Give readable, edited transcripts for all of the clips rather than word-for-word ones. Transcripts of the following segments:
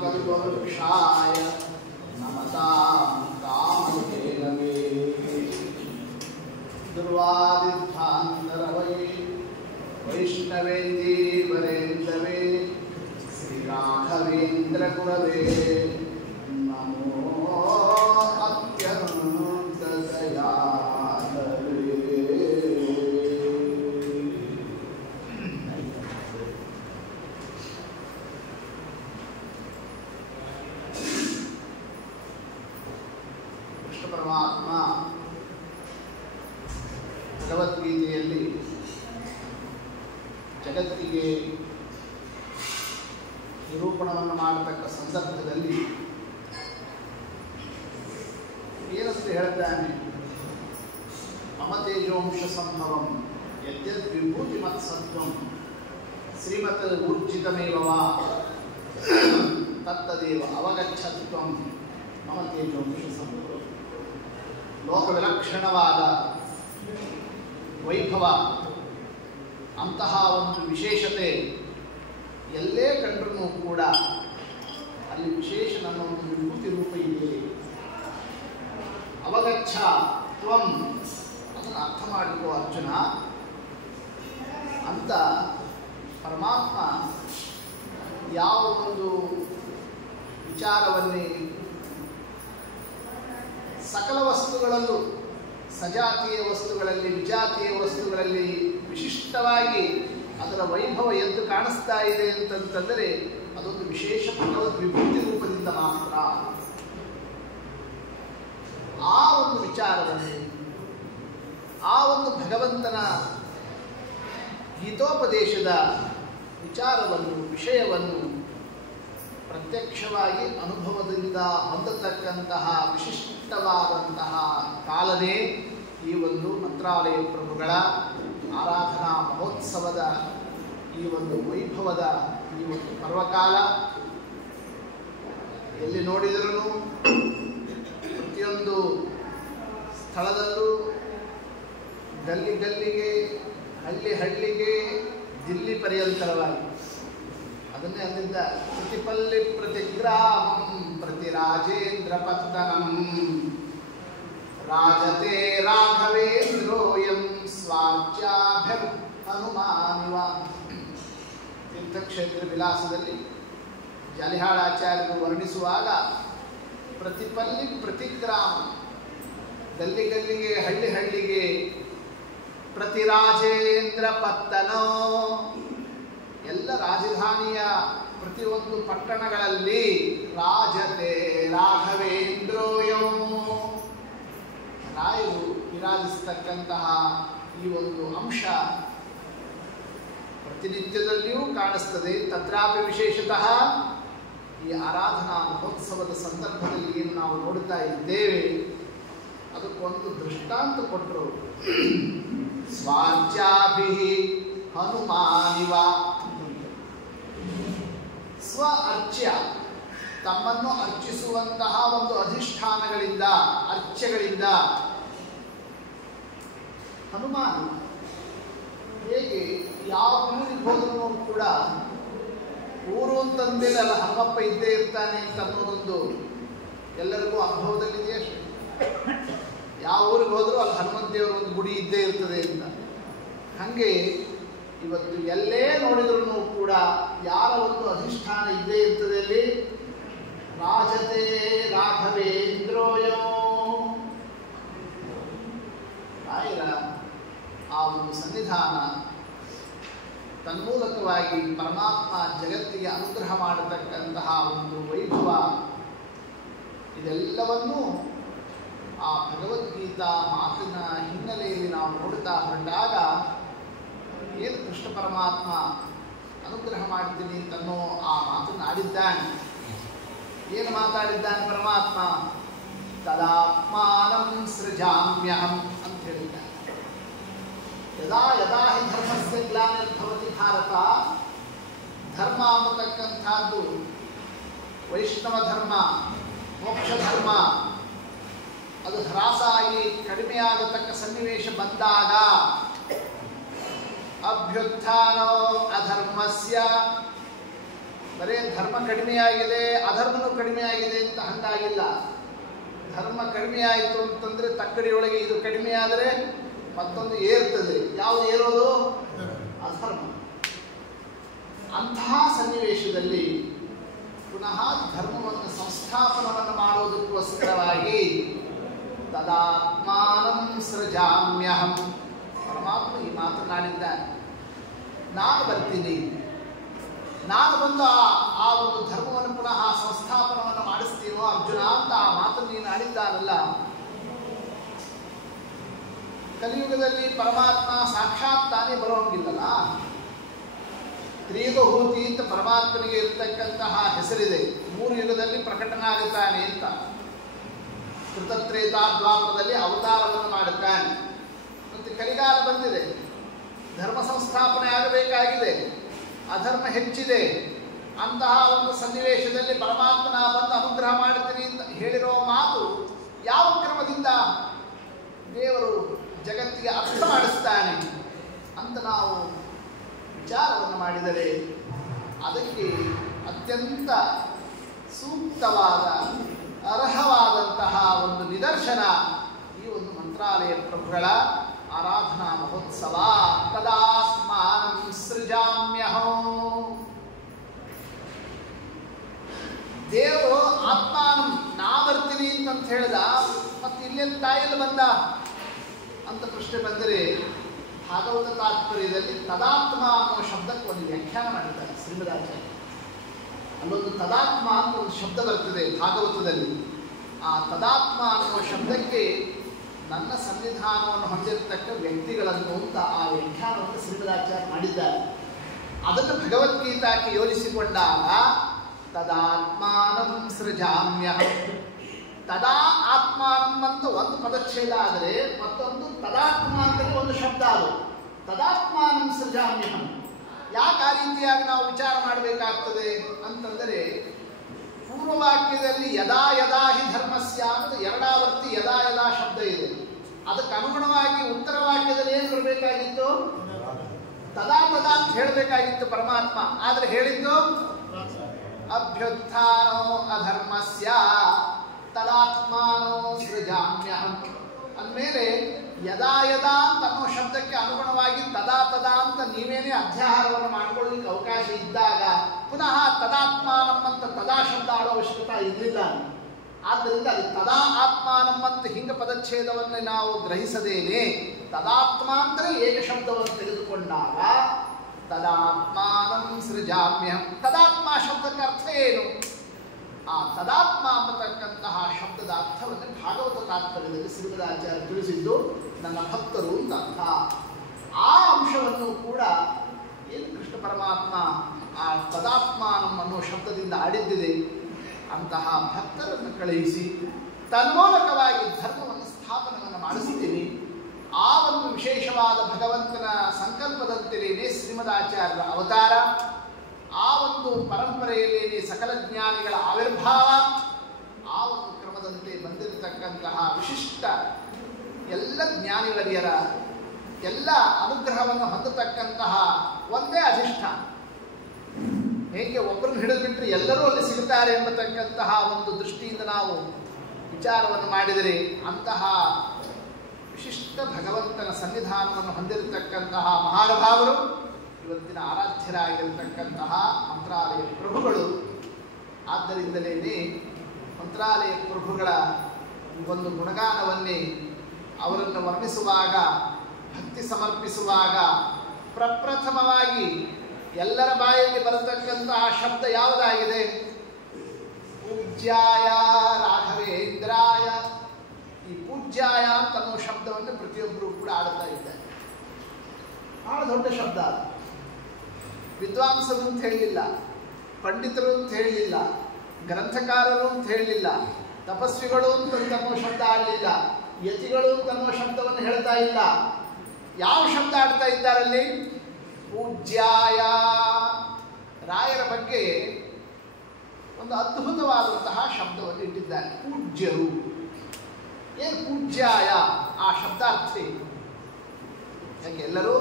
कल्पवृक्षाय नमतां कामधेनवे दुर्वादिध्वान्तरवये वैष्णवेन्दीवरेन्दवे श्रीराघवेन्द्रगुरवे नमो अत्यन्तदयालवे। ಕೃಷ್ಣ ಪರಮಾತ್ಮ ಭಗವದ್ಗೀತೆಯಲ್ಲಿ ಜಗತ್ತಿಗೆ ನಿರೂಪಣವನ್ನು ಮಾಡತಕ್ಕ ಸಂದರ್ಭದಲ್ಲಿ ಏನಂತ ಹೇಳ್ತಾನೆ? ಮಮತೇಜೋಂಶ ಸಂಭವಂ ಯದ್ಯದ್ ವಿಭೂತಿ ಮತ್ಸತ್ವಂ ಶ್ರೀಮತ್ ಊರ್ಜಿತಮೇವ ವಾ ತತ್ತದೇವ ಅವಗಚ್ಚತ್ವಂ ಮಮತೇಜೋಂಶ ಸಂಭವಂ. ಲೋಕವಿಲಕ್ಷಣವಾದ ವೈಭವ, ಅಂತಹ ಒಂದು ವಿಶೇಷತೆ ಎಲ್ಲೇ ಕಂಡ್ರೂ ಕೂಡ ಅಲ್ಲಿ ವಿಶೇಷ ನನ್ನ ಒಂದು ವಿಭೂತಿ ರೂಪ ಇದೆ. ಅವಗಚ್ಚ ತ್ವಂ, ಅದನ್ನು ಅರ್ಥ ಮಾಡಿಕೋ ಅರ್ಜುನ ಅಂತ ಪರಮಾತ್ಮ ಯಾವ ಒಂದು ವಿಚಾರವನ್ನೇ ಸಕಲ ವಸ್ತುಗಳಲ್ಲೂ, ಸಜಾತಿಯ ವಸ್ತುಗಳಲ್ಲಿ, ವಿಜಾತಿಯ ವಸ್ತುಗಳಲ್ಲಿ ವಿಶಿಷ್ಟವಾಗಿ ಅದರ ವೈಭವ ಎದ್ದು ಕಾಣಿಸ್ತಾ ಇದೆ ಅಂತಂತಂದರೆ ಅದೊಂದು ವಿಶೇಷ ಭಗವದ್ ವಿಭೂತಿ ರೂಪದಿಂದ ಮಾತ್ರ. ಆ ಒಂದು ವಿಚಾರವನ್ನು, ಆ ಒಂದು ಭಗವಂತನ ಗೀತೋಪದೇಶದ ವಿಚಾರವನ್ನು, ವಿಷಯವನ್ನು ಪ್ರತ್ಯಕ್ಷವಾಗಿ ಅನುಭವದಿಂದ ಹೊಂದತಕ್ಕಂತಹ ವಿಶಿಷ್ಟವಾದಂತಹ ಕಾಲನೇ ಈ ಒಂದು ಮಂತ್ರಾಲಯ ಪ್ರಭುಗಳ ಆರಾಧನಾ ಮಹೋತ್ಸವದ ಈ ಒಂದು ವೈಭವದ ಈ ಒಂದು ಪರ್ವಕಾಲ. ಎಲ್ಲಿ ನೋಡಿದರೂ ಪ್ರತಿಯೊಂದು ಸ್ಥಳದಲ್ಲೂ ಗಲ್ಲಿ ಗಲ್ಲಿಗೆ, ಹಳ್ಳಿ ಹಳ್ಳಿಗೆ, ಜಿಲ್ಲಿ ಪರ್ಯಂತರವಾಗಿ ಅದನ್ನೇ ಅಂದಿದ್ದ. ಪ್ರತಿಪಲ್ಲಿ ಪ್ರತಿಗ್ರಾಮಂ ಪ್ರತಿ ರಾಜೇಂದ್ರ ಪತ್ತನಂ ರಾಜತೆ ರಾಘವೇಂದ್ರೋಯಂ ಸ್ವಾರ್ಚ್ಯಾಭ್ಯರ್ ಹನುಮಾನಿವ. ತೀರ್ಥಕ್ಷೇತ್ರ ವಿಲಾಸದಲ್ಲಿ ಜಾಲಿಹಾಳಾಚಾರ್ಯರು ವರ್ಣಿಸುವಾಗ ಪ್ರತಿಪಲ್ಲಿ ಪ್ರತಿಗ್ರಾಮ, ಗಲ್ಲಿ ಗಲ್ಲಿಗೆ, ಹಳ್ಳಿ ಹಳ್ಳಿಗೆ, ಪ್ರತಿ ರಾಜೇಂದ್ರ ಪತ್ತನೋ, ಎಲ್ಲ ರಾಜಧಾನಿಯ ಪ್ರತಿಯೊಂದು ಪಟ್ಟಣಗಳಲ್ಲಿ ರಾಜತೆ ರಾಘವೇಂದ್ರೋಯಂ, ರಾಯರು ವಿರಾಜಿಸತಕ್ಕಂತಹ ಈ ಒಂದು ಅಂಶ ಪ್ರತಿನಿತ್ಯದಲ್ಲಿಯೂ ಕಾಣಿಸ್ತದೆ. ತತ್ರಾಪಿ ವಿಶೇಷತಃ ಈ ಆರಾಧನಾ ಮಹೋತ್ಸವದ ಸಂದರ್ಭದಲ್ಲಿ ಏನು ನಾವು ನೋಡುತ್ತಾ ಇದ್ದೇವೆ ಅದಕ್ಕೊಂದು ದೃಷ್ಟಾಂತ ಕೊಟ್ಟರು. ಸ್ವಾರ್ಚ್ಯಾಭಿ ಹನುಮಾನಿವ, ಸ್ವ ಅರ್ಚ್ಯ, ತಮ್ಮನ್ನು ಅರ್ಚಿಸುವಂತಹ ಒಂದು ಅಧಿಷ್ಠಾನಗಳಿಂದ, ಅರ್ಚ್ಯಗಳಿಂದ ಹನುಮಾನ ಹೇಗೆ ಯಾವ ಊರಿಗೆ ಹೋದರೂ ಕೂಡ ಊರು ಅಂತಂದೇಲೆ ಅಲ್ಲ ಹನುಮಪ್ಪ ಇದ್ದೇ ಇರ್ತಾನೆ ಅಂತ ಅನ್ನೋದೊಂದು ಎಲ್ಲರಿಗೂ ಅನುಭವದಲ್ಲಿದೆಯೇ ಅಷ್ಟೇ. ಯಾವ ಊರಿಗೆ ಹೋದರೂ ಅಲ್ಲಿ ಹನುಮಂತ ದೇವರ ಒಂದು ಗುಡಿ ಇದ್ದೇ ಇರ್ತದೆ ಅಂತ. ಹಾಗೆ ಇವತ್ತು ಎಲ್ಲೇ ನೋಡಿದ್ರೂ ಕೂಡ ಯಾರ ಒಂದು ಅಧಿಷ್ಠಾನ ಇದ್ದೇ ಇರ್ತದೆ ಅಲ್ಲಿ. ರಾಜತೆ ರಾಘವೇಂದ್ರೋಯೋ, ರಾಯರ ಆ ಒಂದು ಸನ್ನಿಧಾನ ತನ್ಮೂಲಕವಾಗಿ ಪರಮಾತ್ಮ ಜಗತ್ತಿಗೆ ಅನುಗ್ರಹ ಮಾಡತಕ್ಕಂತಹ ಒಂದು ವೈಭವ, ಇದೆಲ್ಲವನ್ನೂ ಆ ಭಗವದ್ಗೀತಾ ಮಾತಿನ ಹಿನ್ನೆಲೆಯಲ್ಲಿ ನಾವು ನೋಡುತ್ತಾ ಹೊರಟಾಗ ಏನು ಕೃಷ್ಣ ಪರಮಾತ್ಮ ಅನುಗ್ರಹ ಮಾಡ್ತೀನಿ ಅಂತನ್ನೋ ಆ ಮಾತನ್ನು ಆಡಿದ್ದಾನೆ. ಏನು ಮಾತಾಡಿದ್ದಾನೆ ಪರಮಾತ್ಮ? ತದಾತ್ಮಾನಂ ಸೃಜಾಮ್ಯಹಂ ಅಂತ ಹೇಳಿದ್ದಾನೆ. ಯದಾ ಯದಾ ಹಿ ಧರ್ಮಸ್ಯ ಗ್ಲಾನಿರ್ಭವತಿ ಭಾರತ, ಧರ್ಮ ಅನ್ನತಕ್ಕಂಥದ್ದು ವೈಷ್ಣವ ಧರ್ಮ, ಮೋಕ್ಷ ಧರ್ಮ, ಅದು ಹ್ರಾಸಾಗಿ ಕಡಿಮೆಯಾಗತಕ್ಕ ಸನ್ನಿವೇಶ ಬಂದಾಗ ಅಭ್ಯುತ್ಥಾನೋ ಅಧರ್ಮಸ್ಯ ಬರೇ ಧರ್ಮ ಕಡಿಮೆಯಾಗಿದೆ ಅಧರ್ಮನೂ ಕಡಿಮೆಯಾಗಿದೆ ಅಂತ ಹಂಗಾಗಿಲ್ಲ. ಧರ್ಮ ಕಡಿಮೆ ಆಯಿತು ಅಂತಂದರೆ ತಕ್ಕಡಿಯೊಳಗೆ ಇದು ಕಡಿಮೆ ಆದರೆ ಮತ್ತೊಂದು ಏರ್ತದೆ. ಯಾವುದು ಏರೋದು? ಅಧರ್ಮ. ಅಂತಹ ಸನ್ನಿವೇಶದಲ್ಲಿ ಪುನಃ ಧರ್ಮವನ್ನು ಸಂಸ್ಥಾಪನವನ್ನು ಮಾಡೋದಕ್ಕೋಸ್ಕರವಾಗಿ ತದಾತ್ಮಾನಂ ಸೃಜಾಮ್ಯಹಂ, ಪರಮಾತ್ಮ ಈ ಮಾತನಾಡಿದ್ದಾನೆ. ನಾನು ಬರ್ತೀನಿ, ನಾನು ಬಂದು ಆ ಒಂದು ಧರ್ಮವನ್ನು ಪುನಃ ಸಂಸ್ಥಾಪನವನ್ನು ಮಾಡಿಸ್ತೀನೋ ಅರ್ಜುನ ಅಂತ ಆ ಮಾತನ್ನು ನೀನು ಆಡಿದ್ದಾನಲ್ಲ. ಕಲಿಯುಗದಲ್ಲಿ ಪರಮಾತ್ಮ ಸಾಕ್ಷಾತ್ ತಾನೇ ಬರೋಂಗಿಲ್ಲಲ್ಲ. ತ್ರಿಯುಗಹೂತಿ ಅಂತ ಪರಮಾತ್ಮನಿಗೆ ಇರತಕ್ಕಂತಹ ಹೆಸರಿದೆ. 3 ಯುಗದಲ್ಲಿ ಪ್ರಕಟನಾಗುತ್ತಾನೆ ಅಂತ. ಕೃತತ್ರೇತಾ ದ್ವಾಪರದಲ್ಲಿ ಅವತಾರವನ್ನು ಮಾಡುತ್ತಾನೆ. ಮತ್ತು ಕಲಿಗಾಲ ಬಂದಿದೆ, ಧರ್ಮ ಸಂಸ್ಥಾಪನೆ ಆಗಬೇಕಾಗಿದೆ, ಅಧರ್ಮ ಹೆಚ್ಚಿದೆ. ಅಂತಹ ಒಂದು ಸನ್ನಿವೇಶದಲ್ಲಿ ಪರಮಾತ್ಮನ ಬಂದು ಅನುಗ್ರಹ ಮಾಡುತ್ತೀನಿ ಅಂತ ಹೇಳಿರೋ ಮಾತು ಯಾವ ಕ್ರಮದಿಂದ ದೇವರು ಜಗತ್ತಿಗೆ ಅರ್ಥ ಮಾಡಿಸ್ತಾನೆ ಅಂತ ನಾವು ವಿಚಾರವನ್ನು ಮಾಡಿದರೆ ಅದಕ್ಕೆ ಅತ್ಯಂತ ಸೂಕ್ತವಾದ ಅರ್ಹವಾದಂತಹ ಒಂದು ನಿದರ್ಶನ ಈ ಒಂದು ಮಂತ್ರಾಲಯ ಪ್ರಭುಗಳ ಆರಾಧನಾ ಮಹೋತ್ಸವ. ತದಾತ್ಮಾನಂ ಸೃಜಾಮ್ಯಹಂ. ದೇವರು ಆತ್ಮಾನಂ ನಾ ಬರ್ತೀನಿ ಅಂತ ಹೇಳಿದ, ಮತ್ತೆ ಇಲ್ಲೆಲ್ಲ ತಾಯಲ್ಲಿ ಬಂದ ಅಂತ ಪ್ರಶ್ನೆ ಬಂದರೆ ಭಾಗವತ ತಾತ್ಪರ್ಯದಲ್ಲಿ ತದಾತ್ಮ ಅನ್ನೋ ಶಬ್ದಕ್ಕೆ ಒಂದು ವ್ಯಾಖ್ಯಾನ ಮಾಡಿದ್ದಾರೆ ಶ್ರೀಮದಾಚಾರ್ಯ. ಅಲ್ಲೊಂದು ತದಾತ್ಮ ಅಂತ ಒಂದು ಶಬ್ದ ಬರ್ತದೆ ಭಾಗವತದಲ್ಲಿ. ಆ ತದಾತ್ಮ ಅನ್ನುವ ಶಬ್ದಕ್ಕೆ ನನ್ನ ಸನ್ನಿಧಾನವನ್ನು ಹೊಂದಿರತಕ್ಕ ವ್ಯಕ್ತಿಗಳನ್ನು ಅಂತ ಆ ವ್ಯಾಖ್ಯಾನವನ್ನು ಶ್ರೀಮದಾಚಾರ್ಯ ಮಾಡಿದ್ದಾರೆ. ಅದನ್ನು ಭಗವದ್ಗೀತಾಕ್ಕೆ ಯೋಜಿಸಿಕೊಂಡಾಗ ತದಾತ್ಮಾನಂ ಸೃಜಾಮ್ಯಹಂ, ತದಾ ಆತ್ಮಾನಂ ಅಂತ ಒಂದು ಪದಚ್ಛೇದ ಆದರೆ ಮತ್ತೊಂದು ತದಾತ್ಮ ಅಂತ ಒಂದು ಶಬ್ದ. ಅದು ತದಾತ್ಮಾನಂ ಸೃಜಾಮ್ಯಹಂ. ಯಾಕೆ ಆ ರೀತಿಯಾಗಿ ನಾವು ವಿಚಾರ ಮಾಡಬೇಕಾಗ್ತದೆ ಅಂತಂದರೆ, ಪೂರ್ವವಾಕ್ಯದಲ್ಲಿ ಯದಾ ಯದಾ ಹಿ ಧರ್ಮಸ್ಯ ಅಂತ ಎರಡಾವರ್ತಿ ಯದಾ ಯದಾ ಶಬ್ದ ಇದೆ. ಅದಕ್ಕೆ ಅನುಗುಣವಾಗಿ ಉತ್ತರ ವಾಕ್ಯದಲ್ಲಿ ಏನು ಬರಬೇಕಾಗಿತ್ತು? ತದಾ ತದಾ ಅಂತ ಹೇಳಬೇಕಾಗಿತ್ತು ಪರಮಾತ್ಮ. ಆದರೆ ಹೇಳಿದ್ದು ಅಭ್ಯುತ್ಥಾನೋ ಅಧರ್ಮಸ್ಯ ತದಾತ್ಮಾನೋ ಸೃಜಾಮ್ಯಹಂ ಅಂದಮೇಲೆ ಯದಾ ಯದಾ ಅಂತ ಅನ್ನೋ ಶಬ್ದಕ್ಕೆ ಅನುಗುಣವಾಗಿ ತದಾ ತದಾ ಅಂತ ನೀವೇನೇ ಅಧ್ಯಾಹಾರವನ್ನು ಮಾಡಿಕೊಳ್ಳಲಿಕ್ಕೆ ಅವಕಾಶ ಇದ್ದಾಗ ಪುನಃ ತದಾತ್ಮಾನಂ ಅಂತ ತದಾ ಶಬ್ದ ಆಡೋ ಅವಶ್ಯಕತೆ ಇರಲಿಲ್ಲ. ಆದ್ದರಿಂದ ಅದು ತದಾ ಆತ್ಮಾನಂ ಅಂತ ಹಿಂಗ ಪದಚ್ಛೇದವನ್ನು ನಾವು ಗ್ರಹಿಸದೇನೆ ತದಾತ್ಮ ಅಂದರೆ ಏಕ ಶಬ್ದವನ್ನು ತೆಗೆದುಕೊಂಡಾಗ ತದಾತ್ಮಾನಂ ಸೃಜಾಮ್ಯಹಂ. ತದಾತ್ಮ ಶಬ್ದಕ್ಕೆ ಅರ್ಥ ಏನು? ಆ ತದಾತ್ಮ ಅನ್ನತಕ್ಕಂತಹ ಶಬ್ದದ ಅರ್ಥವನ್ನು ಭಾಗವತ ತಾತ್ಪರ್ಯದಲ್ಲಿ ಶ್ರೀಮದಾಚಾರ್ಯ ತಿಳಿಸಿದ್ದು ನನ್ನ ಭಕ್ತರು ಅಂತ ಅರ್ಥ. ಆ ಅಂಶವನ್ನು ಕೂಡ ಏನು ಕೃಷ್ಣ ಪರಮಾತ್ಮ ಆ ತದಾತ್ಮಾನಂ ಅನ್ನೋ ಶಬ್ದದಿಂದ ಆಡಿದ್ದಿದೆ. ಅಂತಹ ಭಕ್ತರನ್ನು ಕಳುಹಿಸಿ ತನ್ಮೂಲಕವಾಗಿ ಧರ್ಮವನ್ನು ಸ್ಥಾಪನವನ್ನು ಮಾಡಿಸ್ತೀನಿ. ಆ ಒಂದು ವಿಶೇಷವಾದ ಭಗವಂತನ ಸಂಕಲ್ಪದಂತೆಯೇ ಶ್ರೀಮದಾಚಾರ್ಯರ ಅವತಾರ, ಆ ಒಂದು ಪರಂಪರೆಯಲ್ಲಿ ಸಕಲ ಜ್ಞಾನಿಗಳ ಆವಿರ್ಭಾವ, ಆ ಒಂದು ಕ್ರಮದಂತೆ ಬಂದಿರತಕ್ಕಂತಹ ವಿಶಿಷ್ಟ ಎಲ್ಲ ಜ್ಞಾನಿಗಳಿಯರ ಎಲ್ಲ ಅನುಗ್ರಹವನ್ನು ಹೊಂದತಕ್ಕಂತಹ ಒಂದೇ ಅಧಿಷ್ಠಾನ. ಹೇಗೆ ಒಬ್ಬರನ್ನು ಹಿಡಿದುಬಿಟ್ರೆ ಎಲ್ಲರೂ ಅಲ್ಲಿ ಸಿಗುತ್ತಾರೆ ಎಂಬತಕ್ಕಂತಹ ಒಂದು ದೃಷ್ಟಿಯಿಂದ ನಾವು ವಿಚಾರವನ್ನು ಮಾಡಿದರೆ ಅಂತಹ ವಿಶಿಷ್ಟ ಭಗವಂತನ ಸನ್ನಿಧಾನವನ್ನು ಹೊಂದಿರತಕ್ಕಂತಹ ಮಹಾನುಭಾವರು ಇವತ್ತಿನ ಆರಾಧ್ಯರಾಗಿರತಕ್ಕಂತಹ ಮಂತ್ರಾಲಯ ಪ್ರಭುಗಳು. ಆದ್ದರಿಂದಲೇ ಮಂತ್ರಾಲಯ ಪ್ರಭುಗಳ ಒಂದು ಗುಣಗಾನವನ್ನೇ ಅವರನ್ನು ವರ್ಣಿಸುವಾಗ, ಭಕ್ತಿ ಸಮರ್ಪಿಸುವಾಗ ಪ್ರಪ್ರಥಮವಾಗಿ ಎಲ್ಲರ ಬಾಯಲ್ಲಿ ಬರತಕ್ಕಂತಹ ಶಬ್ದ ಯಾವುದಾಗಿದೆ? ಪೂಜ್ಯಾಯ ರಾಘವೇಂದ್ರಾಯ. ಈ ಪೂಜ್ಯಾಯ ಅಂತ ಅನ್ನೋ ಶಬ್ದವನ್ನು ಪ್ರತಿಯೊಬ್ಬರು ಕೂಡ ಆಡುತ್ತಾ ಇದ್ದಾರೆ. ಬಹಳ ದೊಡ್ಡ ಶಬ್ದ. ವಿದ್ವಾಂಸರು ಅಂತ ಹೇಳಲಿಲ್ಲ, ಪಂಡಿತರು ಅಂತ ಹೇಳಲಿಲ್ಲ, ಗ್ರಂಥಕಾರರು ಅಂತ ಹೇಳಲಿಲ್ಲ, ತಪಸ್ವಿಗಳು ಅಂತನ್ನೋ ಶಬ್ದ ಆಡಲಿಲ್ಲ, ಯತಿಗಳು ಅಂತನ್ನೋ ಶಬ್ದವನ್ನು ಹೇಳ್ತಾ ಇಲ್ಲ. ಯಾವ ಶಬ್ದ ಆಡ್ತಾ ಇದ್ದಾರಲ್ಲಿ? ಪೂಜ್ಯಾಯ. ರಾಯರ ಬಗ್ಗೆ ಒಂದು ಅದ್ಭುತವಾದಂತಹ ಶಬ್ದವನ್ನು ಇಟ್ಟಿದ್ದಾರೆ, ಪೂಜ್ಯರು. ಏನು ಪೂಜ್ಯಾಯ? ಆ ಶಬ್ದಾರ್ಥ ಯಾಕೆ ಎಲ್ಲರೂ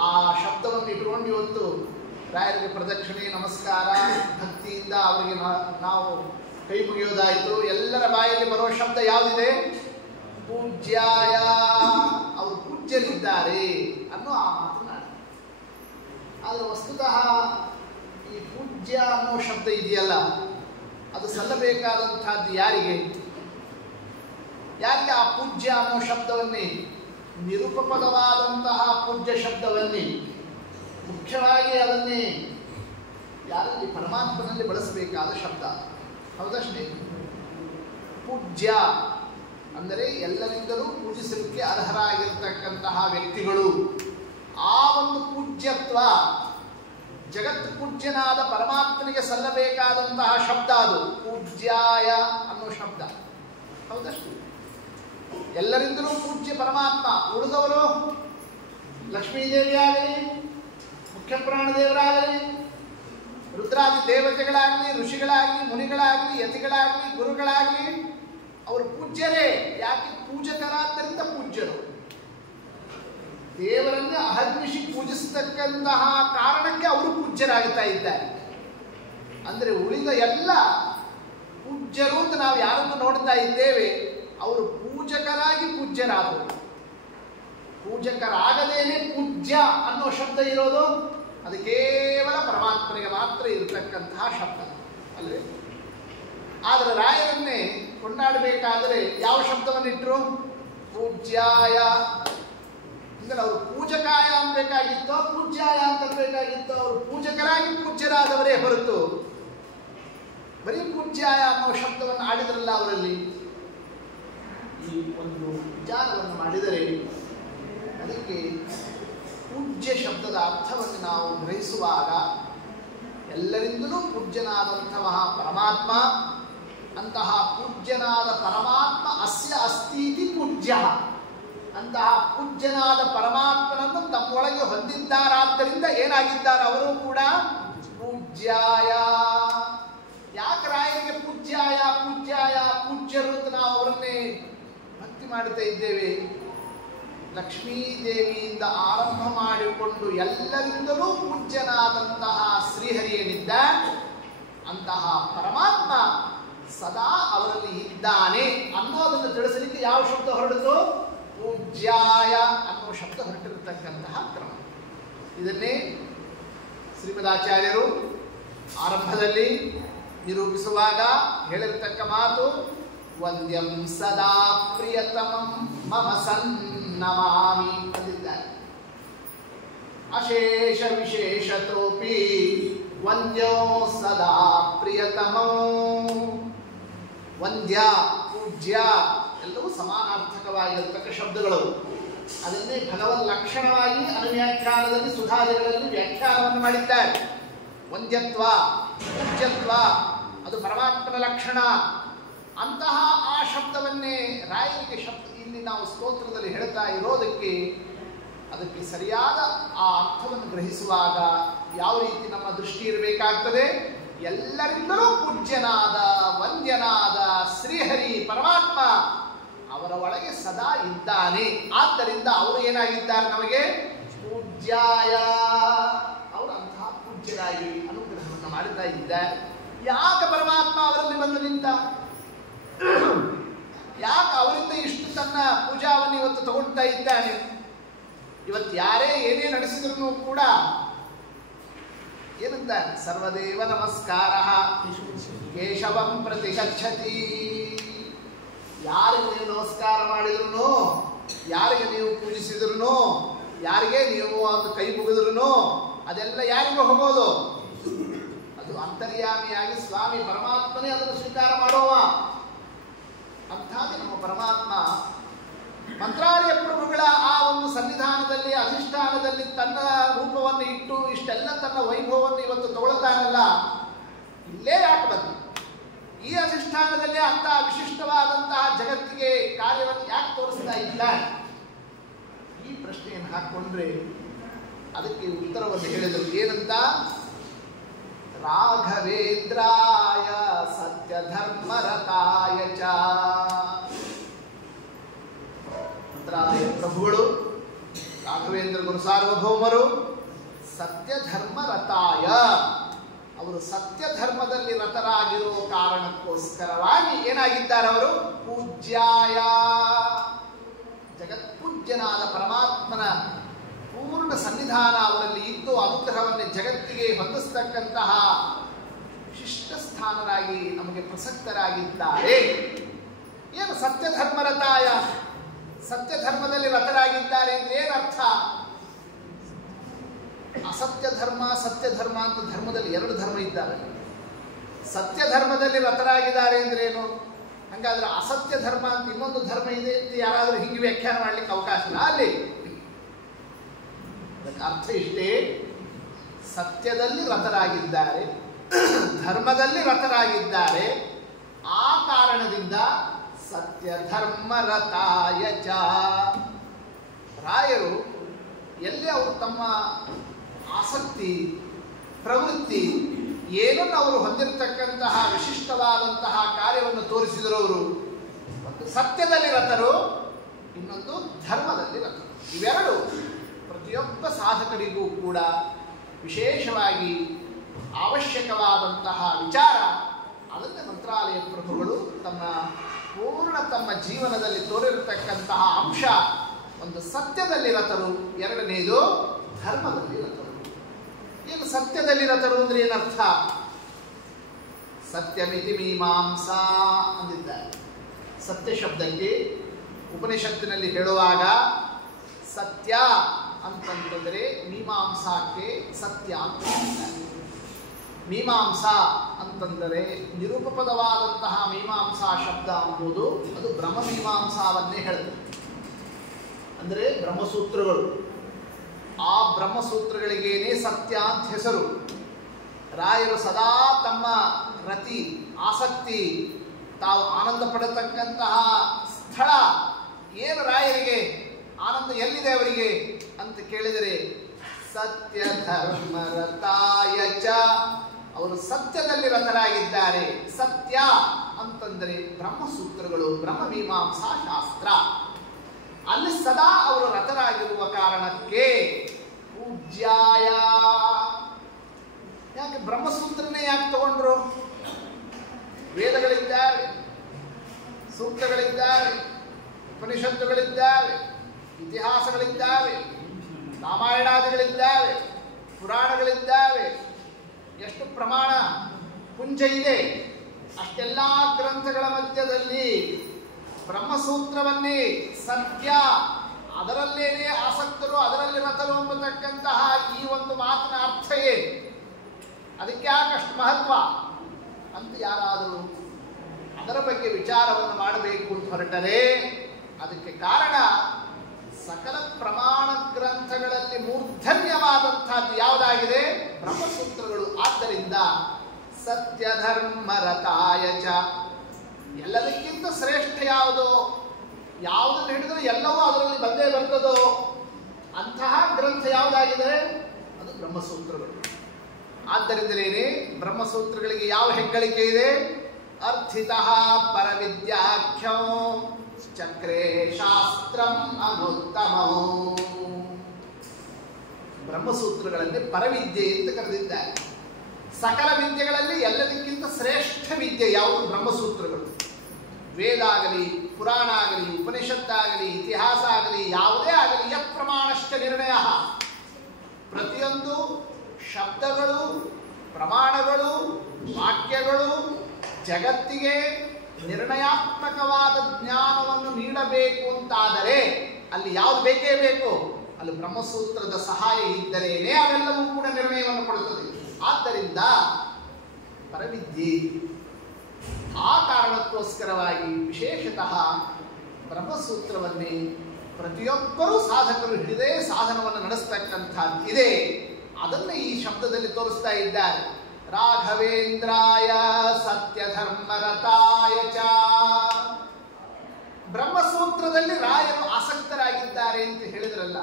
ಆ ಶಬ್ದವನ್ನು ಇಟ್ಕೊಂಡು ಇವತ್ತು ರಾಯರಿಗೆ ಪ್ರದಕ್ಷಿಣೆ ನಮಸ್ಕಾರ ಭಕ್ತಿಯಿಂದ ಅವರಿಗೆ ನಾವು ಕೈ ಮುಗಿಯೋದಾಯಿತು. ಎಲ್ಲರ ಬಾಯಲ್ಲಿ ಬರೋ ಶಬ್ದ ಯಾವುದಿದೆ? ಪೂಜ್ಯಾಯ, ಅವರು ಪೂಜ್ಯರಿದ್ದಾರೆ ಅನ್ನೋ ಆ ಮಾತನಾಡ. ಆದರೆ ವಸ್ತುತಃ ಈ ಪೂಜ್ಯ ಅನ್ನೋ ಶಬ್ದ ಇದೆಯಲ್ಲ, ಅದು ಸಲ್ಲಬೇಕಾದಂತಹದ್ದು ಯಾರಿಗೆ? ಯಾಕೆ ಆ ಪೂಜ್ಯ ಅನ್ನೋ ಶಬ್ದವನ್ನೇ, ನಿರುಪಪದವಾದಂತಹ ಪೂಜ್ಯ ಶಬ್ದವನ್ನೇ ಮುಖ್ಯವಾಗಿ ಅದನ್ನೇ ಯಾರಲ್ಲಿ ಪರಮಾತ್ಮನಲ್ಲಿ ಬಳಸಬೇಕಾದ ಶಬ್ದ. ಹೌದಷ್ಟೇ. ಪೂಜ್ಯ ಅಂದರೆ ಎಲ್ಲರಿಂದಲೂ ಪೂಜಿಸಲಿಕ್ಕೆ ಅರ್ಹರಾಗಿರ್ತಕ್ಕಂತಹ ವ್ಯಕ್ತಿಗಳು. ಆ ಒಂದು ಪೂಜ್ಯತ್ವ ಜಗತ್ ಪೂಜ್ಯನಾದ ಪರಮಾತ್ಮನಿಗೆ ಸಲ್ಲಬೇಕಾದಂತಹ ಶಬ್ದ ಅದು ಪೂಜ್ಯಾಯ ಅನ್ನೋ ಶಬ್ದ. ಹೌದಷ್ಟು. ಎಲ್ಲರಿಂದಲೂ ಪೂಜ್ಯ ಪರಮಾತ್ಮ. ಉಳಿದವರು ಲಕ್ಷ್ಮೀದೇವಿಯಾಗಲಿ, ಮುಖ್ಯಪ್ರಾಣದೇವರಾಗಲಿ, ರುದ್ರಾದಿ ದೇವತೆಗಳಾಗಲಿ, ಋಷಿಗಳಾಗಲಿ, ಮುನಿಗಳಾಗಲಿ, ಯತಿಗಳಾಗಲಿ, ಗುರುಗಳಾಗಲಿ, ಅವರು ಪೂಜ್ಯರೇ. ಯಾಕೆ? ಪೂಜಕರಾದ್ದರಿಂದ ಪೂಜ್ಯರು. ದೇವರನ್ನು ಅಹರ್ನಿಶಿ ಪೂಜಿಸತಕ್ಕಂತಹ ಕಾರಣಕ್ಕೆ ಅವರು ಪೂಜ್ಯರಾಗುತ್ತಾ ಇದ್ದಾರೆ. ಅಂದರೆ ಉಳಿದ ಎಲ್ಲ ಪೂಜ್ಯರು ಅಂತ ನಾವು ಯಾರನ್ನು ನೋಡ್ತಾ ಇದ್ದೇವೆ, ಅವರು ಪೂಜಕರಾಗಿ ಪೂಜ್ಯರಾದರು. ಪೂಜಕರಾಗದೇನೆ ಪೂಜ್ಯ ಅನ್ನೋ ಶಬ್ದ ಇರೋದು, ಅದು ಕೇವಲ ಪರಮಾತ್ಮನಿಗೆ ಮಾತ್ರ ಇರತಕ್ಕಂತಹ ಶಬ್ದ ಅಲ್ವೇ? ಆದರೆ ರಾಯರನ್ನೇ ಕೊಂಡಾಡಬೇಕಾದರೆ ಯಾವ ಶಬ್ದವನ್ನಿಟ್ಟರು? ಪೂಜ್ಯಾಯ. ಅಂದರೆ ಅವರು ಪೂಜಕಾಯ ಅನ್ಬೇಕಾಗಿತ್ತೋ ಪೂಜ್ಯಾಯ ಅಂತ ಬೇಕಾಗಿತ್ತೋ? ಅವರು ಪೂಜಕರಾಗಿ ಪೂಜ್ಯರಾದವರೇ ಹೊರತು ಬರೀ ಪೂಜ್ಯಾಯ ಅನ್ನೋ ಶಬ್ದವನ್ನು ಆಡಿದ್ರಲ್ಲ ಅವರಲ್ಲಿ. ಈ ಒಂದು ವಿಚಾರವನ್ನು ಮಾಡಿದರೆ ಅದಕ್ಕೆ ಪೂಜ್ಯ ಶಬ್ದದ ಅರ್ಥವನ್ನು ನಾವು ಗ್ರಹಿಸುವಾಗ ಎಲ್ಲರಿಂದಲೂ ಪೂಜ್ಯನಾದಂತಹ ಪರಮಾತ್ಮ, ಅಂತಹ ಪೂಜ್ಯನಾದ ಪರಮಾತ್ಮ ಅಸ್ಯ ಅಸ್ತೀತಿ ಪೂಜ್ಯ, ಅಂತಹ ಪೂಜ್ಯನಾದ ಪರಮಾತ್ಮನನ್ನು ತಮ್ಮೊಳಗೆ ಹೊಂದಿದ್ದಾರಾದ್ದರಿಂದ ಏನಾಗಿದ್ದಾರೆ ಅವರು ಕೂಡ ಪೂಜ್ಯಾಯ. ಯಾಕೆ ರಾಯರಿಗೆ ಪೂಜ್ಯಾಯ ಪೂಜ್ಯಾಯ ಪೂಜ್ಯರು ಅಂತ ನಾವು ಅವರನ್ನೇ ಭಕ್ತಿ ಮಾಡುತ್ತಾ ಇದ್ದೇವೆ? ಲಕ್ಷ್ಮೀದೇವಿಯಿಂದ ಆರಂಭ ಮಾಡಿಕೊಂಡು ಎಲ್ಲರಿಂದಲೂ ಪೂಜ್ಯನಾದಂತಹ ಶ್ರೀಹರಿಯನಿದ್ದ ಅಂತಹ ಪರಮಾತ್ಮ ಸದಾ ಅವರಲ್ಲಿ ಇದ್ದಾನೆ ಅನ್ನೋದನ್ನು ತಿಳಿಸಲಿಕ್ಕೆ ಯಾವ ಶಬ್ದ ಹೊರಡಿತು? ಪೂಜ್ಯಾಯ ಅನ್ನೋ ಶಬ್ದ ಹೊರಟಿರತಕ್ಕಂತಹ ಕ್ರಮ. ಇದನ್ನೇ ಶ್ರೀಮದಾಚಾರ್ಯರು ಆರಂಭದಲ್ಲಿ ನಿರೂಪಿಸುವಾಗ ಹೇಳಿರತಕ್ಕ ಮಾತು, ವಂದ್ಯಂ ಸದಾ ಪ್ರಿಯತಮಂ ಮಮ ಸನ್ನಮಾಮಿ ಅಂದಿದ್ದಾರೆ. ಅಶೇಷ ವಿಶೇಷತೋಪಿ ವಂದ್ಯೋ ಸದಾ ಪ್ರಿಯತಮೋ. ವಂದ್ಯ, ಪೂಜ್ಯ ಎಲ್ಲವೂ ಸಮಾನಾರ್ಥಕವಾಗಿರತಕ್ಕ ಶಬ್ದಗಳು. ಅದನ್ನೇ ಭಗವನ್ ಲಕ್ಷಣವಾಗಿ ಅನುವ್ಯಾಖ್ಯಾನದಲ್ಲಿ ಸುಧಾದಿಗಳಲ್ಲಿ ವ್ಯಾಖ್ಯಾನವನ್ನು ಮಾಡಿದ್ದಾರೆ. ವಂದ್ಯತ್ವ, ಪೂಜ್ಯತ್ವ ಅದು ಪರಮಾತ್ಮನ ಲಕ್ಷಣ. ಅಂತಹ ಆ ಶಬ್ದವನ್ನೇ ರಾಯರಿಗೆ ಇಲ್ಲಿ ನಾವು ಸ್ತೋತ್ರದಲ್ಲಿ ಹೇಳ್ತಾ ಇರೋದಕ್ಕೆ ಅದಕ್ಕೆ ಸರಿಯಾದ ಆ ಅರ್ಥವನ್ನು ಗ್ರಹಿಸುವಾಗ ಯಾವ ರೀತಿ ನಮ್ಮ ದೃಷ್ಟಿ ಇರಬೇಕಾಗ್ತದೆ? ಎಲ್ಲರಿಂದಲೂ ಪೂಜ್ಯನಾದ ವಂದ್ಯನಾದ ಶ್ರೀಹರಿ ಪರಮಾತ್ಮ ಅವರ ಒಳಗೆ ಸದಾ ಇದ್ದಾನೆ. ಆದ್ದರಿಂದ ಅವರು ಏನಾಗಿದ್ದಾರೆ? ನಮಗೆ ಪೂಜ್ಯಾಯ. ಅವರು ಅಂತಹ ಪೂಜ್ಯರಾಗಿ ಅನುಗ್ರಹವನ್ನು ಮಾಡುತ್ತಾ ಇದ್ದಾರೆ. ಯಾಕೆ ಪರಮಾತ್ಮ ಅವರಲ್ಲಿ ಬಂದು ನಿಂತ? ಯಾಕೆ ಅವರಿಂದ ಇಷ್ಟು ತನ್ನ ಪೂಜಾವನ್ನು ಇವತ್ತು ತಗೊಳ್ತಾ ಇದ್ದಾನೆ? ಇವತ್ತು ಯಾರೇ ಏನೇ ನಡೆಸಿದ್ರು ಕೂಡ ಏನಂತ? ಸರ್ವದೇವ ನಮಸ್ಕಾರ ಕೇಶವಂ ಪ್ರತಿ ಗಚ್ಚತಿ. ಯಾರಿಗೆ ನೀವು ನಮಸ್ಕಾರ ಮಾಡಿದ್ರು, ಯಾರಿಗೆ ನೀವು ಪೂಜಿಸಿದ್ರು, ಯಾರಿಗೆ ನೀವು ಒಂದು ಕೈ ಮುಗಿದ್ರು ಅದೆಲ್ಲ ಯಾರಿಗೂ ಹೋಗೋದು? ಅದು ಅಂತರ್ಯಾಮಿಯಾಗಿ ಸ್ವಾಮಿ ಪರಮಾತ್ಮನೇ ಅದನ್ನು ಸ್ವೀಕಾರ ಮಾಡುವ. ಅಂಥದ್ದು ನಮ್ಮ ಪರಮಾತ್ಮ ಮಂತ್ರಾಲಯ ಪ್ರಭುಗಳ ಆ ಒಂದು ಸನ್ನಿಧಾನದಲ್ಲಿ ಅಧಿಷ್ಠಾನದಲ್ಲಿ ತನ್ನ ರೂಪವನ್ನು ಇಟ್ಟು ಇಷ್ಟೆಲ್ಲ ತನ್ನ ವೈಭವವನ್ನು ಇವತ್ತು ತಗೊಳ್ತಾನಲ್ಲ, ಇಲ್ಲೇ ಯಾಕೆ ಬಂದು ಈ ಅಧಿಷ್ಠಾನದಲ್ಲಿ ಅಂತಹ ವಿಶಿಷ್ಟವಾದಂತಹ ಜಗತ್ತಿಗೆ ಕಾರ್ಯವನ್ನು ಯಾಕೆ ತೋರಿಸ್ತಾ ಇಲ್ಲ? ಈ ಪ್ರಶ್ನೆಯನ್ನು ಹಾಕೊಂಡ್ರೆ ಅದಕ್ಕೆ ಉತ್ತರವನ್ನು ಹೇಳಿದರು. ಏನಂತ? ರಾಘವೇಂದ್ರಾಯ ಸತ್ಯ ಧರ್ಮರತಾಯ ಚ. ಮಂತ್ರಾಲಯ ಪ್ರಭುಗಳು ರಾಘವೇಂದ್ರ ಗುರು ಸಾರ್ವಭೌಮರು ಸತ್ಯ ಧರ್ಮ ರತಾಯ, ಅವರು ಸತ್ಯ ಧರ್ಮದಲ್ಲಿ ರತರಾಗಿರೋ ಕಾರಣಕ್ಕೋಸ್ಕರವಾಗಿ ಏನಾಗಿದ್ದಾರೆ ಅವರು? ಪೂಜ್ಯಾಯ, ಜಗತ್ಪೂಜ್ಯನಾದ ಪರಮಾತ್ಮನ ಪೂರ್ಣ ಸನ್ನಿಧಾನ ಅವರಲ್ಲಿ ಇದ್ದು ಅನುಗ್ರಹವನ್ನು ಜಗತ್ತಿಗೆ ಹೊಂದಿಸ್ತಕ್ಕಂತಹ ವಿಶಿಷ್ಟ ಸ್ಥಾನರಾಗಿ ನಮಗೆ ಪ್ರಸಕ್ತರಾಗಿದ್ದಾರೆ. ಏನು ಸತ್ಯ ಧರ್ಮ ರತಾಯ? ಸತ್ಯ ಧರ್ಮದಲ್ಲಿ ರತರಾಗಿದ್ದಾರೆ ಅಂದ್ರೆ ಏನರ್ಥ? ಅಸತ್ಯ ಧರ್ಮ ಸತ್ಯ ಧರ್ಮ ಅಂತ ಧರ್ಮದಲ್ಲಿ ಎರಡು ಧರ್ಮ ಇದ್ದಾವೆ. ಸತ್ಯ ಧರ್ಮದಲ್ಲಿ ರತರಾಗಿದ್ದಾರೆ ಅಂದ್ರೆ ಏನು? ಹಂಗಾದ್ರೆ ಅಸತ್ಯ ಧರ್ಮ ಅಂತ ಇನ್ನೊಂದು ಧರ್ಮ ಇದೆ ಅಂತ ಯಾರಾದರೂ ಹಿಂಗೆ ವ್ಯಾಖ್ಯಾನ ಮಾಡ್ಲಿಕ್ಕೆ ಅವಕಾಶ ಇಲ್ಲ ಅಲ್ಲಿ. ಅರ್ಥ ಇಷ್ಟೇ, ಸತ್ಯದಲ್ಲಿ ರತರಾಗಿದ್ದಾರೆ, ಧರ್ಮದಲ್ಲಿ ರತರಾಗಿದ್ದಾರೆ. ಆ ಕಾರಣದಿಂದ ಸತ್ಯ ಧರ್ಮ ರತಾಯ ಚ. ರಾಯರು ಎಲ್ಲಿ ಅವರು ತಮ್ಮ ಆಸಕ್ತಿ ಪ್ರವೃತ್ತಿ ಏನನ್ನು ಅವರು ಹೊಂದಿರತಕ್ಕಂತಹ ವಿಶಿಷ್ಟವಾದಂತಹ ಕಾರ್ಯವನ್ನು ತೋರಿಸಿದರು. ಅವರು ಒಂದು ಸತ್ಯದಲ್ಲಿ ರತರು, ಇನ್ನೊಂದು ಧರ್ಮದಲ್ಲಿ ರತರು. ಇವೆರಡು ಪ್ರತಿಯೊಬ್ಬ ಸಾಧಕರಿಗೂ ಕೂಡ ವಿಶೇಷವಾಗಿ ಅವಶ್ಯಕವಾದಂತಹ ವಿಚಾರ. ಅದನ್ನು ಮಂತ್ರಾಲಯ ಪ್ರಭುಗಳು ತಮ್ಮ ಜೀವನದಲ್ಲಿ ತೋರಿರತಕ್ಕಂತಹ ಅಂಶ. ಒಂದು ಸತ್ಯದಲ್ಲಿ ರತರು, ಎರಡನೆಯದು ಧರ್ಮದಲ್ಲಿ ರತರು. ಏನು ಸತ್ಯದಲ್ಲಿ ರತರು ಅಂದ್ರೆ ಏನರ್ಥ? ಸತ್ಯಮಿತಿ ಮೀಮಾಂಸಾ ಅಂದಿದ್ದಾರೆ. ಸತ್ಯ ಶಬ್ದಕ್ಕೆ ಉಪನಿಷತ್ತಿನಲ್ಲಿ ಹೇಳುವಾಗ ಸತ್ಯ ಅಂತಂತಂದರೆ ಮೀಮಾಂಸಾಕ್ಕೆ ಸತ್ಯ ಅಂತ ಹೇಳ್ತಾರೆ. ಮೀಮಾಂಸಾ ಅಂತಂದರೆ ನಿರೂಪಪದವಾದಂತಹ ಮೀಮಾಂಸಾ ಶಬ್ದ ಎಂಬುದು ಅದು ಬ್ರಹ್ಮಮೀಮಾಂಸಾವನ್ನೇ ಹೇಳುತ್ತೆ. ಅಂದರೆ ಬ್ರಹ್ಮಸೂತ್ರಗಳು. ಆ ಬ್ರಹ್ಮಸೂತ್ರಗಳಿಗೇನೆ ಸತ್ಯ ಅಂತ ಹೆಸರು. ರಾಯರು ಸದಾ ತಮ್ಮ ರತಿ ಆಸಕ್ತಿ ತಾವು ಆನಂದ ಪಡತಕ್ಕಂತಹ ಸ್ಥಳ ಏನು? ರಾಯರಿಗೆ ಆನಂದ ಎಲ್ಲಿದೆ ಅವರಿಗೆ ಅಂತ ಕೇಳಿದರೆ ಸತ್ಯ ಧರ್ಮ ರತಾಯ ಚ. ಅವರು ಸತ್ಯದಲ್ಲಿ ರತರಾಗಿದ್ದಾರೆ. ಸತ್ಯ ಅಂತಂದರೆ ಬ್ರಹ್ಮಸೂತ್ರಗಳು, ಬ್ರಹ್ಮಮೀಮಾಂಸಾ ಶಾಸ್ತ್ರ. ಅಲ್ಲಿ ಸದಾ ಅವರು ರತರಾಗಿರುವ ಕಾರಣಕ್ಕೆ ಪೂಜ್ಯಾಯ. ಯಾಕೆ ಬ್ರಹ್ಮಸೂತ್ರನೇ ಯಾಕೆ ತಗೊಂಡ್ರು? ವೇದಗಳಿದ್ದಾವೆ, ಸೂಕ್ತಗಳಿದ್ದಾವೆ, ಉಪನಿಷತ್ತುಗಳಿದ್ದಾವೆ, ಇತಿಹಾಸಗಳಿದ್ದಾವೆ, ರಾಮಾಯಣಾದಿಗಳಿದ್ದಾವೆ, ಪುರಾಣಗಳಿದ್ದಾವೆ. ಎಷ್ಟು ಪ್ರಮಾಣ ಪುಂಜ ಇದೆ. ಅಷ್ಟೆಲ್ಲ ಗ್ರಂಥಗಳ ಮಧ್ಯದಲ್ಲಿ ಬ್ರಹ್ಮಸೂತ್ರವನ್ನೇ ಸತ್ಯ, ಅದರಲ್ಲೇನೇ ಆಸಕ್ತರು, ಅದರಲ್ಲಿ ರತರು ಎಂಬತಕ್ಕಂತಹ ಈ ಒಂದು ಮಾತಿನ ಅರ್ಥ ಏನು? ಅದಕ್ಕೆ ಯಾಕಷ್ಟು ಮಹತ್ವ ಅಂತ ಯಾರಾದರೂ ಅದರ ಬಗ್ಗೆ ವಿಚಾರವನ್ನು ಮಾಡಬೇಕು ಅಂತ ಹೊರಟರೆ ಅದಕ್ಕೆ ಕಾರಣ ಸಕಲ ಪ್ರಮಾಣ ಗ್ರಂಥಗಳಲ್ಲಿ ಮೂರ್ಧನ್ಯವಾದಂತಹದ್ದು ಯಾವುದಾಗಿದೆ? ಬ್ರಹ್ಮಸೂತ್ರಗಳು. ಆದ್ದರಿಂದ ಸತ್ಯ ಧರ್ಮ ರತಾಯ ಚ. ಎಲ್ಲದಕ್ಕಿಂತ ಶ್ರೇಷ್ಠ ಯಾವುದೋ, ಯಾವುದನ್ನು ಹಿಡಿದ್ರೆ ಎಲ್ಲವೂ ಅದರಲ್ಲಿ ಬಂದೇ ಬರ್ತದೋ ಅಂತಹ ಗ್ರಂಥ ಯಾವುದಾಗಿದೆ? ಅದು ಬ್ರಹ್ಮಸೂತ್ರಗಳು. ಆದ್ದರಿಂದಲೇ ಬ್ರಹ್ಮಸೂತ್ರಗಳಿಗೆ ಯಾವ ಹೆಗ್ಗಳಿಕೆ ಇದೆ? ಅರ್ಥಿತಃ ಪರವಿದ್ಯಾಖ್ಯೋ ಚಕ್ರೇ ಶಾಸ್ತ್ರಂ ಅನುತ್ತಮೋ. ಬ್ರಹ್ಮಸೂತ್ರಗಳಲ್ಲಿ ಪರವಿದ್ಯೆ ಅಂತ ಕರೆದಿದ್ದಾರೆ. ಸಕಲ ವಿದ್ಯೆಗಳಲ್ಲಿ ಎಲ್ಲದಕ್ಕಿಂತ ಶ್ರೇಷ್ಠ ವಿದ್ಯೆ ಯಾವುದು? ಬ್ರಹ್ಮಸೂತ್ರಗಳು. ವೇದ ಆಗಲಿ, ಪುರಾಣ ಆಗಲಿ, ಉಪನಿಷತ್ತಾಗಲಿ, ಇತಿಹಾಸ ಆಗಲಿ, ಯಾವುದೇ ಆಗಲಿ, ಯತ್ ಪ್ರಮಾಣಶ್ಚ ನಿರ್ಣಯ. ಪ್ರತಿಯೊಂದು ಶಬ್ದಗಳು, ಪ್ರಮಾಣಗಳು, ವಾಕ್ಯಗಳು ಜಗತ್ತಿಗೆ ನಿರ್ಣಯಾತ್ಮಕವಾದ ಜ್ಞಾನವನ್ನು ನೀಡಬೇಕು ಅಂತಾದರೆ ಅಲ್ಲಿ ಯಾವುದು ಬೇಕೇ ಬೇಕು? ಅಲ್ಲಿ ಬ್ರಹ್ಮಸೂತ್ರದ ಸಹಾಯ ಇದ್ದರೇನೆ ಅವೆಲ್ಲವೂ ಕೂಡ ನಿರ್ಣಯವನ್ನು ಕೊಡುತ್ತದೆ. ಆದ್ದರಿಂದ ಪರವಿದ್ಯೆ. ಆ ಕಾರಣಕ್ಕೋಸ್ಕರವಾಗಿ ವಿಶೇಷತಃ ಬ್ರಹ್ಮಸೂತ್ರವನ್ನೇ ಪ್ರತಿಯೊಬ್ಬರೂ ಸಾಧಕರು ಹಿಡಿದೇ ಸಾಧನವನ್ನು ನಡೆಸ್ತಕ್ಕಂಥದ್ದಿದೆ. ಅದನ್ನು ಈ ಶಬ್ದದಲ್ಲಿ ತೋರಿಸ್ತಾ ಇದ್ದಾರೆ. ರಾಘವೇಂದ್ರಾಯ ಸತ್ಯ ಧರ್ಮ ರತಾಯ ಚ. ಬ್ರಹ್ಮಸೂತ್ರದಲ್ಲಿ ರಾಯರು ಆಸಕ್ತರಾಗಿದ್ದಾರೆ ಅಂತ ಹೇಳಿದ್ರಲ್ಲ,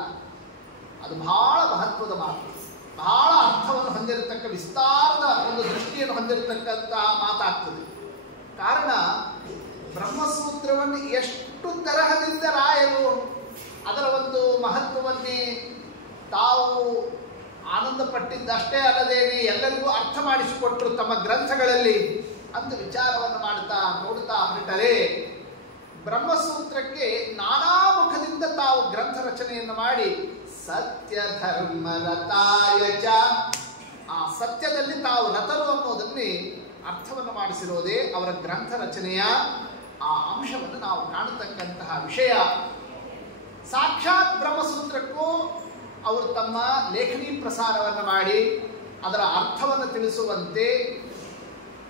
ಅದು ಬಹಳ ಮಹತ್ವದ ಮಾತು, ಬಹಳ ಅರ್ಥವನ್ನು ಹೊಂದಿರತಕ್ಕ, ವಿಸ್ತಾರದ ಒಂದು ದೃಷ್ಟಿಯನ್ನು ಹೊಂದಿರತಕ್ಕಂತಹ ಮಾತಾಗ್ತದೆ. ಕಾರಣ ಬ್ರಹ್ಮಸೂತ್ರವನ್ನು ಎಷ್ಟು ತರಹದಿಂದ ರಾಯರು ಅದರ ಒಂದು ಮಹತ್ವವನ್ನೇ ತಾವು ಆನಂದ ಪಟ್ಟಿದ್ದಷ್ಟೇ ಅಲ್ಲದೇನೆ ಎಲ್ಲರಿಗೂ ಅರ್ಥ ಮಾಡಿಸಿಕೊಟ್ಟರು ತಮ್ಮ ಗ್ರಂಥಗಳಲ್ಲಿ ಅಂತ ವಿಚಾರವನ್ನು ಮಾಡುತ್ತಾ ನೋಡುತ್ತಾ ಹೊರಟರೆ ಬ್ರಹ್ಮಸೂತ್ರಕ್ಕೆ ನಾನಾ ಮುಖದಿಂದ ತಾವು ಗ್ರಂಥ ರಚನೆಯನ್ನು ಮಾಡಿ ಸತ್ಯ ಧರ್ಮ ರತಾಯಚ, ಆ ಸತ್ಯದಲ್ಲಿ ತಾವು ರತರು ಅನ್ನೋದನ್ನೇ ಅರ್ಥವನ್ನು ಮಾಡಿಸಿರೋದೇ ಅವರ ಗ್ರಂಥ ರಚನೆಯ ಆ ಅಂಶವನ್ನು ನಾವು ಕಾಣತಕ್ಕಂತಹ ವಿಷಯ. ಸಾಕ್ಷಾತ್ ಬ್ರಹ್ಮಸೂತ್ರಕ್ಕೂ ಅವರು ತಮ್ಮ ಲೇಖನಿ ಪ್ರಸಾರವನ್ನು ಮಾಡಿ ಅದರ ಅರ್ಥವನ್ನು ತಿಳಿಸುವಂತೆ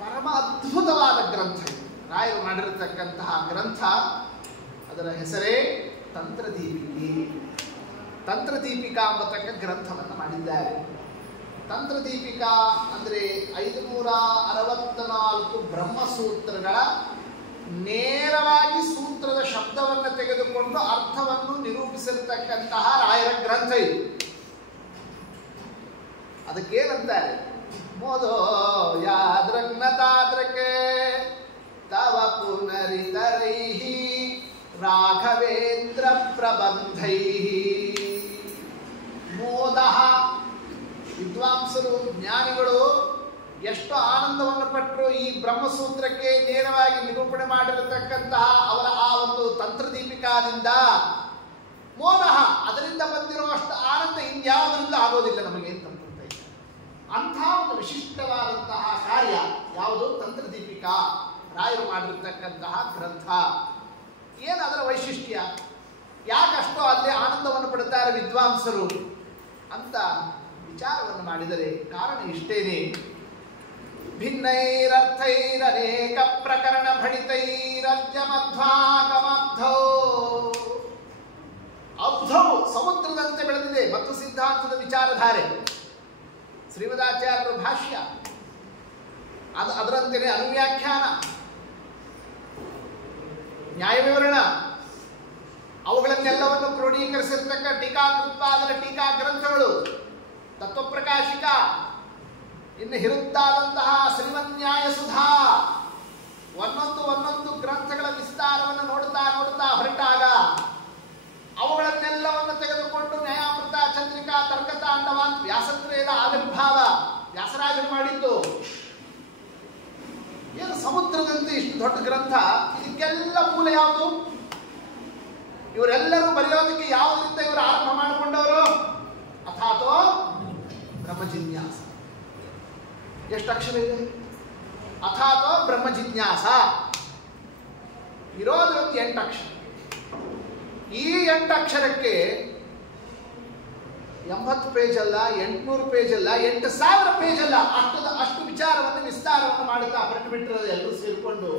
ಪರಮ ಅದ್ಭುತವಾದ ಗ್ರಂಥ ರಾಯರು ಮಾಡಿರತಕ್ಕಂತಹ ಗ್ರಂಥ. ಅದರ ಹೆಸರೇ ತಂತ್ರದೀಪಿಕೆ. ತಂತ್ರದೀಪಿಕಾ ಎಂಬತಕ್ಕ ಗ್ರಂಥವನ್ನು ಮಾಡಿದ್ದಾರೆ. ತಂತ್ರದೀಪಿಕಾ ಅಂದರೆ 564 ಬ್ರಹ್ಮಸೂತ್ರಗಳ ನೇರವಾಗಿ ಸೂತ್ರದ ಶಬ್ದವನ್ನು ತೆಗೆದುಕೊಂಡು ಅರ್ಥವನ್ನು ನಿರೂಪಿಸಿರ್ತಕ್ಕಂತಹ ರಾಯರ ಗ್ರಂಥ ಇದು. ಅದಕ್ಕೇನಂತಾರೆ? ಮೋದೋ ಯಾದ್ರಗ್ನತಾದ್ರಕೆ ತವ ಪುನರಿತರೈಹಿ ರಾಘವೇಂದ್ರ ಪ್ರಬಂಧೈಹಿ. ಮೋದಃ, ವಿದ್ವಾಂಸರು ಜ್ಞಾನಿಗಳು ಎಷ್ಟು ಆನಂದವನ್ನು ಪಟ್ಟರು ಈ ಬ್ರಹ್ಮಸೂತ್ರಕ್ಕೆ ನೇರವಾಗಿ ನಿರೂಪಣೆ ಮಾಡಿರತಕ್ಕಂತಹ ಅವರ ಆ ಒಂದು ತಂತ್ರದೀಪಿಕಾದಿಂದ. ಮೋದಃ, ಅದರಿಂದ ಬಂದಿರುವಷ್ಟು ಆನಂದ ಇನ್ಯಾವುದರಿಂದ ಆಗೋದಿಲ್ಲ ನಮಗೆ ಅಂತ ಅಂಥ ಒಂದು ವಿಶಿಷ್ಟವಾದಂತಹ ಕಾರ್ಯ ಯಾವುದು? ತಂತ್ರದೀಪಿಕಾ, ರಾಯರು ಮಾಡಿರ್ತಕ್ಕಂತಹ ಗ್ರಂಥ. ಏನು ಅದರ ವೈಶಿಷ್ಟ್ಯ? ಯಾಕಷ್ಟೋ ಅಲ್ಲೇ ಆನಂದವನ್ನು ಪಡುತ್ತಾರೆ ವಿದ್ವಾಂಸರು ಅಂತ ವಿಚಾರವನ್ನು ಮಾಡಿದರೆ ಕಾರಣ ಇಷ್ಟೇನೆ. ಭಿನ್ನೈರರ್ಥೈರನೇಕ ಪ್ರಕರಣ ಭಣಿತೈರಜ್ಯಮಧ್ವಾಗಮಬ್ಧೌ. ಅಬ್ಧೌ ಸಮುದ್ರದಂತೆ ಬೆಳೆದಿದೆ ಮತ್ತು ಸಿದ್ಧಾಂತದ ವಿಚಾರಧಾರೆ. ಶ್ರೀಮದಾಚಾರ್ಯರ ಭಾಷ್ಯ, ಅದರಂತೆಯೇ ಅನುವ್ಯಾಖ್ಯಾನ, ನ್ಯಾಯವಿವರಣ, ಅವುಗಳನ್ನೆಲ್ಲವನ್ನು ಕ್ರೋಢೀಕರಿಸಿರ್ತಕ್ಕ ಟೀಕಾಕೃತ್ಪಾದರ ಟೀಕಾ ಗ್ರಂಥಗಳು, ತತ್ವಪ್ರಕಾಶಿಕ, ಇನ್ನು ಹಿರುತ್ತಾದಂತಹ ಶ್ರೀಮನ್ಯಾಯ ಸುಧಾ, ಒಂದೊಂದು ಗ್ರಂಥಗಳ ವಿಸ್ತಾರವನ್ನು ನೋಡುತ್ತಾ ನೋಡುತ್ತಾ ಹೊರಟಾಗ ಅವುಗಳನ್ನೆಲ್ಲವನ್ನು ತೆಗೆದುಕೊಂಡು ನ್ಯಾಯಾಮೃತ, ಚಂದ್ರಿಕಾ, ತರ್ಕತಾಂಡವ, ವ್ಯಾಸತ್ರಯದ ಆವಿರ್ಭಾವ, ವ್ಯಾಸರಾಜರು ಮಾಡಿದ್ದು. ಏನು ಸಮುದ್ರದಂತೆ ಇಷ್ಟು ದೊಡ್ಡ ಗ್ರಂಥ, ಇದಕ್ಕೆಲ್ಲ ಮೂಲ ಯಾವುದು? ಇವರೆಲ್ಲರೂ ಬರೆಯೋದಕ್ಕೆ ಯಾವುದರಿಂದ ಇವರು ಆರಂಭ ಮಾಡಿಕೊಂಡವರು? ಅಥಾತೋ ಬ್ರಹ್ಮಜಿಜ್ಞಾಸ. ಎಷ್ಟು ಅಕ್ಷರ ಇದೆ? ಅಥಾತೋ ಬ್ರಹ್ಮಜಿಜ್ಞಾಸ ಇರೋದು 8 ಅಕ್ಷರ. ಈ 8 ಅಕ್ಷರಕ್ಕೆ 80 ಪೇಜ್ ಅಲ್ಲ, 800 ಪೇಜ್ ಅಲ್ಲ, 8000 ಪೇಜ್ ಅಲ್ಲ, ಅಷ್ಟು ವಿಚಾರವನ್ನು ವಿಸ್ತಾರವನ್ನು ಮಾಡುತ್ತಾ ಹೊರಟು ಬಿಟ್ಟಿರೋದು ಎಲ್ಲರೂ ಸೇರಿಕೊಂಡು.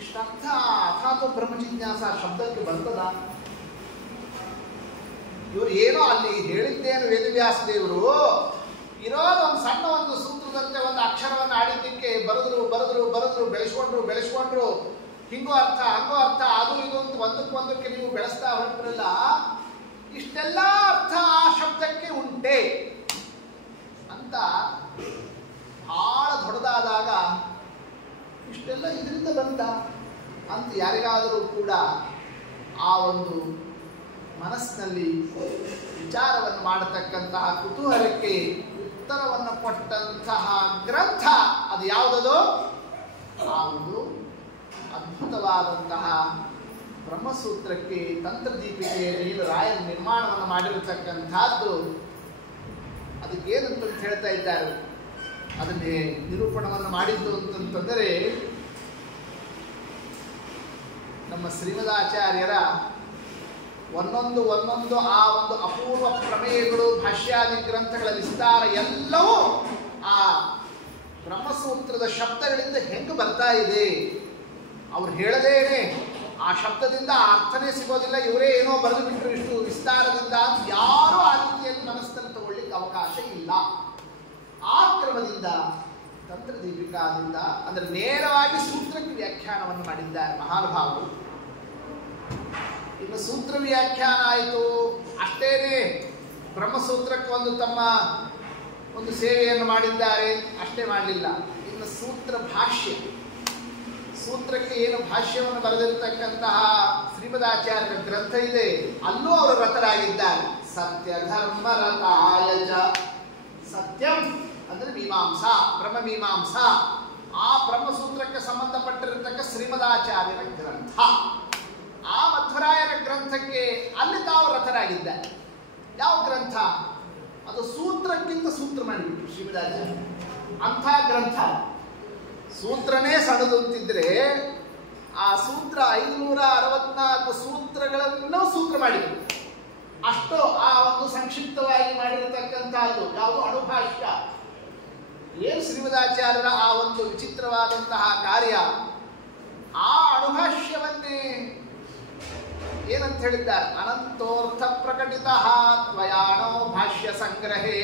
ಇಷ್ಟರ್ಥ ಅಥಾತೋ ಬ್ರಹ್ಮಜಿಜ್ಞಾಸ ಶಬ್ದಕ್ಕೆ ಬರ್ತದ? ಇವರು ಏನೋ ಅಲ್ಲಿ ಹೇಳಿದ್ದೇನು ವೇದವ್ಯಾಸ ದೇವರು, ಇರೋದು ಒಂದು ಸಣ್ಣ ಒಂದು ಸೂತ್ರದಂತೆ ಒಂದು ಅಕ್ಷರವನ್ನು ಆಡಿದ್ದಕ್ಕೆ ಬರೆದ್ರು ಬೆಳೆಸ್ಕೊಂಡ್ರು ಹಿಂಗೂ ಅರ್ಥ ಹಂಗೂ ಅರ್ಥ ಅದು ಇದು ಅಂತ ಒಂದಕ್ಕೆ ನೀವು ಬೆಳೆಸ್ತಾ ಹೊರಟ್ರಲ್ಲ, ಇಷ್ಟೆಲ್ಲ ಅರ್ಥ ಆ ಶಬ್ದಕ್ಕೆ ಉಂಟೆ ಅಂತ ಬಹಳ ದೊಡ್ಡದಾದಾಗ ಇಷ್ಟೆಲ್ಲ ಇದರಿಂದ ಬಂತ ಅಂತ ಯಾರಿಗಾದರೂ ಕೂಡ ಆ ಒಂದು ಮನಸ್ಸಿನಲ್ಲಿ ವಿಚಾರವನ್ನು ಮಾಡತಕ್ಕಂತಹ ಕುತೂಹಲಕ್ಕೆ ಉತ್ತರವನ್ನು ಕೊಟ್ಟಂತಹ ಗ್ರಂಥ ಅದು ಯಾವುದದು? ಆ ಒಂದು ಅದ್ಭುತವಾದಂತಹ ಬ್ರಹ್ಮಸೂತ್ರಕ್ಕೆ ತಂತ್ರದೀಪಿಕೆಯಲ್ಲಿ ರಾಯರು ನಿರ್ಮಾಣವನ್ನು ಮಾಡಿರತಕ್ಕಂಥದ್ದು. ಅದಕ್ಕೇನಂತ ಹೇಳ್ತಾ ಇದ್ದಾರೆ, ಅದನ್ನೇ ನಿರೂಪಣವನ್ನು ಮಾಡಿದ್ದು ಅಂತಂದರೆ ನಮ್ಮ ಶ್ರೀಮದಾಚಾರ್ಯರ ಒಂದೊಂದು ಆ ಒಂದು ಅಪೂರ್ವ ಪ್ರಮೇಯಗಳು, ಭಾಷ್ಯಾದಿ ಗ್ರಂಥಗಳ ವಿಸ್ತಾರ ಎಲ್ಲವೂ ಆ ಬ್ರಹ್ಮಸೂತ್ರದ ಶಬ್ದಗಳಿಂದ ಹೆಂಗೆ ಬರ್ತಾ ಇದೆ. ಅವ್ರು ಹೇಳದೇನೆ ಆ ಶಬ್ದದಿಂದ ಆ ಅರ್ಥನೇ ಸಿಗೋದಿಲ್ಲ, ಇವರೇ ಏನೋ ಬರೆದು ಬಿಟ್ಟರು ಇಷ್ಟು ವಿಸ್ತಾರದಿಂದ ಅಂತ ಯಾರೂ ಆ ರೀತಿಯಲ್ಲಿ ಮನಸ್ಸನ್ನು ತಗೊಳ್ಳಿಕ್ಕೆ ಅವಕಾಶ ಇಲ್ಲ. ಆ ಕ್ರಮದಿಂದ ತಂತ್ರದೀಪಿಕಾದಿಂದ ಅಂದರೆ ನೇರವಾಗಿ ಸೂತ್ರಕ್ಕೆ ವ್ಯಾಖ್ಯಾನವನ್ನು ಮಾಡಿದ್ದಾರೆ ಮಹಾನುಭಾವರು. ಇನ್ನು ಸೂತ್ರ ವ್ಯಾಖ್ಯಾನ ಆಯಿತು, ಅಷ್ಟೇನೆ ಬ್ರಹ್ಮಸೂತ್ರಕ್ಕೆ ತಮ್ಮ ಒಂದು ಸೇವೆಯನ್ನು ಮಾಡಿದ್ದಾರೆ, ಅಷ್ಟೇ ಮಾಡಲಿಲ್ಲ. ಇನ್ನು ಸೂತ್ರ ಭಾಷ್ಯ, ಸೂತ್ರಕ್ಕೆ ಏನು ಭಾಷ್ಯವನ್ನು ಬರೆದಿರತಕ್ಕಂತಹ ಶ್ರೀಮದಾಚಾರ್ಯರ ಗ್ರಂಥ ಇದೆ, ಅಲ್ಲೂ ಅವರು ರತರಾಗಿದ್ದಾರೆ. ಸತ್ಯ ಧರ್ಮ ರತಾಯಜ ಸತ್ಯಂ ಅಂದರೆ ಮೀಮಾಂಸಾ, ಬ್ರಹ್ಮಮೀಮಾಂಸಾ. ಆ ಬ್ರಹ್ಮಸೂತ್ರಕ್ಕೆ ಸಂಬಂಧಪಟ್ಟಿರತಕ್ಕ ಶ್ರೀಮದಾಚಾರ್ಯರ ಗ್ರಂಥ. ಆ ಮಧ್ವರಾಯರ ಗ್ರಂಥಕ್ಕೆ ಅಲ್ಲಿ ತಾವು ರಥರಾಗಿದ್ದಾರೆ. ಯಾವ ಗ್ರಂಥ ಅದು? ಸೂತ್ರಕ್ಕಿಂತ ಸೂತ್ರ ಮಾಡಿಬಿಟ್ಟು ಶ್ರೀಮದಾಚಾರ್ಯ ಅಂಥ ಗ್ರಂಥ. ಸೂತ್ರನೇ ಸಣ್ಣದು ಅಂತಿದ್ರೆ ಆ ಸೂತ್ರ 564 ಸೂತ್ರಗಳನ್ನು ಸೂತ್ರ ಮಾಡಿದ್ರು. ಅಷ್ಟು ಆ ಒಂದು ಸಂಕ್ಷಿಪ್ತವಾಗಿ ಮಾಡಿರತಕ್ಕಂಥದ್ದು ಯಾವುದು? ಅಣುಭಾಷ್ಯ. ಏನು ಶ್ರೀಮದಾಚಾರ್ಯರ ಆ ಒಂದು ವಿಚಿತ್ರವಾದಂತಹ ಕಾರ್ಯ. ಆ ಅಣುಭಾಷ್ಯವನ್ನೇ ಏನಂತ ಹೇಳಿದ್ದಾರೆ? ಅನಂತೋರ್ಥ ಪ್ರಕಟಿತ ತ್ವಯಾಣೋ ಭಾಷ್ಯ ಸಂಗ್ರಹೇ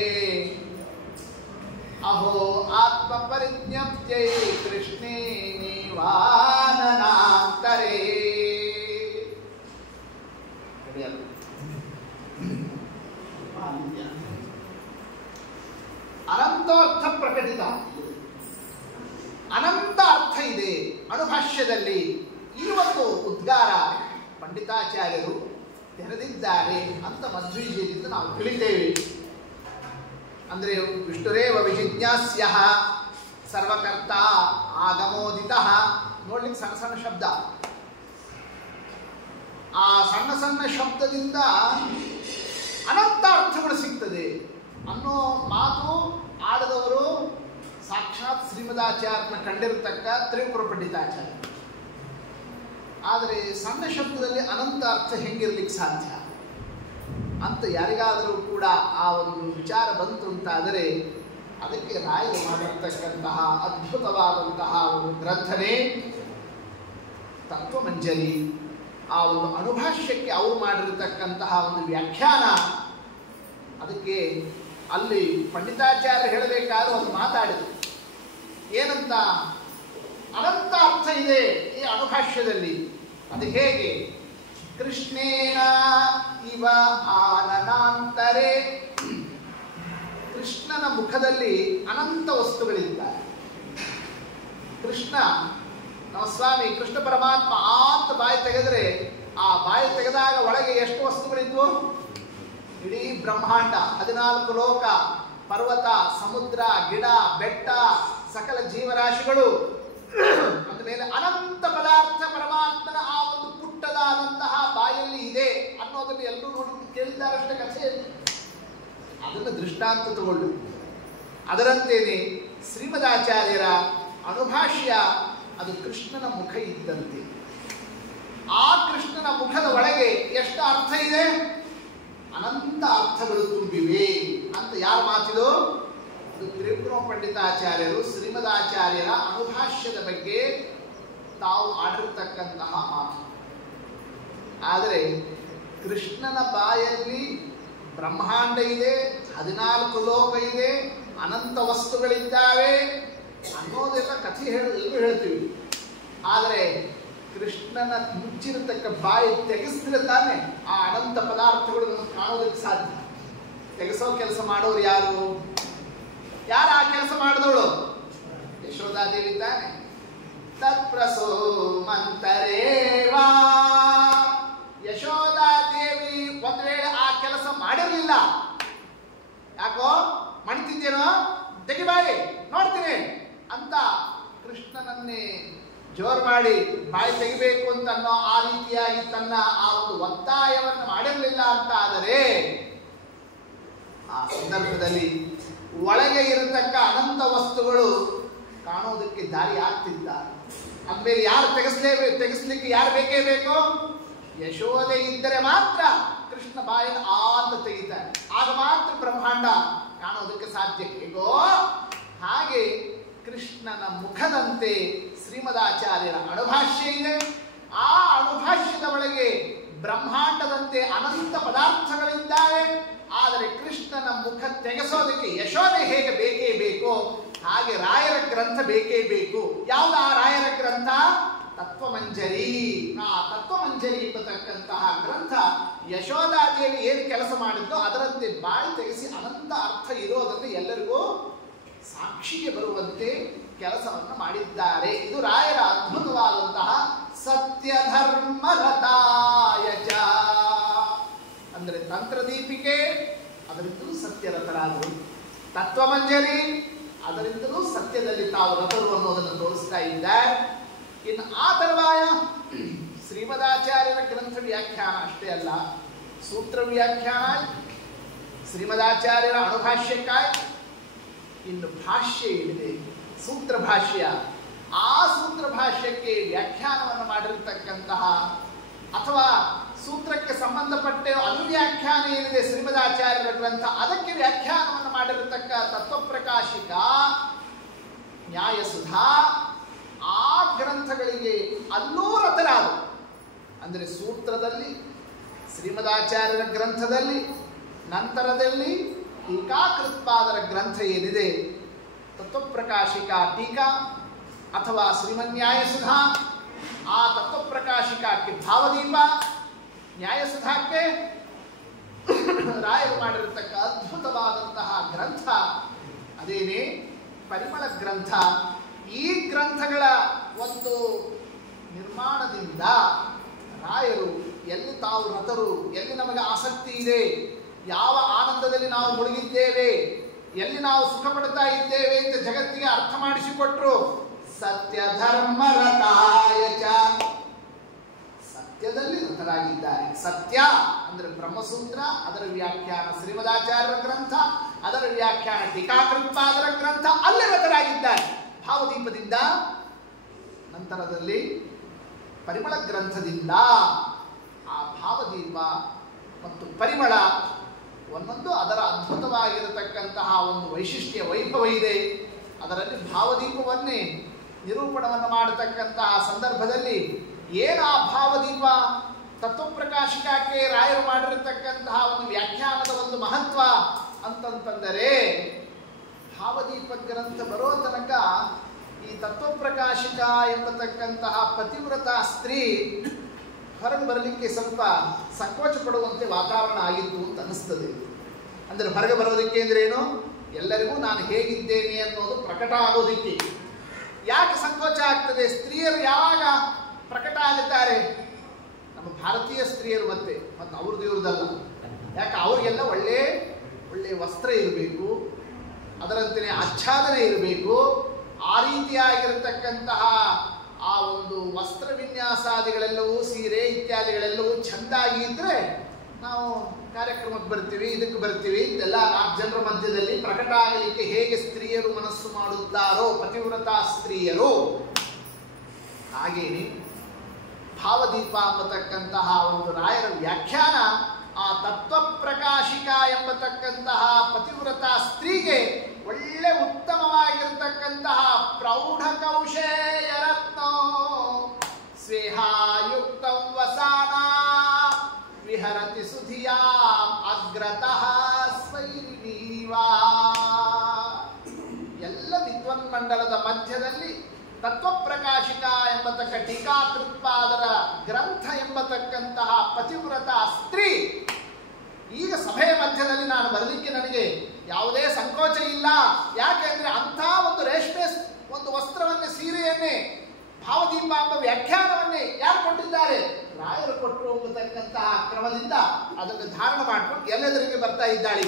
ಅಹೋ ಆತ್ಮ ಪರಿಜ್ಞಪ್ತ್ಯೈ ಕೃಷ್ಣೇ ನಿವಾನನಾಂತರೇ. ಅನಂತೋರ್ಥ ಪ್ರಕಟಿತ, ಅನಂತ ಅರ್ಥ ಇದೆ ಅಣುಭಾಷ್ಯದಲ್ಲಿ. ಈ ಒಂದು ಉದ್ಗಾರ ಪಂಡಿತಾಚಾರ್ಯರು ತೆರೆದಿದ್ದಾರೆ ಅಂತ ಮಧ್ವೀಜದಿಂದ ನಾವು ತಿಳಿತೇವೆ. ಅಂದರೆ ವಿಷ್ಣುರೇವ ವಿಜಿಜ್ಞಾಸ್ಯ ಸರ್ವಕರ್ತ ಆಗಮೋದಿತ. ನೋಡ್ಲಿಕ್ಕೆ ಸಣ್ಣ ಸಣ್ಣ ಶಬ್ದ. ಆ ಸಣ್ಣ ಸಣ್ಣ ಶಬ್ದದಿಂದ ಅನಂತ ಅರ್ಥಗಳು ಸಿಗ್ತದೆ ಅನ್ನೋ ಮಾತು ಆಡದವರು ಸಾಕ್ಷಾತ್ ಶ್ರೀಮದಾಚಾರ್ಯನ ಕಂಡಿರತಕ್ಕ ತ್ರಿಪುರ ಪಂಡಿತಾಚಾರ್ಯ. ಆದರೆ ಸಣ್ಣ ಶಬ್ದದಲ್ಲಿ ಅನಂತ ಅರ್ಥ ಹೆಂಗಿರ್ಲಿಕ್ಕೆ ಸಾಧ್ಯ ಅಂತ ಯಾರಿಗಾದರೂ ಕೂಡ ಆ ಒಂದು ವಿಚಾರ ಬಂತು ಅಂತಾದರೆ ಅದಕ್ಕೆ ರಾಯರು ಮಾಡಿರ್ತಕ್ಕಂತಹ ಅದ್ಭುತವಾದಂತಹ ಒಂದು ಗ್ರಂಥನೇ ತತ್ವಮಂಜರಿ. ಆ ಒಂದು ಅಣುಭಾಷ್ಯಕ್ಕೆ ಅವರು ಮಾಡಿರತಕ್ಕಂತಹ ಒಂದು ವ್ಯಾಖ್ಯಾನ. ಅದಕ್ಕೆ ಅಲ್ಲಿ ಪಂಡಿತಾಚಾರ್ಯ ಹೇಳಬೇಕಾದ್ರೆ ಒಂದು ಮಾತಾಡಿದರು. ಏನಂತ? ಅನಂತ ಅರ್ಥ ಇದೆ ಈ ಅಣುಭಾಷ್ಯದಲ್ಲಿ. ಅದು ಹೇಗೆ? ಕೃಷ್ಣೇನ ಇವ ಆನನಾಂತರೇ. ಕೃಷ್ಣನ ಮುಖದಲ್ಲಿ ಅನಂತ ವಸ್ತುಗಳಿದ್ದಾರೆ. ಕೃಷ್ಣ ನಮ್ಮ ಸ್ವಾಮಿ ಕೃಷ್ಣ ಪರಮಾತ್ಮ ಅಂತ ಬಾಯಿ ತೆಗೆದರೆ ಆ ಬಾಯಿ ತೆಗೆದಾಗ ಒಳಗೆ ಎಷ್ಟು ವಸ್ತುಗಳಿದ್ವು? ಇಡೀ ಬ್ರಹ್ಮಾಂಡ, 14 ಲೋಕ, ಪರ್ವತ, ಸಮುದ್ರ, ಗಿಡ, ಬೆಟ್ಟ, ಸಕಲ ಜೀವರಾಶಿಗಳು, ಅಂದ ಮೇಲೆ ಅನಂತ ಪದಾರ್ಥ ಪರಮಾತ್ಮನ ಆ ಒಂದು ಪುಟ್ಟದಾದಂತಹ ಬಾಯಲ್ಲಿ ಇದೆ ಅನ್ನೋದನ್ನು ಎಲ್ಲರೂ ನೋಡಿ ಕೇಳಿದ್ದಾರಷ್ಟೇ ಕಥೆಯಲ್ಲಿ. ಅದನ್ನು ದೃಷ್ಟಾಂತ ತಗೊಳ್ಳು. ಅದರಂತೇನೆ ಶ್ರೀಮದಾಚಾರ್ಯರ ಅಣುಭಾಷ್ಯ ಅದು ಕೃಷ್ಣನ ಮುಖ ಇದ್ದಂತೆ. ಆ ಕೃಷ್ಣನ ಮುಖದ ಒಳಗೆ ಎಷ್ಟು ಅರ್ಥ ಇದೆ? ಅನಂತ ಅರ್ಥಗಳು ತುಂಬಿವೆ ಅಂತ ಯಾರ ಮಾತಿದು? ಅದು ತ್ರಿಪುರ ಪಂಡಿತಾಚಾರ್ಯರು ಶ್ರೀಮದಾಚಾರ್ಯರ ಅಣುಭಾಷ್ಯದ ಬಗ್ಗೆ ತಾವು ಆಡಿರ್ತಕ್ಕಂತಹ ಮಾತು. ಆದರೆ ಕೃಷ್ಣನ ಬಾಯಲ್ಲಿ ಬ್ರಹ್ಮಾಂಡ ಇದೆ, 14 ಲೋಕ ಇದೆ, ಅನಂತ ವಸ್ತುಗಳಿದ್ದಾವೆ ಅನ್ನೋದೆಲ್ಲ ಕಥೆ ಎಲ್ಲರೂ ಹೇಳ್ತೀವಿ. ಆದರೆ ಕೃಷ್ಣನ ಮುಚ್ಚಿರತಕ್ಕ ಬಾಯಿ ತೆಗೆಸಿದ್ರೆ ತಾನೆ ಆ ಅನಂತ ಪದಾರ್ಥಗಳು ನಮಗೆ ಕಾಣೋದಕ್ಕೆ ಸಾಧ್ಯ. ತೆಗೆಸೋ ಕೆಲಸ ಮಾಡೋರು ಯಾರು? ಯಾರು ಆ ಕೆಲಸ ಮಾಡಿದವಳು? ಯಶೋಧಾದೇವಿ ತಾನೆ. ತತ್ಪ್ರಸೋ ಮಂತರೇವಾ. ಯಶೋಧಾದೇವಿ ಒಂದ್ ವೇಳೆ ಆ ಕೆಲಸ ಮಾಡಿರಲಿಲ್ಲ, ಯಾಕೋ ಮಾಡ್ತಿದ್ದೇನೋ ತೆಗಿಬಾಯಿ ನೋಡ್ತೀನಿ ಅಂತ ಕೃಷ್ಣನನ್ನೇ ಜೋರ್ ಮಾಡಿ ಬಾಯಿ ತೆಗಿಬೇಕು ಅಂತ ಅನ್ನೋ ಆ ರೀತಿಯಾಗಿ ತನ್ನ ಆ ಒಂದು ಒತ್ತಾಯವನ್ನು ಮಾಡಿರಲಿಲ್ಲ ಅಂತ ಆದರೆ ಆ ಸಂದರ್ಭದಲ್ಲಿ ಒಳಗೆ ಇರತಕ್ಕ ಅನಂತ ವಸ್ತುಗಳು ಕಾಣೋದಕ್ಕೆ ದಾರಿ ಆಗ್ತಿದ್ದ. ಅಂದ್ಮೇಲೆ ಯಾರು ತೆಗೆಸ್ಲಿಕ್ಕೆ ಯಾರು ಬೇಕೇ ಬೇಕು? ಯಶೋದೆ ಇದ್ದರೆ ಮಾತ್ರ ಕೃಷ್ಣ ಬಾಯಿನ ಅಂತ ತೆಗಿತಾರೆ. ಆಗ ಮಾತ್ರ ಬ್ರಹ್ಮಾಂಡ ಕಾಣೋದಕ್ಕೆ ಸಾಧ್ಯ. ಹೇಗೋ ಹಾಗೆ ಕೃಷ್ಣನ ಮುಖದಂತೆ ಶ್ರೀಮದಾಚಾರ್ಯರ ಅಣುಭಾಷ್ಯ ಇದೆ. ಆ ಅಣುಭಾಷ್ಯದ ಒಳಗೆ ಬ್ರಹ್ಮಾಂಡದಂತೆ ಅನಂತ ಪದಾರ್ಥಗಳಿದ್ದಾವೆ. ಆದರೆ ಕೃಷ್ಣನ ಮುಖ ತೆಗೆಸೋದಕ್ಕೆ ಯಶೋದೆ ಹೇಗೆ ಬೇಕೇ ಬೇಕೋ ಹಾಗೆ ರಾಯರ ಗ್ರಂಥ ಬೇಕೇ ಬೇಕು. ಯಾವುದು ಆ ರಾಯರ ಗ್ರಂಥ? ತತ್ವಮಂಜರಿ. ಆ ತತ್ವಮಂಜರಿ ಎಂಬತಕ್ಕಂತಹ ಗ್ರಂಥ ಯಶೋಧಾದೇವಿ ಏನು ಕೆಲಸ ಮಾಡಿದ್ದೋ ಅದರಂತೆ ಬಾಯಿ ತೆಗೆಸಿ ಅನಂತ ಅರ್ಥ ಇರೋದನ್ನು ಎಲ್ಲರಿಗೂ ಸಾಕ್ಷಿಗೆ ಬರುವಂತೆ ಕೆಲಸವನ್ನು ಮಾಡಿದ್ದಾರೆ. ಇದು ರಾಯರ ಅದ್ಭುತವಾದಂತಹ ಸತ್ಯಧರ್ಮರತಾಯಚ. ಅಂದರೆ ತಂತ್ರದೀಪಿಕೆ, ಅದರಿಂದಲೂ ಸತ್ಯರಥರಾದರು. ತತ್ವಮಂಜರಿ ಅದರಿಂದಲೂ ಸತ್ಯದಲ್ಲಿ ತಾವು ರಥರು ಅನ್ನೋದನ್ನು ತೋರಿಸ್ತಾ ಇದ್ದಾರೆ. ಇನ್ನು ಆ ತರುವಾಯ ಶ್ರೀಮದಾಚಾರ್ಯರ ಗ್ರಂಥ ವ್ಯಾಖ್ಯಾನ ಅಷ್ಟೇ ಅಲ್ಲ, ಸೂತ್ರ ವ್ಯಾಖ್ಯಾನ, ಶ್ರೀಮದಾಚಾರ್ಯರ ಅಣುಭಾಷ್ಯಕ್ಕಾಗಿ ಇನ್ನು ಭಾಷ್ಯ ಏನಿದೆ ಸೂತ್ರ ಭಾಷ್ಯ, ಆ ಸೂತ್ರ ಭಾಷ್ಯಕ್ಕೆ ವ್ಯಾಖ್ಯಾನವನ್ನು ಮಾಡಿರತಕ್ಕಂತಹ ಅಥವಾ ಸೂತ್ರಕ್ಕೆ ಸಂಬಂಧಪಟ್ಟ ಅನುವ್ಯಾಖ್ಯಾನ ಏನಿದೆ ಶ್ರೀಮದಾಚಾರ್ಯರ ಗ್ರಂಥ, ಅದಕ್ಕೆ ವ್ಯಾಖ್ಯಾನವನ್ನು ಮಾಡಿರತಕ್ಕ ತತ್ವಪ್ರಕಾಶಿಕ, ನ್ಯಾಯಸುಧಾ, ಆ ಗ್ರಂಥಗಳಿಗೆ ಅಲ್ಲೂ ರಥರಾದ ಅಂದರೆ ಸೂತ್ರದಲ್ಲಿ ಶ್ರೀಮದಾಚಾರ್ಯರ ಗ್ರಂಥದಲ್ಲಿ, ನಂತರದಲ್ಲಿ ಟೀಕಾಕೃತ್ಪಾದರ ಗ್ರಂಥ ಏನಿದೆ ತತ್ವಪ್ರಕಾಶಿಕ ಟೀಕಾ ಅಥವಾ ಶ್ರೀಮನ್ಯಾಯಸುಧಾ, ಆ ತತ್ವಪ್ರಕಾಶಿಕಕ್ಕೆ ಭಾವದೀಪ, ನ್ಯಾಯಸುಧಾಕ್ಕೆ ರಾಯರು ಮಾಡಿರತಕ್ಕ ಅದ್ಭುತವಾದಂತಹ ಗ್ರಂಥ ಅದೇನೇ ಪರಿಮಳ ಗ್ರಂಥ. ಈ ಗ್ರಂಥಗಳ ಒಂದು ನಿರ್ಮಾಣದಿಂದ ರಾಯರು ಎಲ್ಲಿ ತಾವು ರಥರು, ಎಲ್ಲಿ ನಮಗೆ ಆಸಕ್ತಿ ಇದೆ, ಯಾವ ಆನಂದದಲ್ಲಿ ನಾವು ಮುಳುಗಿದ್ದೇವೆ, ಎಲ್ಲಿ ನಾವು ಸುಖ ಪಡ್ತಾ ಇದ್ದೇವೆ ಅಂತ ಜಗತ್ತಿಗೆ ಅರ್ಥ ಮಾಡಿಸಿಕೊಟ್ರು. ಸತ್ಯ ಧರ್ಮ ರಥಾಯ ಚ, ಸತ್ಯದಲ್ಲಿ ರಥರಾಗಿದ್ದಾರೆ. ಸತ್ಯ ಅಂದ್ರೆ ಬ್ರಹ್ಮಸೂತ್ರ, ಅದರ ವ್ಯಾಖ್ಯಾನ ಶ್ರೀಮದಾಚಾರ್ಯರ ಗ್ರಂಥ, ಅದರ ವ್ಯಾಖ್ಯಾನ ಟೀಕಾಕೃತ್ಪಾದರ ಗ್ರಂಥ, ಅಲ್ಲಿ ರಥರಾಗಿದ್ದಾರೆ ಭಾವದೀಪದಿಂದ. ನಂತರದಲ್ಲಿ ಪರಿಮಳ ಗ್ರಂಥದಿಂದ ಆ ಭಾವದೀಪ ಮತ್ತು ಪರಿಮಳ ಒಂದೊಂದು ಅದರ ಅದ್ಭುತವಾಗಿರತಕ್ಕಂತಹ ಒಂದು ವೈಶಿಷ್ಟ್ಯ ವೈಭವ ಇದೆ. ಅದರಲ್ಲಿ ಭಾವದೀಪವನ್ನೇ ನಿರೂಪಣವನ್ನು ಮಾಡತಕ್ಕಂತಹ ಸಂದರ್ಭದಲ್ಲಿ ಏನು ಆ ಭಾವದೀಪ ತತ್ವಪ್ರಕಾಶಿಕಕ್ಕೆ ರಾಯರು ಮಾಡಿರತಕ್ಕಂತಹ ಒಂದು ವ್ಯಾಖ್ಯಾನದ ಒಂದು ಮಹತ್ವ ಅಂತಂತಂದರೆ, ಭಾವದೀಪ ಗ್ರಂಥ ಬರೋ ತನಕ ಈ ತತ್ವಪ್ರಕಾಶಿಕ ಎಂಬತಕ್ಕಂತಹ ಪತಿವ್ರತ ಸ್ತ್ರೀ ಹೊರಗೆ ಬರಲಿಕ್ಕೆ ಸ್ವಲ್ಪ ಸಂಕೋಚ ಪಡುವಂತೆ ವಾತಾವರಣ ಆಗಿತ್ತು ಅಂತ ಅನಿಸ್ತದೆ. ಅಂದರೆ ಹೊರಗೆ ಬರೋದಕ್ಕೆ ಅಂದ್ರೆ ಏನು, ಎಲ್ಲರಿಗೂ ನಾನು ಹೇಗಿದ್ದೇನೆ ಅನ್ನೋದು ಪ್ರಕಟ ಆಗೋದಕ್ಕೆ. ಯಾಕೆ ಸಂಕೋಚ ಆಗ್ತದೆ? ಸ್ತ್ರೀಯರು ಯಾವಾಗ ಪ್ರಕಟ ಆಗುತ್ತಾರೆ? ನಮ್ಮ ಭಾರತೀಯ ಸ್ತ್ರೀಯರು ಮತ್ತೆ ಅವ್ರದ್ದು ಇವ್ರದ್ದಲ್ಲ. ಯಾಕೆ ಅವ್ರಿಗೆಲ್ಲ ಒಳ್ಳೆ ಒಳ್ಳೆ ವಸ್ತ್ರ ಇರಬೇಕು, ಅದರಂತೆಯೇ ಆಚ್ಛಾದನೆ ಇರಬೇಕು. ಆ ರೀತಿಯಾಗಿರತಕ್ಕಂತಹ ಆ ಒಂದು ವಸ್ತ್ರ ವಿನ್ಯಾಸಾದಿಗಳೆಲ್ಲವೂ, ಸೀರೆ ಇತ್ಯಾದಿಗಳೆಲ್ಲವೂ ಚೆಂದಾಗಿ ಇದ್ರೆ ನಾವು ಕಾರ್ಯಕ್ರಮಕ್ಕೆ ಬರ್ತೀವಿ, ಇದಕ್ಕೆ ಬರ್ತೀವಿ. ಇದೆಲ್ಲ 4 ಜನರ ಮಧ್ಯದಲ್ಲಿ ಪ್ರಕಟ ಆಗಲಿಕ್ಕೆ ಹೇಗೆ ಸ್ತ್ರೀಯರು ಮನಸ್ಸು ಮಾಡುತ್ತಾರೋ ಪತಿವ್ರತಾ ಸ್ತ್ರೀಯರು, ಹಾಗೇನೆ ಭಾವದೀಪ ಎಂಬತಕ್ಕಂತಹ ಒಂದು ರಾಯರ ವ್ಯಾಖ್ಯಾನ ಆ ತತ್ವಪ್ರಕಾಶಿಕ ಎಂಬತಕ್ಕಂತಹ ಪತಿವ್ರತಾ ಸ್ತ್ರೀಗೆ ಒಳ್ಳೆ ಉತ್ತಮವಾಗಿರತಕ್ಕಂತಹ ಪ್ರೌಢ ಕೌಶೇಯ ರತ್ನೋ ಸ್ವೇಹಾಯುಕ್ತಂ ವಸಾನ ವಿಹರತಿ ಸುಧಿಯಾ ಅಗ್ರತಃ ಸ್ವೈರ್ವೀವಾ. ಎಲ್ಲ ವಿದ್ವನ್ಮಂಡಲದ ಮಧ್ಯದಲ್ಲಿ ತತ್ವಪ್ರಕಾಶಿಕ ಎಂಬತಕ್ಕ ಟೀಕಾಕೃತ್ಪಾದರ ಗ್ರಂಥ ಎಂಬತಕ್ಕಂತಹ ಪತಿವ್ರತ ಸ್ತ್ರೀ ಈಗ ಸಭೆಯ ಮಧ್ಯದಲ್ಲಿ ನಾನು ಬರಲಿಕ್ಕೆ ನನಗೆ ಯಾವುದೇ ಸಂಕೋಚ ಇಲ್ಲ. ಯಾಕೆ ಅಂದ್ರೆ ಅಂಥ ಒಂದು ರೇಷ್ಮೆ ಒಂದು ವಸ್ತ್ರವನ್ನೇ, ಸೀರೆಯನ್ನೇ, ಭಾವದೀಪ ಎಂಬ ವ್ಯಾಖ್ಯಾನವನ್ನೇ ಯಾರು ಕೊಟ್ಟಿದ್ದಾರೆ? ರಾಯರು ಕೊಟ್ಟರು ಎಂಬತಕ್ಕಂತಹ ಕ್ರಮದಿಂದ ಅದನ್ನು ಧಾರಣ ಮಾಡಿಕೊಂಡು ಎಲ್ಲೆದರಿಗೆ ಬರ್ತಾ ಇದ್ದಾಳೆ.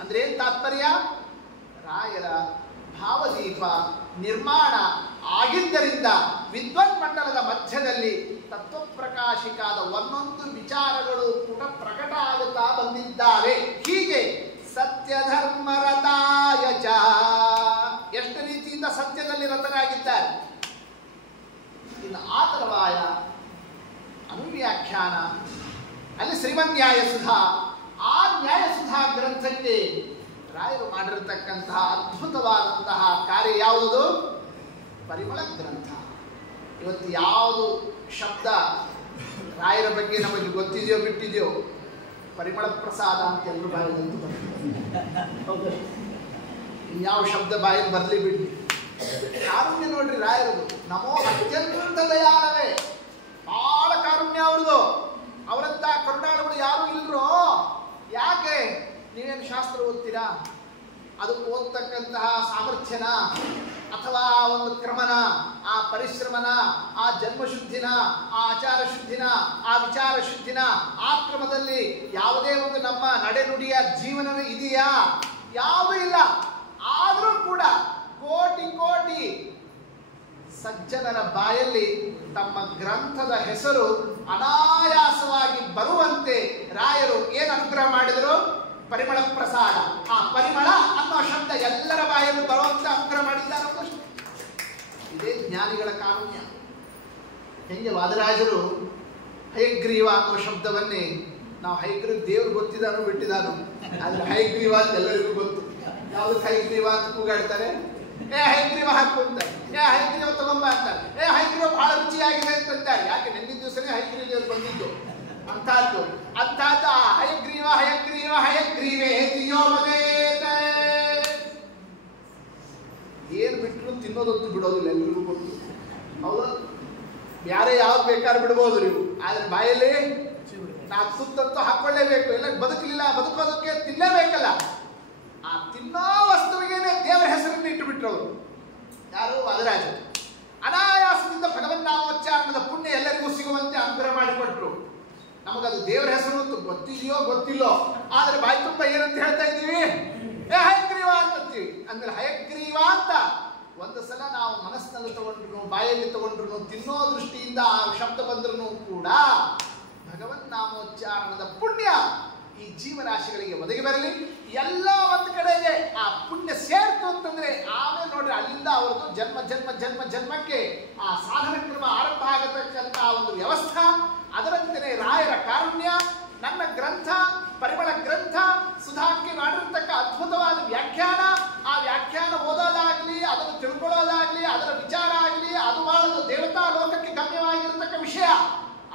ಅಂದ್ರೆ ಏನ್ ತಾತ್ಪರ್ಯ? ರಾಯರ ಭಾವದೀಪ ನಿರ್ಮಾಣ ಆಗಿದ್ದರಿಂದ ವಿದ್ವನ್ಮಂಡಲದ ಮಧ್ಯದಲ್ಲಿ ತತ್ವಪ್ರಕಾಶಿಕಾದ ಒಂದೊಂದು ವಿಚಾರಗಳು ಕೂಡ ಪ್ರಕಟ ಆಗುತ್ತಾ ಬಂದಿದ್ದಾವೆ. ಹೀಗೆ ಸತ್ಯ ಧರ್ಮ ರಥಾಯ ಚ, ಎಷ್ಟು ರೀತಿಯಿಂದ ಸತ್ಯದಲ್ಲಿ ರಥರಾಗಿದ್ದಾರೆ. ಇನ್ನು ಆ ತರುವಾಯ ಅನುವ್ಯಾಖ್ಯಾನ, ಅಲ್ಲಿ ಶ್ರೀಮನ್ಯಾಯಸುಧಾ, ಆ ನ್ಯಾಯಸುಧಾ ಗ್ರಂಥಕ್ಕೆ ರಾಯರು ಮಾಡಿರತಕ್ಕಂತಹ ಅದ್ಭುತವಾದಂತಹ ಕಾರ್ಯ ಯಾವುದು? ಪರಿಮಳ ಗ್ರಂಥ. ಇವತ್ತು ಯಾವುದು ಶಬ್ದ ರಾಯರ ಬಗ್ಗೆ ನಮಗೆ ಗೊತ್ತಿದೆಯೋ ಬಿಟ್ಟಿದೆಯೋ, ಪರಿಮಳ ಪ್ರಸಾದ ಅಂತ ಎಲ್ಲರೂ ಬಾಯಿದಂತೂ ಬರ್ತದೆ. ಇನ್ಯಾವ ಶಬ್ದ ಬಾಯಿಗೆ ಬರಲಿ ಬಿಡ್ಲಿ, ಕಾರುಣ್ಯ ನೋಡ್ರಿ ರಾಯರದು. ನಮೋ ಅತ್ಯಂತ ದಯಾಳವೇ, ಬಹಳ ಕಾರುಣ್ಯ ಅವ್ರದು. ಅವರಂತ ಕರುಣಾಳುಗಳು ಯಾರು ಇಲ್ರೋ. ಯಾಕೆ? ನೀವೇನು ಶಾಸ್ತ್ರ ಓದ್ತೀರಾ? ಅದಕ್ಕೆ ಓದ್ತಕ್ಕಂತಹ ಸಾಮರ್ಥ್ಯನ ಅಥವಾ ಒಂದು ಕ್ರಮನ, ಆ ಪರಿಶ್ರಮನ, ಆ ಜನ್ಮಶುದ್ಧಿನ, ಆ ಆಚಾರ ಶುದ್ಧಿನ, ಆ ವಿಚಾರ ಶುದ್ಧಿನ, ಆ ಕ್ರಮದಲ್ಲಿ ಯಾವುದೇ ಒಂದು ನಮ್ಮ ನಡೆನುಡಿಯ ಜೀವನವೇ ಇದೆಯಾ? ಯಾವುದೂ ಇಲ್ಲ. ಆದರೂ ಕೂಡ ಕೋಟಿ ಕೋಟಿ ಸಜ್ಜನರ ಬಾಯಲ್ಲಿ ತಮ್ಮ ಗ್ರಂಥದ ಹೆಸರು ಅನಾಯಾಸವಾಗಿ ಬರುವಂತೆ ರಾಯರು ಏನು ಅನುಗ್ರಹ ಮಾಡಿದರು? ಪರಿಮಳ ಪ್ರಸಾದ. ಆ ಪರಿಮಳ ಅನ್ನೋ ಶಬ್ದ ಎಲ್ಲರ ಬಾಯಲ್ಲಿ ಬರುವಂತೆ ಅನುಗ್ರಹ ಮಾಡಿದ್ದಾರೆ. ಇದೇ ಜ್ಞಾನಿಗಳ ಕಾರುಣ್ಯ. ಹೆಂಗೆ ವಾದರಾಜರು ಹಯಗ್ರೀವ ಅನ್ನೋ ಶಬ್ದವನ್ನೇ, ನಾವು ಹಯಗ್ರೀವ ದೇವ್ರು ಗೊತ್ತಿದ್ದಾನು ಬಿಟ್ಟಿದ್ದಾನು, ಆದ್ರೆ ಹಯಗ್ರೀವ ಅಂತ ಎಲ್ಲರಿಗೂ ಗೊತ್ತು. ಯಾವ್ದು ಹಯಗ್ರೀವ ಅಂತ ಕೂಗಾಡ್ತಾರೆ, ಹಯಗ್ರೀವ ಹಾಕು ಅಂತಾರೆ, ಹಯಗ್ರೀವ ತಗೊಂಬ ಅಂತಾರೆ, ಹಯಗ್ರೀವ ಬಹಳ ರುಚಿಯಾಗಿದೆ ಅಂತಂತಾರೆ. ಯಾಕೆ ನೆನ್ನಿನ ದಿವಸನೇ ಹಯಗ್ರೀವ ದೇವ್ರು ಬಂದಿದ್ದು ಅಂತಹದ್ದು ಹಯಗ್ರೀವ ಹಯಗ್ರೀವ ಹಯಗ್ರೀವೇ ಏನ್ ಬಿಟ್ಟರು ತಿನ್ನೋದೊತ್ತು ಬಿಡೋದಿಲ್ಲ, ಎಲ್ರಿಗೂ ಗೊತ್ತು. ಹೌದಾ? ಯಾರೇ ಯಾವ್ದು ಬೇಕಾದ್ರೂ ಬಿಡ್ಬೋದು ನೀವು, ಆದ್ರೆ ಬಾಯಲ್ಲಿ ನಾವು ಸುತ್ತಂತೂ ಹಾಕೊಳ್ಳೇಬೇಕು. ಎಲ್ಲ ಬದುಕೋದಕ್ಕೆ ತಿನ್ನಲೇಬೇಕಲ್ಲ. ಆ ತಿನ್ನೋ ವಸ್ತುವಿಗೇನೆ ದೇವರ ಹೆಸರನ್ನು ಇಟ್ಟು ಬಿಟ್ರವರು. ಯಾರು? ವಾದರಾಜ. ಅನಾಯಾಸದಿಂದ ಭಗವನ್ ನಾಮೋಚ್ಚಾರಣದ ಪುಣ್ಯ ಎಲ್ಲರಿಗೂ ಸಿಗುವಂತೆ ಅನುಗ್ರಹ ಮಾಡಿಕೊಟ್ರು. ನಮಗದು ದೇವರ ಹೆಸರು ಗೊತ್ತಿದೆಯೋ ಗೊತ್ತಿಲ್ಲೋ, ಆದ್ರೆ ಬಾಯಿ ತುಂಬ ಏನಂತ ಹೇಳ್ತಾ ಇದ್ದೀವಿ? ಹಯಗ್ರೀವ ಅಂತೀವಿ. ಅಂದ್ರೆ ಹಯಗ್ರೀವ ಅಂತ ಒಂದು ಸಲ ನಾವು ಮನಸ್ಸಿನಲ್ಲಿ ತಗೊಂಡ್ರು, ಬಾಯಲ್ಲಿ ತಗೊಂಡ್ರು, ತಿನ್ನೋ ದೃಷ್ಟಿಯಿಂದ ಆ ಶಬ್ದ ಬಂದ್ರೂ ಕೂಡ ಭಗವನ್ ನಾಮೋಚ್ಚಾರಣದ ಪುಣ್ಯ ಈ ಜೀವರಾಶಿಗಳಿಗೆ ಒದಗಿ ಬರಲಿ. ಎಲ್ಲ ಒಂದು ಕಡೆಗೆ ಆ ಪುಣ್ಯ ಸೇರ್ತು ಅಂತಂದ್ರೆ ಆಮೇಲೆ ನೋಡ್ರಿ ಅಲ್ಲಿಂದ ಅವ್ರದ್ದು ಜನ್ಮ ಜನ್ಮ ಜನ್ಮ ಜನ್ಮಕ್ಕೆ ಆ ಸಾಧನ ಕ್ರಮ ಆರಂಭ ಆಗತಕ್ಕಂಥ ಒಂದು ವ್ಯವಸ್ಥೆ. ಅದರಂತೆಯೇ ರಾಯರ ಕಾರುಣ್ಯ. ನನ್ನ ಗ್ರಂಥ ಪರಿಮಳ ಗ್ರಂಥ ಸುಧಾಕ್ಕೆ ಮಾಡಿರ್ತಕ್ಕ ಅದ್ಭುತವಾದ ವ್ಯಾಖ್ಯಾನ, ಆ ವ್ಯಾಖ್ಯಾನ ಓದೋದಾಗ್ಲಿ, ಅದನ್ನು ತಿಳ್ಕೊಳ್ಳೋದಾಗ್ಲಿ, ಅದರ ವಿಚಾರ ಆಗಲಿ, ಅದು ಬಹಳ ದೇವತಾ ಲೋಕಕ್ಕೆ ಗಮ್ಯವಾಗಿರತಕ್ಕ ವಿಷಯ.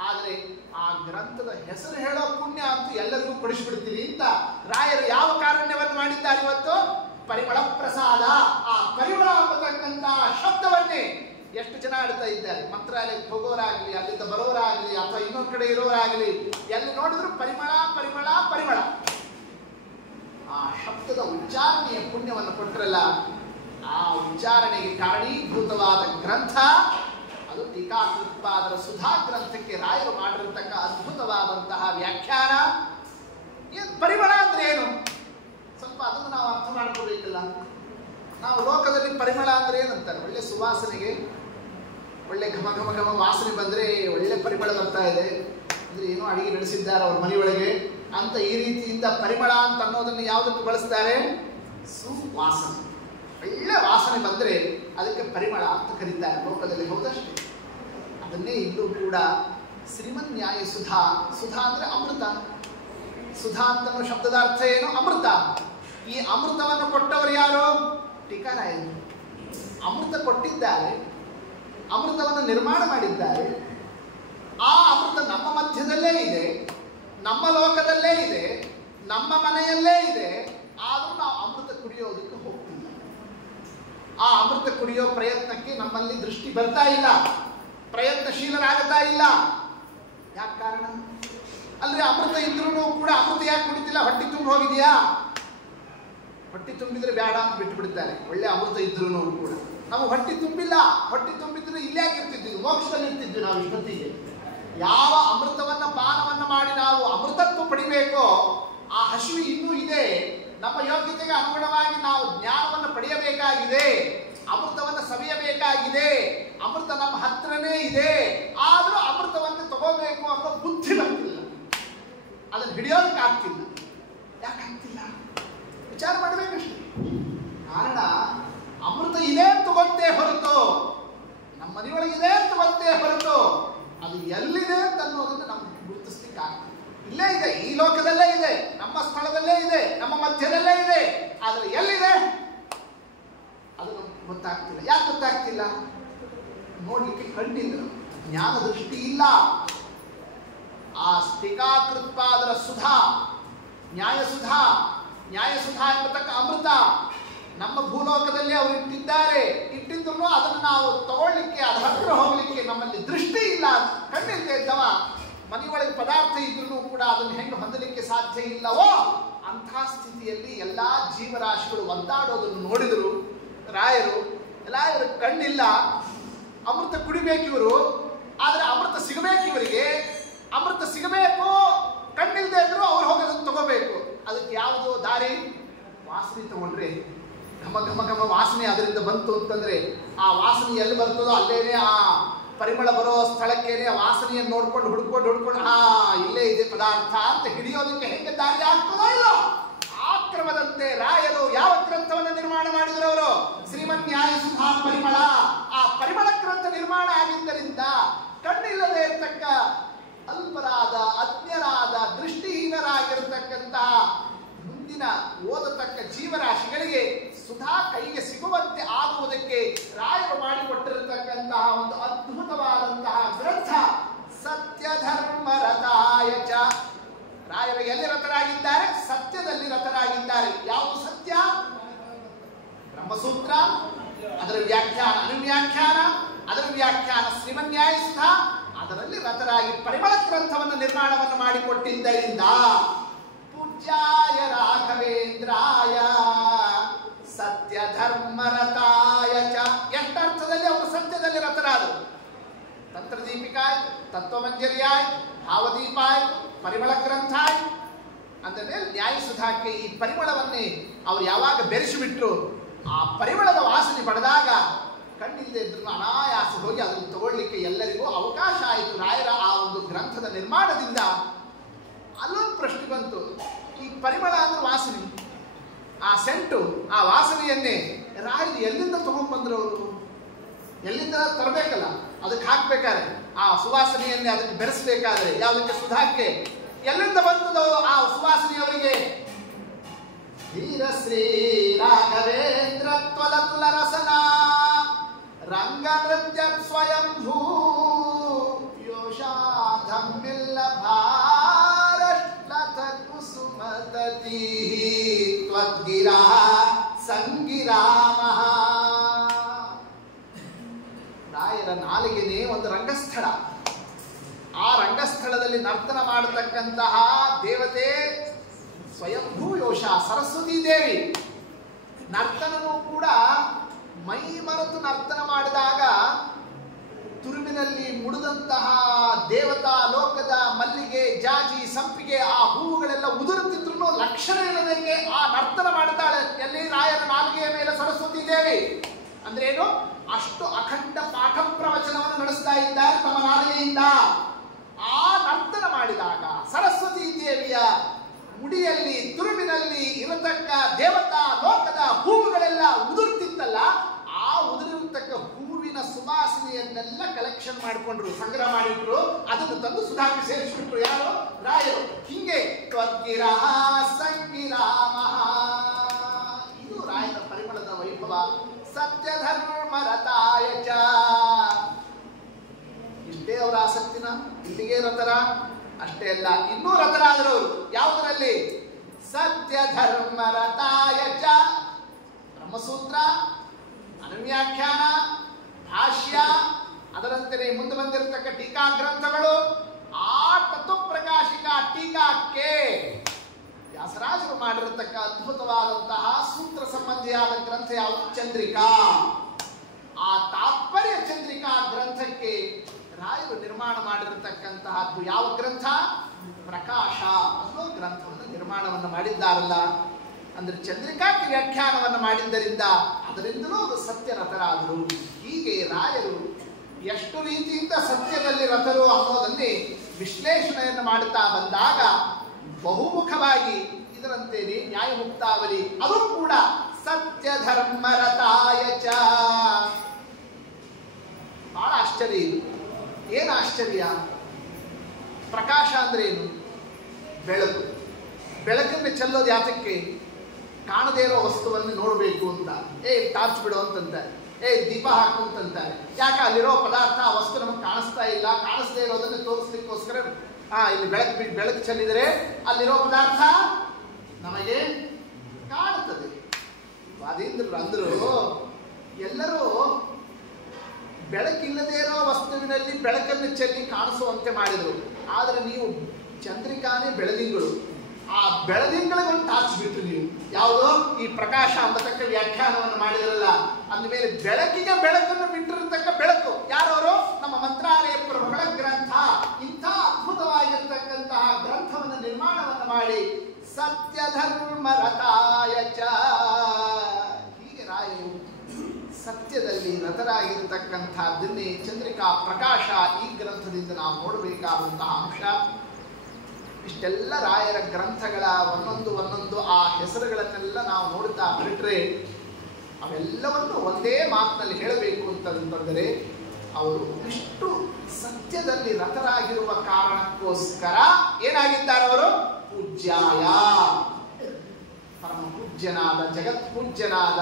ಆದರೆ ಆ ಗ್ರಂಥದ ಹೆಸರು ಹೇಳೋ ಪುಣ್ಯ ಅಂತೂ ಎಲ್ಲರಿಗೂ ಕೊಡಿಸಿಬಿಡ್ತೀವಿ ಅಂತ ರಾಯರು ಯಾವ ಕಾರುಣ್ಯವನ್ನು ಮಾಡಿದ್ದಾರೆ ಇವತ್ತು? ಪರಿಮಳ ಪ್ರಸಾದ. ಆ ಪರಿಮಳ ಅನ್ನತಕ್ಕಂಥ ಶಬ್ದವನ್ನೇ ಎಷ್ಟು ಜನ ಆಡ್ತಾ ಇದ್ದಾರೆ. ಮಂತ್ರಾಲಯಕ್ಕೆ ಹೋಗೋರಾಗ್ಲಿ, ಅಲ್ಲಿಂದ ಬರೋರಾಗ್ಲಿ, ಅಥವಾ ಇನ್ನೊಂದು ಕಡೆ ಇರೋರಾಗ್ಲಿ, ಎಲ್ಲಿ ನೋಡಿದ್ರು ಪರಿಮಳ ಪರಿಮಳ ಪರಿಮಳ. ಆ ಶಬ್ದದ ಉಚ್ಚಾರಣೆಯ ಪುಣ್ಯವನ್ನು ಕೊಟ್ಟರಲ್ಲ, ಆ ಉಚ್ಚಾರಣೆಗೆ ಕಾರಣೀಭೂತವಾದ ಗ್ರಂಥ ಅದು ಟೀಕಾಕೃತ್ಪಾದರ ಸುಧಾ ಗ್ರಂಥಕ್ಕೆ ರಾಯರು ಮಾಡಿರತಕ್ಕ ಅದ್ಭುತವಾದಂತಹ ವ್ಯಾಖ್ಯಾನ. ಏನು ಪರಿಮಳ ಅಂದ್ರೆ ಏನು? ಸ್ವಲ್ಪ ಅದನ್ನು ನಾವು ಅರ್ಥ ಮಾಡ್ಕೋಬೇಕಲ್ಲ. ನಾವು ಲೋಕದಲ್ಲಿ ಪರಿಮಳ ಅಂದ್ರೆ ಏನಂತಾರೆ? ಒಳ್ಳೆ ಸುವಾಸನೆಗೆ ಒಳ್ಳೆ ಘಮ ಘಮ ಘಮ ವಾಸನೆ ಬಂದ್ರೆ ಒಳ್ಳೆ ಪರಿಮಳ ಬರ್ತಾ ಇದೆ ಅಂದ್ರೆ ಏನೋ ಅಡಿಗೆ ನಡೆಸಿದ್ದಾರೆ ಅವ್ರ ಮನೆಯೊಳಗೆ ಅಂತ ಈ ರೀತಿಯಿಂದ ಪರಿಮಳ ಅಂತ ಅನ್ನೋದನ್ನು ಯಾವುದಕ್ಕೆ ಬಳಸ್ತಾರೆ? ಸುವಾಸನೆ. ಒಳ್ಳೆ ವಾಸನೆ ಬಂದ್ರೆ ಅದಕ್ಕೆ ಪರಿಮಳ ಅಂತ ಕರೀತಾರೆ ಲೋಕದಲ್ಲಿ. ಹೌದಷ್ಟೇ. ಅದನ್ನೇ ಇಲ್ಲೂ ಕೂಡ ಶ್ರೀಮನ್ ನ್ಯಾಯ ಸುಧಾ. ಸುಧಾ ಅಂದ್ರೆ ಅಮೃತ. ಸುಧಾ ಅಂತ ಶಬ್ದದ ಅರ್ಥ ಏನು? ಅಮೃತ. ಈ ಅಮೃತವನ್ನು ಕೊಟ್ಟವರು ಯಾರು? ಟೀಕಾರಾಯರು. ಅಮೃತ ಕೊಟ್ಟಿದ್ದಾರೆ, ಅಮೃತವನ್ನು ನಿರ್ಮಾಣ ಮಾಡಿದ್ದಾರೆ. ಆ ಅಮೃತ ನಮ್ಮ ಮಧ್ಯದಲ್ಲೇ ಇದೆ, ನಮ್ಮ ಲೋಕದಲ್ಲೇ ಇದೆ, ನಮ್ಮ ಮನೆಯಲ್ಲೇ ಇದೆ. ಆದರೂ ನಾವು ಅಮೃತ ಕುಡಿಯೋದಕ್ಕೆ ಹೋಗ್ತಿಲ್ಲ. ಆ ಅಮೃತ ಕುಡಿಯೋ ಪ್ರಯತ್ನಕ್ಕೆ ನಮ್ಮಲ್ಲಿ ದೃಷ್ಟಿ ಬರ್ತಾ ಇಲ್ಲ, ಪ್ರಯತ್ನಶೀಲರಾಗ್ತಾ ಇಲ್ಲ. ಯಾಕೆ ಕಾರಣ? ಅಂದ್ರೆ ಅಮೃತ ಇದ್ರೂ ಕೂಡ ಅಮೃತ ಯಾಕೆ ಕುಡಿತಿಲ್ಲ? ಹೊಟ್ಟೆ ತುಂಬ ಹೋಗಿದೆಯಾ? ಹೊಟ್ಟೆ ತುಂಬಿದ್ರೆ ಬೇಡ ಅಂತ ಬಿಟ್ಟು ಬಿಡ್ತಾರೆ. ಒಳ್ಳೆ ಅಮೃತ ಇದ್ರೂ ಕೂಡ ನಾವು ಹೊಟ್ಟೆ ತುಂಬಿಲ್ಲ. ಹೊಟ್ಟೆ ತುಂಬಿದ್ರೆ ಇಲ್ಲೇ ಇರ್ತಿದ್ವಿ, ಮೋಕ್ಷದಲ್ಲಿ ಇರ್ತಿದ್ವಿ ನಾವು ಇಷ್ಟೊತ್ತಿಗೆ. ಯಾವ ಅಮೃತವನ್ನ ಪಾನವನ್ನ ಮಾಡಿ ನಾವು ಅಮೃತತ್ವ ಪಡಿಬೇಕೋ ಆ ಹಸಿವು ಇನ್ನೂ ಇದೆ. ನಮ್ಮ ಯೋಗ್ಯತೆಗೆ ಅನುಗುಣವಾಗಿ ನಾವು ಜ್ಞಾನವನ್ನು ಪಡೆಯಬೇಕಾಗಿದೆ, ಅಮೃತವನ್ನು ಸವಿಯಬೇಕಾಗಿದೆ. ಅಮೃತ ನಮ್ಮ ಹತ್ರನೇ ಇದೆ. ಆದರೂ ಅಮೃತವನ್ನು ತಗೋಬೇಕು ಅನ್ನೋ ಬುದ್ಧಿ ಬರ್ತಿಲ್ಲ, ಅದನ್ನು ಹಿಡಿಯೋದಕ್ಕೆ ಆಗ್ತಿಲ್ಲ. ಯಾಕೆ ಆಗ್ತಿಲ್ಲ? ವಿಚಾರ ಮಾಡಬೇಕಷ್ಟೇ. ಕಾರಣ ಅಮೃತ ಇದೆ ತಗೊಂತೇ ಹೊರತು, ನಮ್ಮ ಮನೆಯೊಳಗಿದೆ ತಗೊಂತೇ ಹೊರತು ಅದು ಎಲ್ಲಿದೆ ಅಂತ ಅನ್ನೋದನ್ನು ನಮ್ಗೆ ಗುರುತಿಸ್ಲಿಕ್ಕೆ ಆಗ್ತದೆ. ಇಲ್ಲೇ ಇದೆ, ಈ ಲೋಕದಲ್ಲೇ ಇದೆ, ನಮ್ಮ ಸ್ಥಳದಲ್ಲೇ ಇದೆ, ನಮ್ಮ ಮಧ್ಯದಲ್ಲೇ ಇದೆ. ಆದರೆ ಎಲ್ಲಿದೆ ಅದು ನಮ್ಗೆ ಗೊತ್ತಾಗ್ತಿಲ್ಲ. ಯಾಕೆ ಗೊತ್ತಾಗ್ತಿಲ್ಲ? ನೋಡ್ಲಿಕ್ಕೆ ಕಣ್ಣಿಲ್ಲ, ಜ್ಞಾನ ದೃಷ್ಟಿ ಇಲ್ಲ. ಆ ಟೀಕಾಕೃತ್ಪಾದರ ಸುಧಾ, ನ್ಯಾಯಸುಧಾ, ನ್ಯಾಯಸುಧಾ ಎಂಬತಕ್ಕ ಅಮೃತ ನಮ್ಮ ಭೂಲೋಕದಲ್ಲಿ ಅವರು ಇಟ್ಟಿದ್ದಾರೆ. ಇಟ್ಟಿದ್ರು ಅದನ್ನು ನಾವು ತಗೊಳ್ಳಿಕ್ಕೆ, ಅದರ ಹತ್ರ ಹೋಗ್ಲಿಕ್ಕೆ ನಮ್ಮಲ್ಲಿ ದೃಷ್ಟಿ ಇಲ್ಲ. ಕಣ್ಣಿಲ್ಲದೆ ಇದ್ದವ ಮನೆಯೊಳಗೆ ಪದಾರ್ಥ ಇದ್ರೂ ಕೂಡ ಅದನ್ನು ಹೆಂಗೆ ಹೊಂದಲಿಕ್ಕೆ ಸಾಧ್ಯ ಇಲ್ಲವೋ ಅಂಥ ಸ್ಥಿತಿಯಲ್ಲಿ ಎಲ್ಲಾ ಜೀವರಾಶಿಗಳು ಒದ್ದಾಡೋದನ್ನು ನೋಡಿದರು ರಾಯರು. ಎಲ್ಲ ಇವರು ಕಣ್ಣಿಲ್ಲ, ಅಮೃತ ಕುಡಿಬೇಕಿವರು, ಆದರೆ ಅಮೃತ ಸಿಗಬೇಕು ಇವರಿಗೆ. ಅಮೃತ ಸಿಗಬೇಕು, ಕಣ್ಣಿಲ್ಲದೆ ಇದ್ರು ಅವ್ರು ಹೋಗೋದನ್ನು ತಗೋಬೇಕು. ಅದಕ್ಕೆ ಯಾವುದು ದಾರಿ? ವಾಸನೆ ತಗೊಂಡ್ರೆ ಘಮ ಘಮ ಘಮ ವಾಸನೆ ಅದರಿಂದ ಬಂತು ಅಂತಂದ್ರೆ ಆ ವಾಸನೆ ಎಲ್ಲಿ ಬರ್ತದೋ ಅಲ್ಲೇನೆ ಆ ಪರಿಮಳ ಬರೋ ಸ್ಥಳಕ್ಕೇನೆ ಆ ವಾಸನೆಯನ್ನು ನೋಡ್ಕೊಂಡು ಹುಡ್ಕೊಂಡು ಇಲ್ಲೇ ಇದೆ ಪದಾರ್ಥ ಅಂತ ಹಿಡಿಯೋದಕ್ಕೆ ಹೆಂಗೆ ದಾರಿ ಆಗ್ತದೋ ಇಲ್ಲೋ ಆ ಕ್ರಮದಂತೆ ರಾಯರು ಯಾವ ಗ್ರಂಥವನ್ನು ನಿರ್ಮಾಣ ಮಾಡಿದ್ರು ಅವರು? ಶ್ರೀಮನ್ಯಾಯ ಸುಧಾ ಪರಿಮಳ. ಆ ಪರಿಮಳ ಗ್ರಂಥ ನಿರ್ಮಾಣ ಆಗಿದ್ದರಿಂದ ಕಣ್ಣಿಲ್ಲದೆ ಇರತಕ್ಕ ಅಲ್ಪರಾದ, ಅಜ್ಞರಾದ, ದೃಷ್ಟಿಹೀನರಾಗಿರತಕ್ಕಂತಹ ಮುಂದಿನ ಓದತಕ್ಕ ಜೀವರಾಶಿಗಳಿಗೆ ಸುಧಾ ಕೈಗೆ ಸಿಗುವಂತೆ ಆಗುವುದಕ್ಕೆ ರಾಯರು ಮಾಡಿಕೊಟ್ಟಿರತಕ್ಕಂತಹ ಒಂದು ಅದ್ಭುತವಾದಂತಹ ಗ್ರಂಥ ಸತ್ಯ ಧರ್ಮ ರಥಾಯ ಚ. ರಾಯರು ಎಲ್ಲಿ ರಥರಾಗಿದ್ದಾರೆ? ಸತ್ಯದಲ್ಲಿ ರಥರಾಗಿದ್ದಾರೆ. ಯಾವುದು ಸತ್ಯ? ಬ್ರಹ್ಮಸೂತ್ರ, ಅದರ ವ್ಯಾಖ್ಯಾನ ಅನುವ್ಯಾಖ್ಯಾನ, ಅದರ ವ್ಯಾಖ್ಯಾನ ಶ್ರೀಮನ್ಯಾಯ ಸುಧಾ, ಅದರಲ್ಲಿ ರಥರಾಗಿ ಪರಿಮಳ ಗ್ರಂಥವನ್ನು ನಿರ್ಮಾಣವನ್ನು ಮಾಡಿಕೊಟ್ಟಿದ್ದರಿಂದ ಪೂಜ್ಯಾಯ ರಾಘವೇಂದ್ರಾಯ ಸತ್ಯ ಧರ್ಮ ರಥಾಯ ಚ. ಎಷ್ಟರ್ಥದಲ್ಲಿ ಅವರು ಸತ್ಯದಲ್ಲಿ ರಥರಾದರು? ತಂತ್ರದೀಪಿಕ ಆಯ್ತು, ತತ್ವಮಂಜರಿ ಆಯ್ತು, ಭಾವದೀಪ ಆಯ್ತು, ಪರಿಮಳ ಗ್ರಂಥ ಆಯ್ತು. ಅಂದರೆ ನ್ಯಾಯಸುಧಾಕ್ಕೆ ಈ ಪರಿಮಳವನ್ನೇ ಅವರು ಯಾವಾಗ ಬೆರೆಸಿಬಿಟ್ರು, ಆ ಪರಿಮಳದ ವಾಸನೆ ಪಡೆದಾಗ ಕಣ್ಣಿಲ್ಲದೆ ಇದ್ರು ಅನಾಯಾಸ ಹೋಗಿ ಅದನ್ನು ತಗೊಳ್ಳಿಕ್ಕೆ ಎಲ್ಲರಿಗೂ ಅವಕಾಶ ಆಯಿತು. ರಾಯರ ಆ ಒಂದು ಗ್ರಂಥದ ನಿರ್ಮಾಣದಿಂದ ಅಲ್ಲೊಂದು ಪ್ರಶ್ನೆ ಬಂತು. ಈ ಪರಿಮಳ ಅಂದ್ರೆ ವಾಸನೆ, ಆ ಸೆಂಟು, ಆ ವಾಸನೆಯನ್ನೇ ರಾಯರು ಎಲ್ಲಿಂದ ತಗೊಂಡ್ಬಂದ್ರು? ಅವರು ಎಲ್ಲಿಂದ ತರಬೇಕಲ್ಲ, ಅದಕ್ಕೆ ಹಾಕ್ಬೇಕಾದ್ರೆ ಆ ಸುವಾಸನೆಯನ್ನೇ ಅದಕ್ಕೆ ಬೆರೆಸಬೇಕಾದ್ರೆ ಯಾವುದಕ್ಕೆ? ಸುಧಾಕ್ಕೆ. ಎಲ್ಲಿಂದ ಬಂತದೋ ಆ ಸುವಾಸನೆಯವರಿಗೆ? ಧೀರ ಶ್ರೀ ರಾಘವೇಂದ್ರ ತ್ವಲತುಲ ರಸನ ರಂಗ ನೃತ್ಯ ಸ್ವಯಂಭೂ ಯೋಷಾಧಮ್ಮಿಲ್ಲ ಭಾರಶ್ಲಥ ಕುಸುಮತತಿ ತ್ವದ್ಗಿರಾ ಸಂಗಿರಾಮಃ. ರಾಯರ ನಾಲಿಗೆನೇ ಒಂದು ರಂಗಸ್ಥಳ. ಆ ರಂಗಸ್ಥಳದಲ್ಲಿ ನರ್ತನ ಮಾಡತಕ್ಕಂತಹ ದೇವತೆ ಸ್ವಯಂಭೂ ಯೋಷ ಸರಸ್ವತೀ ದೇವಿ. ನರ್ತನನೂ ಕೂಡ ಮೈ ಮರೆತು ನರ್ತನ ಮಾಡಿದಾಗ ತುರುವಿನಲ್ಲಿ ಮುಡಿದಂತಹ ದೇವತಾ ಲೋಕದ ಮಲ್ಲಿಗೆ, ಜಾಜಿ, ಸಂಪಿಗೆ ಆ ಹೂವುಗಳೆಲ್ಲ ಉದುರುತ್ತಿದ್ರು ಲಕ್ಷಣ ಇಲ್ಲದಂಗೆ ಆ ನರ್ತನ ಮಾಡ್ತಾಳೆ. ಎಲ್ಲಿ? ರಾಯರ ನಾಲಿಗೆಯ ಮೇಲೆ ಸರಸ್ವತೀ ದೇವಿ. ಅಂದ್ರೆ ಏನು? ಅಷ್ಟು ಅಖಂಡ ಪಾಠ ಪ್ರವಚನವನ್ನು ನಡೆಸ್ತಾ ಇದ್ದಾರೆ ತಮ್ಮ ನಾಲಿಗೆಯಿಂದ. ಆ ನರ್ತನ ಮಾಡಿದಾಗ ಸರಸ್ವತೀ ದೇವಿಯ ಮುಡಿಯಲ್ಲಿ, ತುರುವಿನಲ್ಲಿ ಇರತಕ್ಕ ದೇವತಾ ಲೋಕದ ಹೂವುಗಳೆಲ್ಲ ಉದುರ್ತಿತ್ತಲ್ಲ, ಆ ಉದುರಿರತಕ್ಕ ಹೂವಿನ ಸುವಾಸನೆಯನ್ನೆಲ್ಲ ಕಲೆಕ್ಷನ್ ಮಾಡಿಕೊಂಡ್ರು, ಸಂಗ್ರಹ ಮಾಡಿಟ್ರು. ಅದನ್ನು ತಂದು ಸುಧಾಕ್ಕೆ ಸೇರಿಸ್ಬಿಟ್ರು. ಯಾರು? ರಾಯರು. ಹಿಂಗೆ ತ್ವದ್ಗಿರಃ ಸಂಗಿರಾಮಃ. ಇದು ರಾಯರ ಪರಿಮಳದ ವೈಭವ. ಸತ್ಯ ಧರ್ಮ ರಥಾಯ ಚ. ಇಷ್ಟೇ ಅವರ ಆಸಕ್ತಿನ? ಇಲ್ಲಿಗೆ ರಥರ? ಅಷ್ಟೇ ಅಲ್ಲ, ಇನ್ನೂ ರಥರಾದರು ಅವರು. ಯಾವುದರಲ್ಲಿ? ಸತ್ಯ ಧರ್ಮ ರಥಾಯ ಚ. ಬ್ರಹ್ಮಸೂತ್ರ, ಅನುವ್ಯಾಖ್ಯಾನ, ಭಾಷ್ಯ, ಅದರಂತೆ ಮುಂದೆ ಬಂದಿರತಕ್ಕ ಟೀಕಾ ಗ್ರಂಥಗಳು. ಆ ತತ್ವಪ್ರಕಾಶಿಕ ಟೀಕಾಕ್ಕೆ ವ್ಯಾಸರಾಜರು ಮಾಡಿರತಕ್ಕ ಅದ್ಭುತವಾದಂತಹ ಸೂತ್ರ ಸಂಬಂಧಿಯಾದ ಗ್ರಂಥ ಯಾವುದು? ಚಂದ್ರಿಕಾ. ಆ ತಾತ್ಪರ್ಯ ಚಂದ್ರಿಕಾ ಗ್ರಂಥಕ್ಕೆ ರಾಯರು ನಿರ್ಮಾಣ ಮಾಡಿರತಕ್ಕಂತಹದ್ದು ಯಾವ ಗ್ರಂಥ? ಪ್ರಕಾಶ ಅನ್ನೋ ಗ್ರಂಥವನ್ನು ನಿರ್ಮಾಣವನ್ನು ಮಾಡಿದ್ದಾರಲ್ಲ. ಅಂದ್ರೆ ಚಂದ್ರಿಕಾಕ್ಕೆ ವ್ಯಾಖ್ಯಾನವನ್ನು ಮಾಡಿದ್ದರಿಂದ ಅದರಿಂದಲೂ ಅವರು ಸತ್ಯ ರಥರಾದರು. ಹೀಗೆ ರಾಯರು ಎಷ್ಟು ರೀತಿಯಿಂದ ಸತ್ಯದಲ್ಲಿ ರಥರು ಅನ್ನೋದನ್ನೇ ವಿಶ್ಲೇಷಣೆಯನ್ನು ಮಾಡುತ್ತಾ ಬಂದಾಗ ಬಹುಮುಖವಾಗಿ ಇದರಂತೇನೆ ನ್ಯಾಯಮುಕ್ತಾವಲಿ ಅದು ಕೂಡ ಸತ್ಯ ಧರ್ಮ ರಥಾಯ ಚ. ಬಹಳ ಆಶ್ಚರ್ಯ ಇದು. ಏನು ಆಶ್ಚರ್ಯ? ಪ್ರಕಾಶ ಅಂದ್ರೆ ಏನು? ಬೆಳಕು. ಬೆಳಕನ್ನು ಚೆಲ್ಲೋದು ಯಾತಕ್ಕೆ? ಕಾಣದೇ ಇರೋ ವಸ್ತುವನ್ನು ನೋಡಬೇಕು ಅಂತ. ಟಾರ್ಚ್ ಬಿಡು ಅಂತಂತಾರೆ, ದೀಪ ಹಾಕು ಅಂತಂತಾರೆ. ಯಾಕೆ? ಅಲ್ಲಿರೋ ಪದಾರ್ಥ, ಆ ವಸ್ತು ನಮಗೆ ಕಾಣಿಸ್ತಾ ಇಲ್ಲ, ಕಾಣಿಸ್ದೇ ಇರೋದನ್ನು ತೋರಿಸ್ಲಿಕ್ಕೋಸ್ಕರ ಇಲ್ಲಿ ಬೆಳಕು ಚೆಲ್ಲಿದರೆ ಅಲ್ಲಿರೋ ಪದಾರ್ಥ ನಮಗೆ ಕಾಣುತ್ತದೆ. ವಾದೀಂದ್ರರು ಅಂದ್ರು, ಎಲ್ಲರೂ ಬೆಳಕಿಲ್ಲದೇ ಇರೋ ವಸ್ತುವಿನಲ್ಲಿ ಬೆಳಕನ್ನು ಚೆಲ್ಲಿ ಕಾಣಿಸುವಂತೆ ಮಾಡಿದರು. ಆದರೆ ನೀವು ಚಂದ್ರಿಕಾನೇ ಬೆಳದಿಂಗಳು, ಆ ಬೆಳದಿಂಗಳಿಗೊಂದು ಟಾರ್ಚ್ ಬಿಟ್ಟು ನೀವು ಯಾವುದು ಈ ಪ್ರಕಾಶ ಅಂತಕ್ಕ ವ್ಯಾಖ್ಯಾನವನ್ನು ಮಾಡಿದ್ರಲ್ಲ, ಅಂದಮೇಲೆ ಬೆಳಕಿಗೆ ಬೆಳಕನ್ನು ಬಿಟ್ಟಿರತಕ್ಕ ಬೆಳಕು ಯಾರವರು? ನಮ್ಮ ಮಂತ್ರಾಲಯ ಪ್ರಭುಗಳ ಗ್ರಂಥ. ಇಂಥ ಅದ್ಭುತವಾಗಿರ್ತಕ್ಕಂತಹ ಗ್ರಂಥವನ್ನು ನಿರ್ಮಾಣವನ್ನು ಮಾಡಿ ಸತ್ಯ ಧರ್ಮ ರಥಾಯ ಚ. ಹೀಗೆ ರತರಾಗಿರತಕ್ಕಂಥದ್ದನ್ನೇ ಚಂದ್ರಿಕಾ ಪ್ರಕಾಶ ಈ ಗ್ರಂಥದಿಂದ ನಾವು ನೋಡಬೇಕಾದಂತಹ ಅಂಶ. ಇಷ್ಟೆಲ್ಲ ರಾಯರ ಗ್ರಂಥಗಳ ಒಂದೊಂದು ಆ ಹೆಸರುಗಳನ್ನೆಲ್ಲ ನಾವು ನೋಡುತ್ತಾ ಬಿಟ್ಟರೆ ಅವೆಲ್ಲವನ್ನು ಒಂದೇ ಮಾತಿನಲ್ಲಿ ಹೇಳಬೇಕು ಅಂತಂದರೆ ಅವರು ಇಷ್ಟು ಸತ್ಯದಲ್ಲಿ ರತರಾಗಿರುವ ಕಾರಣಕ್ಕೋಸ್ಕರ ಏನಾಗಿದ್ದಾರೆ ಅವರು? ಪೂಜ್ಯಾಯ, ಪರಮ ಪೂಜ್ಯನಾದ ಜಗತ್ ಪೂಜ್ಯನಾದ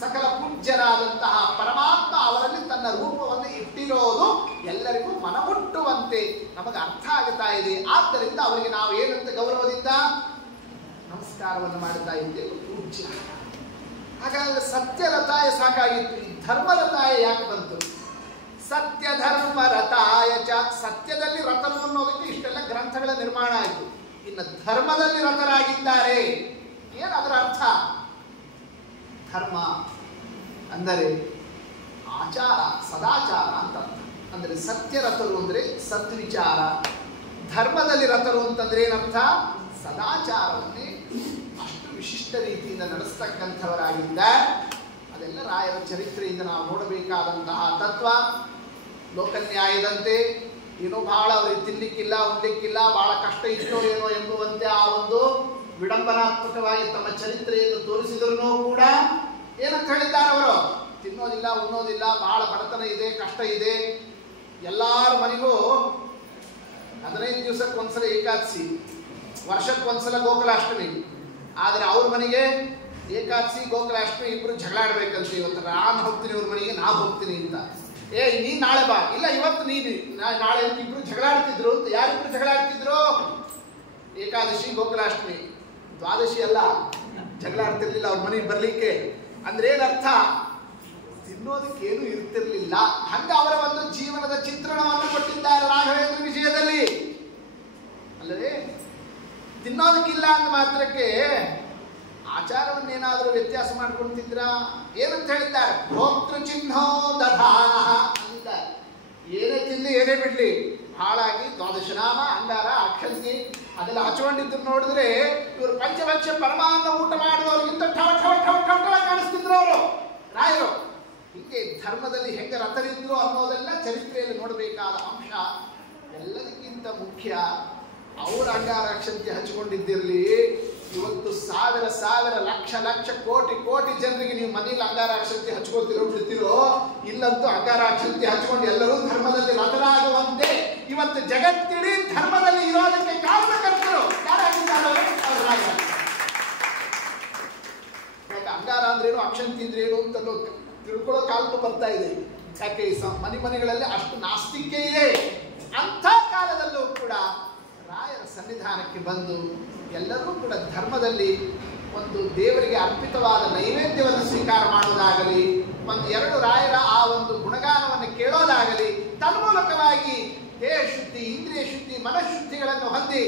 ಸಕಲ ಪೂಜ್ಯನಾದಂತಹ ಪರಮಾತ್ಮ ಅವರಲ್ಲಿ ತನ್ನ ರೂಪವನ್ನು ಇಟ್ಟಿರೋದು ಎಲ್ಲರಿಗೂ ಮನಮುಟ್ಟುವಂತೆ ನಮಗೆ ಅರ್ಥ ಆಗುತ್ತಾ ಇದೆ. ಆದ್ದರಿಂದ ಅವರಿಗೆ ನಾವು ಏನಂತ ಗೌರವದಿಂದ ನಮಸ್ಕಾರವನ್ನು ಮಾಡುತ್ತಾ ಇದ್ದೇವೆ, ಪೂಜ್ಯ. ಹಾಗಾದ್ರೆ ಸತ್ಯರತಾಯ ಸಾಕಾಗಿತ್ತು, ಈ ಧರ್ಮರತಾಯ ಯಾಕೆ ಬಂತು? ಸತ್ಯ ಧರ್ಮ ರತಾಯ ಚ, ಸತ್ಯದಲ್ಲಿ ರತರು ಅನ್ನೋದಕ್ಕೆ ಇಷ್ಟೆಲ್ಲ ಗ್ರಂಥಗಳ ನಿರ್ಮಾಣ ಆಯಿತು. ಇನ್ನು ಧರ್ಮದಲ್ಲಿ ರತರಾಗಿದ್ದಾರೆ, ಏನದರ ಅರ್ಥ? ಧರ್ಮ ಅಂದರೆ ಆಚಾರ, ಸದಾಚಾರ ಅಂತ ಅರ್ಥ. ಅಂದರೆ ಸತ್ಯರತರು ಅಂದರೆ ಸದ್ವಿಚಾರ, ಧರ್ಮದಲ್ಲಿ ರತರು ಅಂತಂದ್ರೆ ಏನರ್ಥ? ಸದಾಚಾರವನ್ನೇ ಅಷ್ಟು ವಿಶಿಷ್ಟ ರೀತಿಯಿಂದ ನಡೆಸ್ತಕ್ಕಂಥವರಾಗಿದ್ದಾರೆ. ಅದೆಲ್ಲ ರಾಯರ ಚರಿತ್ರೆಯಿಂದ ನಾವು ನೋಡಬೇಕಾದಂತಹ ತತ್ವ. ಲೋಕನ್ಯಾಯದಂತೆ ಏನೋ ಬಹಳ ಅವರಿಗೆ ತಿನ್ಲಿಕ್ಕಿಲ್ಲ, ಉಣ್ಲಿಕ್ಕಿಲ್ಲ, ಬಹಳ ಕಷ್ಟ ಇತ್ತೋ ಏನೋ ಎಂಬುವಂತೆ ಆ ಒಂದು ವಿಡಂಬನಾತ್ಮಕವಾಗಿ ತಮ್ಮ ಚರಿತ್ರೆಯನ್ನು ತೋರಿಸಿದ್ರು ಕೂಡ ಏನಂತ ಹೇಳಿದ್ದಾರೆ ಅವರು? ತಿನ್ನೋದಿಲ್ಲ, ಉಣ್ಣೋದಿಲ್ಲ, ಬಹಳ ಬಡತನ ಇದೆ, ಕಷ್ಟ ಇದೆ. ಎಲ್ಲಾರ ಮನೆಗೂ 15 ದಿವಸಕ್ಕೊಂದ್ಸಲ ಏಕಾದಶಿ, ವರ್ಷಕ್ಕೊಂದ್ಸಲ ಗೋಕುಲಾಷ್ಟಮಿ. ಆದರೆ ಅವ್ರ ಮನೆಗೆ ಏಕಾದಶಿ ಗೋಕುಲಾಷ್ಟಮಿ ಇಬ್ಬರು ಜಗಳ ಆಡ್ಬೇಕಂತ. ಇವತ್ತು ನಾನು ಹೋಗ್ತೀನಿ ಇವ್ರ ಮನೆಗೆ, ನಾ ಹೋಗ್ತೀನಿ ಅಂತ. ನೀನ್ ನಾಳೆ ಬಾ, ಇಲ್ಲ ಇವತ್ತು ನೀನು ನಾಳೆ ಇಬ್ರು ಜಗಳ ಆಡ್ತಿದ್ರು ಅಂತ. ಯಾರಿಬ್ರು ಜಗಳ ಆಡ್ತಿದ್ರು? ಏಕಾದಶಿ ಗೋಕುಲಾಷ್ಟಮಿ. ದ್ವಾದಶಿ ಅಲ್ಲ, ಜಗಳ ಆಡ್ತಿರ್ಲಿಲ್ಲ ಅವ್ರ ಮನೆಗೆ ಬರ್ಲಿಕ್ಕೆ. ಅಂದ್ರೆ ಏನರ್ಥ? ತಿನ್ನೋದಕ್ಕೇನು ಇರ್ತಿರ್ಲಿಲ್ಲ. ಹಂಗ ಅವರ ಒಂದು ಜೀವನದ ಚಿತ್ರಣವನ್ನು ಕೊಟ್ಟಿದ್ದಾರೆ ರಾಘವೇಂದ್ರ ವಿಜಯದಲ್ಲಿ. ಅಲ್ಲವೇ? ತಿನ್ನೋದಕ್ಕಿಲ್ಲ ಅಂದ ಮಾತ್ರಕ್ಕೆ ಆಚಾರವನ್ನೇನಾದರೂ ವ್ಯತ್ಯಾಸ ಮಾಡ್ಕೊಳ್ತಿದ್ರ? ಏನಂತ ಹೇಳಿದ್ದಾರೆ? ಭೋಕ್ತೃ ಚಿಹ್ನೋ ದಧಾನ ಅಂದಿದ್ದಾರೆ. ಏನೇ ತಿನ್ಲಿ ಏನೇ ಬಿಡ್ಲಿ, ಹಾಳಾಗಿ ದ್ವಾದಶನಾಮ, ಅಂಗಾರ, ಅಕ್ಷಂತಿ ಅದೆಲ್ಲ ಹಚ್ಕೊಂಡಿದ್ರು ನೋಡಿದ್ರೆ ಇವರು ಪಂಚಭಕ್ಷ ಪರಮಾನ್ನ ಊಟ ಮಾಡಿದವ್ರಿಗಿಂತ ಠವ ಠವ ಠವ ಠವ ಠವ ಕಾಣಿಸ್ತಿದ್ರು ಅವರು ರಾಯರು. ಹೀಗೆ ಧರ್ಮದಲ್ಲಿ ಹೆಂಗೆ ರತರಿದ್ರು ಅನ್ನೋದೆಲ್ಲ ಚರಿತ್ರೆಯಲ್ಲಿ ನೋಡಬೇಕಾದ ಅಂಶ. ಎಲ್ಲದಕ್ಕಿಂತ ಮುಖ್ಯ ಅವರ ಅಂಗಾರ ಅಕ್ಷಂತಿ ಹಚ್ಕೊಂಡಿದ್ದಿರಲಿ. ಇವತ್ತು ಸಾವಿರ ಸಾವಿರ ಲಕ್ಷ ಲಕ್ಷ ಕೋಟಿ ಕೋಟಿ ಜನರಿಗೆ ನೀವು ಮನೇಲಿ ಅಂಗಾರಾಕ್ಷಂತಿ ಹಚ್ಕೊಳ್ತಿರೋ ಬಿಡ್ತಿರೋ, ಇಲ್ಲಂತೂ ಅಂಗಾರಾಕ್ಷಂತಿ ಹಚ್ಕೊಂಡು ಎಲ್ಲರೂ ಧರ್ಮದಲ್ಲಿ ರತರಾಗುವಂತೆ ಇವತ್ತು ಜಗತ್ತಿಡೀ ಧರ್ಮದಲ್ಲಿ ಇರೋದಕ್ಕೆ ಕಾರಣಕರ್ತರು ಯಾರಾಗಿದ್ದಾರೆ? ಯಾಕೆ ಅಂಗಾರ ಅಂದ್ರೇನು, ಅಕ್ಷಂತಿ ಅಂದ್ರೇನು ಅಂತ ತಿಳ್ಕೊಳ್ಳೋ ಕಾಲಕ್ಕೂ ಬರ್ತಾ ಇದೆ. ಯಾಕೆ ಮನೆಗಳಲ್ಲಿ ಅಷ್ಟು ನಾಸ್ತಿಕೆ ಇದೆ. ಅಂಥ ಕಾಲದಲ್ಲೂ ಕೂಡ ರಾಯರ ಸನ್ನಿಧಾನಕ್ಕೆ ಬಂದು ಎಲ್ಲರೂ ಕೂಡ ಧರ್ಮದಲ್ಲಿ ಒಂದು ದೇವರಿಗೆ ಅರ್ಪಿತವಾದ ನೈವೇದ್ಯವನ್ನು ಸ್ವೀಕಾರ ಮಾಡುವುದಾಗಲಿ, ಒಂದು ಎರಡು ರಾಯರ ಆ ಒಂದು ಗುಣಗಾನವನ್ನು ಕೇಳೋದಾಗಲಿ, ತನ್ಮೂಲಕವಾಗಿ ದೇಹ ಶುದ್ಧಿ, ಇಂದ್ರಿಯ ಶುದ್ಧಿ, ಮನಃಶುದ್ಧಿಗಳನ್ನು ಹೊಂದಿ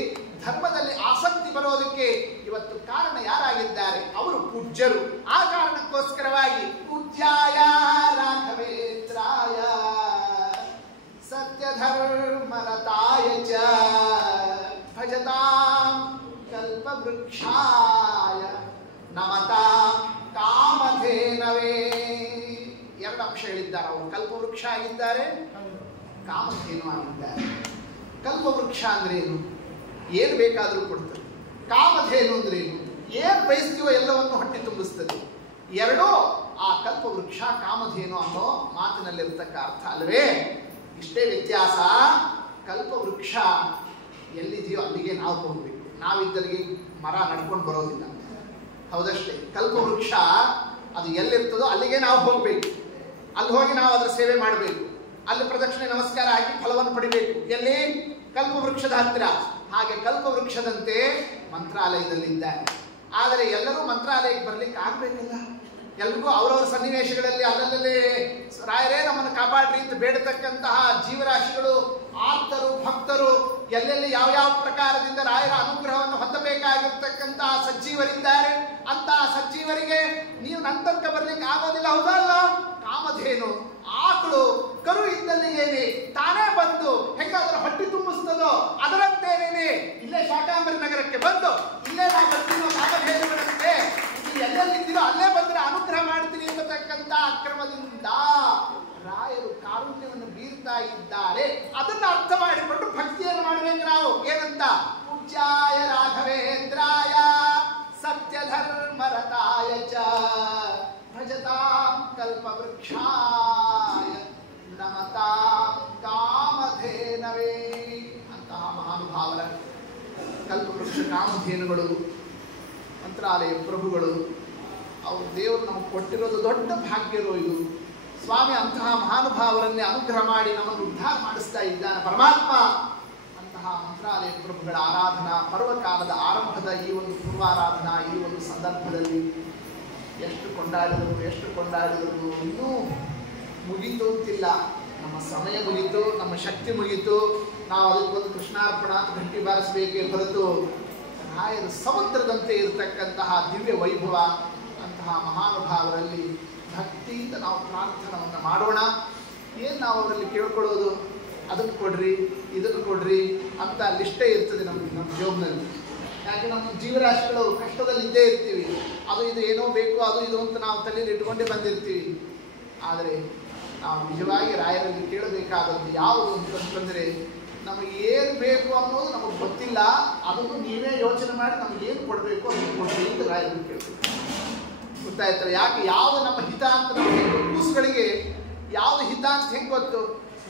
ಧರ್ಮದಲ್ಲಿ ಆಸಕ್ತಿ ಬರೋದಕ್ಕೆ ಇವತ್ತು ಕಾರಣ ಯಾರಾಗಿದ್ದಾರೆ? ಅವರು ಪೂಜ್ಯರು. ಆ ಕಾರಣಕ್ಕೋಸ್ಕರವಾಗಿ ಪೂಜ್ಯಾಯ ರಾಘವೇಂದ್ರಾಯ ಸತ್ಯಧರ್ಮರತಾಯ ಚ ಭಜತಾಂ ಕಲ್ಪವೃಕ್ಷಾಯ ನಮತಾಂ ಕಾಮಧೇನವೇ. ಎರಡು ಅಂಶ ಹೇಳಿದ್ದಾರೆ ಅವರು. ಕಲ್ಪವೃಕ್ಷ ಆಗಿದ್ದಾರೆ, ಕಾಮಧೇನು ಆಗಿದ್ದಾರೆ. ಕಲ್ಪವೃಕ್ಷ ಅಂದ್ರೇನು? ಏನು ಬೇಕಾದರೂ ಕೊಡ್ತದೆ. ಕಾಮಧೇನು ಅಂದ್ರೇನು? ಏನು ಬಯಸ್ತೀವೋ ಎಲ್ಲವನ್ನು ಹೊಟ್ಟೆ ತುಂಬಿಸ್ತದೆ. ಎರಡೂ ಆ ಕಲ್ಪವೃಕ್ಷ ಕಾಮಧೇನು ಅನ್ನೋ ಮಾತಿನಲ್ಲಿರ್ತಕ್ಕ ಅರ್ಥ ಅಲ್ವೇ? ಇಷ್ಟೇ ವ್ಯತ್ಯಾಸ. ಕಲ್ಪವೃಕ್ಷ ಎಲ್ಲಿದೆಯೋ ಅಲ್ಲಿಗೆ ನಾವು ಹೋಗ್ಬೇಕು. ನಾವಿದ್ದಲ್ಲಿಗೆ ಮರ ನಡ್ಕೊಂಡು ಬರೋದಿಲ್ಲ, ಹೌದಷ್ಟೇ. ಕಲ್ಪವೃಕ್ಷ ಅದು ಎಲ್ಲಿರ್ತದೋ ಅಲ್ಲಿಗೆ ನಾವು ಹೋಗ್ಬೇಕು. ಅಲ್ಲಿ ಹೋಗಿ ನಾವು ಅದರ ಸೇವೆ ಮಾಡಬೇಕು. ಅಲ್ಲಿ ಪ್ರದಕ್ಷಿಣೆ ನಮಸ್ಕಾರ ಹಾಕಿ ಫಲವನ್ನು ಪಡಿಬೇಕು. ಎಲ್ಲಿ? ಕಲ್ಪವೃಕ್ಷದ ಹತ್ತಿರ. ಹಾಗೆ ಕಲ್ಪವೃಕ್ಷದಂತೆ ಮಂತ್ರಾಲಯದಲ್ಲಿದ್ದಾರೆ. ಆದರೆ ಎಲ್ಲರೂ ಮಂತ್ರಾಲಯಕ್ಕೆ ಬರ್ಲಿಕ್ಕೆ ಆಗ್ಬೇಕಲ್ಲ. ಎಲ್ರಿಗೂ ಅವರವರ ಸನ್ನಿವೇಶಗಳಲ್ಲಿ ಅಲ್ಲಲ್ಲೇ ರಾಯರೇ ನಮ್ಮನ್ನು ಕಾಪಾಡ್ರಿ ಅಂತ ಬೇಡತಕ್ಕಂತಹ ಜೀವರಾಶಿಗಳು, ಆಪ್ತರು, ಭಕ್ತರು ಎಲ್ಲೆಲ್ಲಿ ಯಾವ ಪ್ರಕಾರದಿಂದ ರಾಯರ ಅನುಗ್ರಹವನ್ನು ಹೊಂದಬೇಕಾಗಿರ್ತಕ್ಕಂತಹ ಸಜ್ಜೀವರಿದ್ದಾರೆ. ಅಂತಹ ಸಜ್ಜೀವರಿಗೆ ನೀವು ನಂತರ್ಕ ಬರ್ಲಿಕ್ಕೆ ಆಗೋದಿಲ್ಲ, ಹೌದಲ್ಲ? ಕಾಮಧೇನು ಆಕಳು ಕರು ಇದ್ದಲ್ಲಿಗೇನೆ ತಾನೇ ಬಂದು ಹೆಂಗಾದ್ರೂ ಹೊಟ್ಟಿ ತುಂಬಿಸ್ತದೋ ಅದರಂತೇನೇನೆ ಇಲ್ಲೇ ಶಾಕಾಂಬರಿ ನಗರಕ್ಕೆ ಬಂದು ಇಲ್ಲೇ ನಾವು ಬರ್ತೀನೋ ಕಾಮಧೇನುಗಳಂತೆ ಎಲ್ಲೆಲ್ಲಿದ್ದೀರೋ ಅಲ್ಲೇ ಬಂದ್ರೆ ಅನುಗ್ರಹ ಮಾಡ್ತೀನಿ ಎಂಬತಕ್ಕಂಥ ಅಕ್ರಮದಿಂದ ರಾಯರು ಕಾರುಣ್ಯವನ್ನು ಬೀರ್ತಾ ಇದ್ದಾರೆ. ಅದನ್ನು ಅರ್ಥ ಮಾಡಿಕೊಂಡು ಭಕ್ತಿಯನ್ನು ಮಾಡಬೇಕು ನಾವು. ಏನಂತ? ಪೂಜ್ಯಾಯ ರಾಘವೇಂದ್ರಾಯ ಸತ್ಯಧರ್ಮರತಾಯ ಚ ಭಜತಾಂ ಕಲ್ಪವೃಕ್ಷಾಯ ನಮತಾಂ ಕಾಮಧೇನವೇ. ಅಂತಹ ಮಹಾನುಭಾವರ ಕಲ್ಪವೃಕ್ಷ ಕಾಮಧೇನುಗಳು ಮಂತ್ರಾಲಯ ಪ್ರಭುಗಳು, ಅವರು ದೇವರು ನಮಗೆ ಕೊಟ್ಟಿರೋದು ದೊಡ್ಡ ಭಾಗ್ಯರೋ ಇದು. ಸ್ವಾಮಿ ಅಂತಹ ಮಹಾನುಭಾವರನ್ನೇ ಅನುಗ್ರಹ ಮಾಡಿ ನಮ್ಮನ್ನು ಉದ್ಧಾರ ಮಾಡಿಸ್ತಾ ಇದ್ದಾನೆ ಪರಮಾತ್ಮ. ಅಂತಹ ಮಂತ್ರಾಲಯ ಪ್ರಭುಗಳ ಆರಾಧನಾ ಪರ್ವಕಾಲದ ಆರಂಭದ ಈ ಒಂದು ಪೂರ್ವಾರಾಧನಾ ಈ ಒಂದು ಸಂದರ್ಭದಲ್ಲಿ ಎಷ್ಟು ಕೊಂಡಾಡಿದರು ಇನ್ನೂ ಮುಗೀತು ಅಂತಿಲ್ಲ. ನಮ್ಮ ಸಮಯ ಮುಗೀತು, ನಮ್ಮ ಶಕ್ತಿ ಮುಗೀತು. ನಾವು ಅದಕ್ಕೊಂದು ಕೃಷ್ಣಾರ್ಪಣ ಅಂತ ಗಂಟಿ ಬಾರಿಸಬೇಕೇ ಹೊರತು ರಾಯರು ಸಮುದ್ರದಂತೆ ಇರತಕ್ಕಂತಹ ದಿವ್ಯ ವೈಭವ ಅಂತಹ ಮಹಾನುಭಾವರಲ್ಲಿ ಭಕ್ತಿಯಿಂದ ನಾವು ಪ್ರಾರ್ಥನವನ್ನು ಮಾಡೋಣ. ಏನು ನಾವು ಅವರಲ್ಲಿ ಕೇಳ್ಕೊಳ್ಳೋದು? ಅದನ್ನು ಕೊಡ್ರಿ, ಇದನ್ನು ಕೊಡ್ರಿ ಅಂತ ಲಿಸ್ಟೇ ಇರ್ತದೆ ನಮ್ಮ ಜೀವನದಲ್ಲಿ. ಯಾಕೆ ನಮ್ಮ ಜೀವರಾಶಿಗಳು ಕಷ್ಟದಲ್ಲಿ ಇದ್ದೇ ಇರ್ತೀವಿ. ಅದು ಇದು ಏನೋ ಬೇಕು, ಅದು ಇದು ಅಂತ ನಾವು ತಲೆಯಲ್ಲಿ ಇಟ್ಕೊಂಡೇ ಬಂದಿರ್ತೀವಿ. ಆದರೆ ನಾವು ನಿಜವಾಗಿ ರಾಯರಲ್ಲಿ ಕೇಳಬೇಕಾದದ್ದು ಯಾವುದು ಅಂತಂತಂದರೆ, ನಮಗೆ ಏನು ಬೇಕು ಅನ್ನೋದು ನಮಗೆ ಗೊತ್ತಿಲ್ಲ, ಅದನ್ನು ನೀವೇ ಯೋಚನೆ ಮಾಡಿ ನಮಗೇನು ಕೊಡಬೇಕು ಅದನ್ನು ಕೊಡ್ರಿ ಅಂತ ರಾಯರಲ್ಲಿ ಕೇಳಬೇಕು. ಗೊತ್ತಾಯ್ತಲ್ಲ? ಯಾಕೆ ಯಾವುದು ನಮ್ಮ ಹಿತ ಅಂತ ನಮಗೆ ಕೂಸುಗಳಿಗೆ ಯಾವುದು ಹಿತ ಅಂತ ಹೆಂಗೆ ಗೊತ್ತು?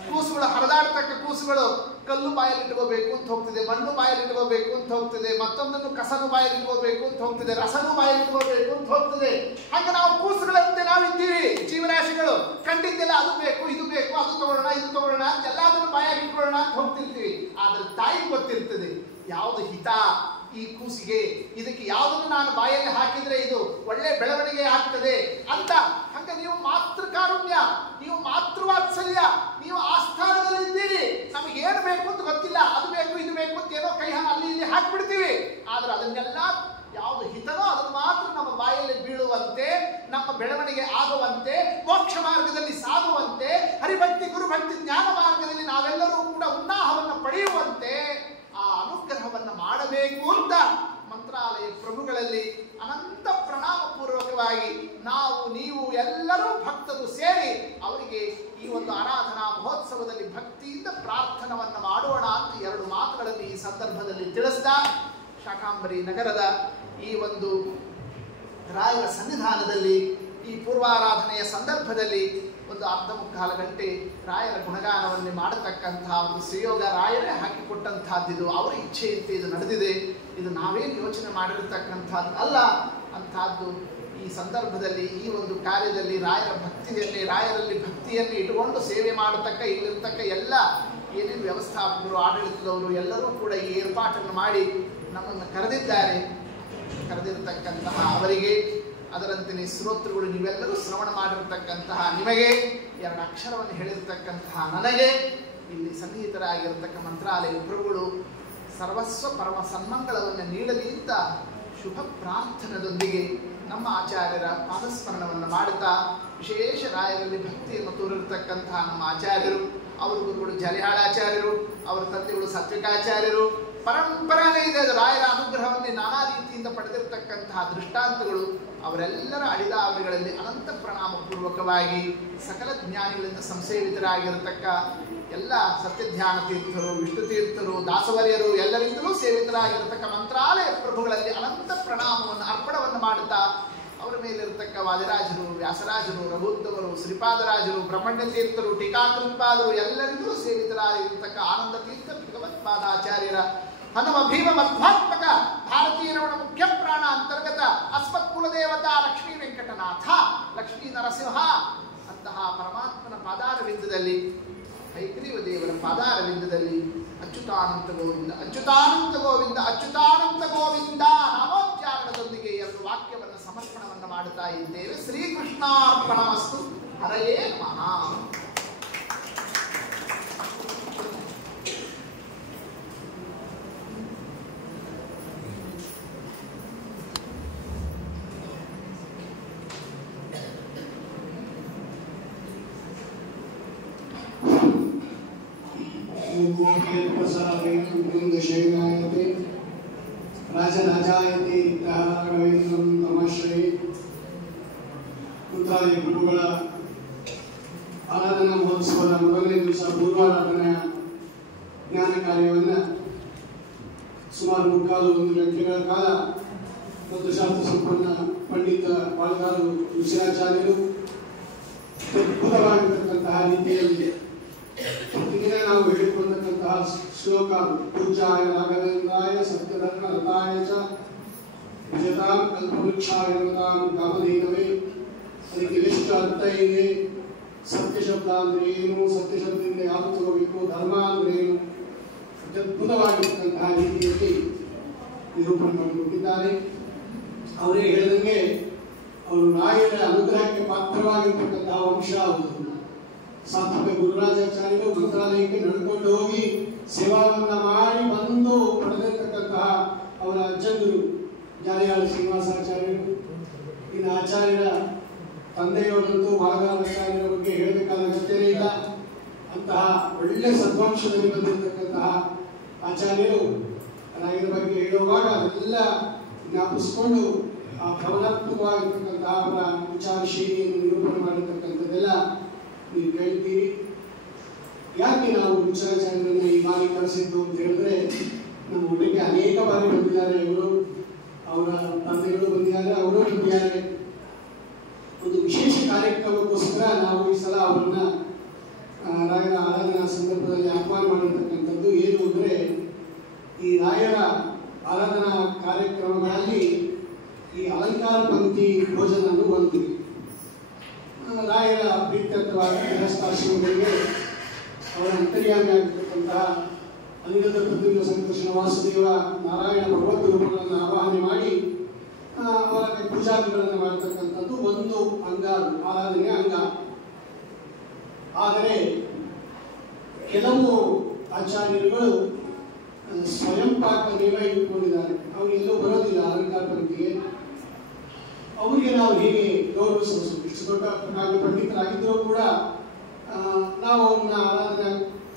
ಕೂಸುಗಳು ಹರಿದಾಡ್ತಕ್ಕ ಕೂಸುಗಳು ಕಲ್ಲು ಬಾಯಲ್ಲಿ ಇಟ್ಕೋಬೇಕು ಅಂತ ಹೋಗ್ತಿದೆ, ಮಣ್ಣು ಬಾಯಲ್ಲಿ ಇಟ್ಕೋಬೇಕು ಅಂತ ಹೋಗ್ತಿದೆ, ಮತ್ತೊಂದನ್ನು ಕಸನು ಬಾಯಲ್ಲಿ ಇಟ್ಕೋಬೇಕು ಅಂತ ಹೋಗ್ತಿದೆ, ರಸನು ಬಾಯಲ್ಲಿ ಇಟ್ಕೋಬೇಕು ಅಂತ ಹೋಗ್ತಿದೆ. ಹಾಗೆ ನಾವು ಕೂಸುಗಳಂತೆ ನಾವಿದ್ದೀವಿ ಜೀವರಾಶಿಗಳು. ಕಂಡಿದ್ದೆಲ್ಲ ಅದು ಬೇಕು, ಇದು ಬೇಕು, ಅದು ತಗೊಳ್ಳೋಣ, ಇದು ತಗೊಳ್ಳೋಣ ಅಂತ ಎಲ್ಲದನ್ನು ಬಾಯಾಗಿ ಇಟ್ಕೊಳ್ಳೋಣ ಅಂತ ಹೋಗ್ತಿರ್ತೀವಿ. ಆದ್ರೆ ತಾಯಿ ಗೊತ್ತಿರ್ತದೆ ಯಾವುದು ಹಿತ ಈ ಕೂಸಿಗೆ, ಇದಕ್ಕೆ ಯಾವುದನ್ನು ನಾನು ಬಾಯಲ್ಲಿ ಹಾಕಿದ್ರೆ ಇದು ಒಳ್ಳೆ ಬೆಳವಣಿಗೆ ಆಗ್ತದೆ ಅಂತ. ಹಂಗ ನೀವು ಮಾತೃ ಕಾರುಣ್ಯ, ನೀವು ಮಾತೃವಾತ್ಸಲ್ಯ, ನೀವು ಆ ಸ್ಥಾನದಲ್ಲಿ ಇದ್ದೀರಿ. ನಮಗೆ ಏನು ಬೇಕು ಅಂತ ಗೊತ್ತಿಲ್ಲ, ಅದು ಬೇಕು ಇದು ಬೇಕು ಅಂತ ಏನೋ ಕೈ ಅಲ್ಲಿ ಇಲ್ಲಿ ಹಾಕ್ಬಿಡ್ತೀವಿ. ಆದ್ರೆ ಅದನ್ನೆಲ್ಲ ಯಾವುದು ಹಿತನೋ ಅದನ್ನು ಮಾತ್ರ ನಮ್ಮ ಬಾಯಲ್ಲಿ ಬೀಳುವಂತೆ, ನಮ್ಮ ಬೆಳವಣಿಗೆ ಆಗುವಂತೆ, ಮೋಕ್ಷ ಮಾರ್ಗದಲ್ಲಿ ಸಾಗುವಂತೆ, ಹರಿಭಕ್ತಿ ಗುರುಭಕ್ತಿ ಜ್ಞಾನ ಮಾರ್ಗದಲ್ಲಿ ನಾವೆಲ್ಲರೂ ಕೂಡ ಉನ್ನಾಹವನ್ನು ಪಡೆಯುವಂತೆ ಆ ಅನುಗ್ರಹವನ್ನು ಮಾಡಬೇಕು ಅಂತ ಮಂತ್ರಾಲಯ ಪ್ರಭುಗಳಲ್ಲಿ ಅನಂತ ಪ್ರಣಾಮ ಪೂರ್ವಕವಾಗಿ ನಾವು ನೀವು ಎಲ್ಲರೂ ಭಕ್ತರು ಸೇರಿ ಅವರಿಗೆ ಈ ಒಂದು ಆರಾಧನಾ ಮಹೋತ್ಸವದಲ್ಲಿ ಭಕ್ತಿಯಿಂದ ಪ್ರಾರ್ಥನವನ್ನು ಮಾಡೋಣ ಅಂತ ಎರಡು ಮಾತುಗಳನ್ನು ಈ ಸಂದರ್ಭದಲ್ಲಿ ತಿಳಿಸ್ತಾ, ಶಾಕಾಂಬರಿ ನಗರದ ಈ ಒಂದು ರಾಯರ ಸನ್ನಿಧಾನದಲ್ಲಿ ಈ ಪೂರ್ವಾರಾಧನೆಯ ಸಂದರ್ಭದಲ್ಲಿ ಒಂದು ಅರ್ಧ ಮುಕ್ಕಾಲು ಗಂಟೆ ರಾಯರ ಗುಣಗಾನವನ್ನೇ ಮಾಡತಕ್ಕಂತಹ ಒಂದು ಸುಯೋಗ ರಾಯರೇ ಹಾಕಿಕೊಟ್ಟಂತಹದ್ದು. ಅವರ ಇಚ್ಛೆಯಂತೆ ಇದು ನಡೆದಿದೆ. ಇದು ನಾವೇನು ಯೋಚನೆ ಮಾಡಿರ್ತಕ್ಕಂಥದ್ದು ಅಲ್ಲ. ಅಂಥದ್ದು ಈ ಸಂದರ್ಭದಲ್ಲಿ ಈ ಒಂದು ಕಾರ್ಯದಲ್ಲಿ ರಾಯರಲ್ಲಿ ಭಕ್ತಿಯನ್ನು ಇಟ್ಟುಕೊಂಡು ಸೇವೆ ಮಾಡತಕ್ಕ ಇಲ್ಲಿರ್ತಕ್ಕ ಎಲ್ಲ ಏನೇನು ವ್ಯವಸ್ಥಾಪಕರು ಆಡಳಿತದವರು ಎಲ್ಲರೂ ಕೂಡ ಈ ಏರ್ಪಾಟನ್ನು ಮಾಡಿ ನಮ್ಮನ್ನು ಕರೆದಿರತಕ್ಕಂತಹ ಅವರಿಗೆ, ಅದರಂತೆ ಶ್ರೋತೃಗಳು ನೀವೆಲ್ಲರೂ ಶ್ರವಣ ಮಾಡಿರ್ತಕ್ಕಂತಹ ನಿಮಗೆ, ಎರಡು ಅಕ್ಷರವನ್ನು ಹೇಳಿರ್ತಕ್ಕಂತಹ ನನಗೆ, ಇಲ್ಲಿ ಸನ್ನಿಹಿತರಾಗಿರತಕ್ಕ ಮಂತ್ರಾಲಯ ಪ್ರಭುಗಳು ಸರ್ವಸ್ವ ಪರಮ ಸನ್ಮಂಗಳವನ್ನು ನೀಡಲಿ ಅಂತ ಶುಭ ಪ್ರಾರ್ಥನೆಯೊಂದಿಗೆ ನಮ್ಮ ಆಚಾರ್ಯರ ಪಾದಸ್ಮರಣವನ್ನು ಮಾಡುತ್ತಾ, ವಿಶೇಷ ರಾಯರಲ್ಲಿ ಭಕ್ತಿಯನ್ನು ತೋರಿರ್ತಕ್ಕಂತಹ ನಮ್ಮ ಆಚಾರ್ಯರು, ಅವರ ಗುರುಗಳು ಜಲಿಹಾಳಾಚಾರ್ಯರು, ಅವರ ತಂದೆಗಳು ಸತ್ವಿಕಾಚಾರ್ಯರು, ಪರಂಪರೆ ಇದೆ ರಾಯರ ಅನುಗ್ರಹವನ್ನೇ ನಾನಾ ರೀತಿಯಿಂದ ಪಡೆದಿರತಕ್ಕಂತಹ ದೃಷ್ಟಾಂತಗಳು, ಅವರೆಲ್ಲರ ಅಡಿದಾವರಿಗಳಲ್ಲಿ ಅನಂತ ಪ್ರಣಾಮ ಪೂರ್ವಕವಾಗಿ ಸಕಲ ಜ್ಞಾನಿಗಳಿಂದ ಸಂಸೇವಿತರಾಗಿರತಕ್ಕ ಎಲ್ಲ ಸತ್ಯಧ್ಯಾನ ತೀರ್ಥರು, ವಿಷ್ಣು ತೀರ್ಥರು, ದಾಸವರ್ಯರು ಎಲ್ಲರಿಂದಲೂ ಸೇವಿತರಾಗಿರತಕ್ಕ ಮಂತ್ರಾಲಯ ಪ್ರಭುಗಳಲ್ಲಿ ಅನಂತ ಪ್ರಣಾಮವನ್ನು ಅರ್ಪಣವನ್ನು ಮಾಡುತ್ತಾ, ಅವರ ಮೇಲಿರತಕ್ಕ ವಾದಿರಾಜರು, ವ್ಯಾಸರಾಜರು, ರಘುತ್ತಮರು, ಶ್ರೀಪಾದರಾಜರು, ಬ್ರಹ್ಮಣ್ಯ ತೀರ್ಥರು, ಟೀಕಾಕೃತ್ಪಾದರು ಎಲ್ಲರಿಗೂ ಸೇವಿತರಾಗಿರತಕ್ಕ ಆನಂದ ತೀರ್ಥ ಭಗವತ್ಪಾದಾಚಾರ್ಯರ ಹನುಮ ಭೀಮ ಮಧ್ವಾತ್ಮಕ ಭಾರತೀಯ ರಮಣ ಮುಖ್ಯ ಪ್ರಾಣ ಅಂತರ್ಗತ ಅಸ್ಮತ್ ಕುಲದೇವತಾ ಲಕ್ಷ್ಮೀ ವೆಂಕಟನಾಥ, ಲಕ್ಷ್ಮೀ ನರಸಿಂಹ ಅಂತಹ ಪರಮಾತ್ಮನ ಪಾದಾರವಿಂದದಲ್ಲಿ, ಹೈಗ್ರೀವ ದೇವರ ಪಾದಾರವಿಂದದಲ್ಲಿ ಅಚ್ಯುತಾನಂತ ಗೋವಿಂದ ಅಚ್ಯುತಾನಂತ ಗೋವಿಂದ ಅಚ್ಯುತಾನಂತ ಗೋವಿಂದ ನಾಮೋಚ್ಚಾರಣದೊಂದಿಗೆ ಎರಡು ವಾಕ್ಯವನ್ನು ಸಮರ್ಪಣವನ್ನು ಮಾಡುತ್ತಾ ಇದ್ದೇವೆ. ಶ್ರೀಕೃಷ್ಣಾರ್ಪಣಮಸ್ತು. ಹರಯೇ ನಮಃ. ರಾಜರಾಜಾಯತಿ ರವೀಂದ್ರಂ ತಮಶ್ರೀ. ಮಂತ್ರಾಲಯ ಪ್ರಭುಗಳ ಆರಾಧನಾ ಮಹೋತ್ಸವದ ಮೊದಲನೇ ದಿವಸ ಪೂರ್ವಾರಾಧನೆಯ ಜ್ಞಾನ ಕಾರ್ಯವನ್ನು ಸುಮಾರು 3-1 ಗಂಟೆಗಳ ಕಾಲ ಮತ್ತು ಶಾಸ್ತ್ರ ಸಂಪನ್ನ ಪಂಡಿತ ಪಾಲ್ಗಾರರು ವಿಷಯಾಚಾರ್ಯರು ಅದ್ಭುತವಾಗಿರತಕ್ಕಂತಹ ರೀತಿಯಲ್ಲಿ ಪ್ರತಿದಿನ ನಾವು ಹೇಳಿಕೊಂಡಂತಹ ಶ್ಲೋಕ ಪೂಜಾಯ ರಾಘವೇಂದ್ರಾಯ ಸತ್ಯಧರ್ಮ ರತಾಯ ಚ ವಿಜತಾಂ ಕಲ್ಪವೃಕ್ಷಾಯ ನಮತಾಂ ಕಾಮಧೇನವೇ. ಅದಕ್ಕೆ ಎಷ್ಟು ಅರ್ಥ ಇದೆ, ಸತ್ಯ ಶಬ್ದ ಅಂದ್ರೆ ಏನು, ಸತ್ಯ ಶಬ್ದದಿಂದ ಯಾವುದು ತಗೋಬೇಕು, ಧರ್ಮ ಅಂದ್ರೆ ಏನು, ಅತ್ಯದ್ಭುತವಾಗಿರ್ತಕ್ಕಂತಹ ರೀತಿಯಲ್ಲಿ ನಿರೂಪಣೆ ಮಾಡಿಕೊಂಡಿದ್ದಾರೆ. ಅವರೇ ಹೇಳಿದಂಗೆ ಅವರು ರಾಯರ ಅನುಗ್ರಹಕ್ಕೆ ಪಾತ್ರವಾಗಿರ್ತಕ್ಕಂತಹ ವಂಶ ಅವರು. ಸಾತ್ವಿಕ ಗುರುರಾಜಾಚಾರ್ಯರು ಮಂತ್ರಾಲಯಕ್ಕೆ ನಡ್ಕೊಂಡು ಹೋಗಿ ಸೇವಾವನ್ನ ಮಾಡಿ ಬಂದು ಪಡೆದಿರ್ತಕ್ಕಂತಹ ಅವರ ಅಜ್ಜಂದರು ಜಾಲಿಯಾಳ ಶ್ರೀನಿವಾಸಾಚಾರ್ಯರು. ಇನ್ನು ಆಚಾರ್ಯರ ತಂದೆಯವರಂತೂ ಬಾಲಗಾಚಾರ್ಯರ ಬಗ್ಗೆ ಹೇಳಬೇಕಾದ ಅಗತ್ಯವೇ ಇಲ್ಲ. ಅಂತಹ ಒಳ್ಳೆ ಸದ್ವಂಶದಲ್ಲಿ ಬಂದಿರತಕ್ಕಂತಹ ಆಚಾರ್ಯರು ರಾಯರ ಬಗ್ಗೆ ಹೇಳುವಾಗ ಅದೆಲ್ಲ ಜ್ಞಾಪಿಸ್ಕೊಂಡು ಆ ಭಾವನಾತ್ಮಕವಾಗಿರ್ತಕ್ಕಂತಹ ಅವರ ವಿಚಾರ ಶೈಲಿಯನ್ನು ನಿರೂಪಣೆ ಮಾಡಿರ್ತಕ್ಕಂಥದ್ದೆಲ್ಲ ನೀವು ಕೇಳ್ತೀರಿ. ಯಾಕೆ ನಾವು ವಿಚಾರಾಚಾರ್ಯರನ್ನ ಈ ಬಾರಿ ಕರೆಸಿದ್ದು ಅಂತ ಹೇಳಿದ್ರೆ, ನಮ್ಮ ಊಟಕ್ಕೆ ಅನೇಕ ಬಾರಿ ಬಂದಿದ್ದಾರೆ ಅವರು, ಅವರ ತಂದೆಗಳು ಬಂದಿದ್ದಾರೆ, ಅವರು ಬಂದಿದ್ದಾರೆ. ಒಂದು ವಿಶೇಷ ಕಾರ್ಯಕ್ರಮಕ್ಕೋಸ್ಕರ ನಾವು ಈ ಸಲ ಅವರನ್ನ ರಾಯರ ಆರಾಧನಾ ಸಂದರ್ಭದಲ್ಲಿ ಆಹ್ವಾನ ಮಾಡಿರ್ತಕ್ಕಂಥದ್ದು. ಏನು ಅಂದರೆ, ಈ ರಾಯರ ಆರಾಧನಾ ಕಾರ್ಯಕ್ರಮಗಳಲ್ಲಿ ಈ ಅಲಂಕಾರ ಪಂಕ್ತಿ ಭೋಜನ ಒಂದು ರಾಯರ ಪ್ರೀತ್ಯರ್ಥವಾದ ಗೃಹಸ್ಥಾಶ್ರಮಗಳಿಗೆ ಅವರ ಅಂತರ್ಯಾಮಿ ಆಗಿರ್ತಕ್ಕಂತಹ ಅನಿರುದ್ಧ ಪ್ರದ್ಯುಮ್ನ ಸಂಕರ್ಷಣ ವಾಸುದೇವ ನಾರಾಯಣ ಭಗವದ್ ರೂಪಗಳನ್ನು ಆವಾಹನೆ ಮಾಡಿ ಅವರ ಪೂಜಾದಿಗಳನ್ನು ಮಾಡತಕ್ಕಂಥದ್ದು ಒಂದು ಅಂಗ, ಆರಾಧನೆಯ ಅಂಗ. ಆದರೆ ಕೆಲವು ಆಚಾರ್ಯರುಗಳು ಸ್ವಯಂ ಪಾಕ ನಿಯಮ ಇಟ್ಟುಕೊಂಡಿದ್ದಾರೆ. ಅವರು ಎಲ್ಲೂ ಬರೋದಿಲ್ಲ ಅಲಂಕಾರ ಪಂಕ್ತಿಗೆ. ಅವರಿಗೆ ನಾವು ಹೇಗೆ ಗೌರವಿಸಬಹುದು? ಇಷ್ಟು ದೊಡ್ಡ ಪಂಡಿತರಾಗಿದ್ದರೂ ಕೂಡ ನಾವು ಅವ್ರನ್ನ ಆರಾಧನೆ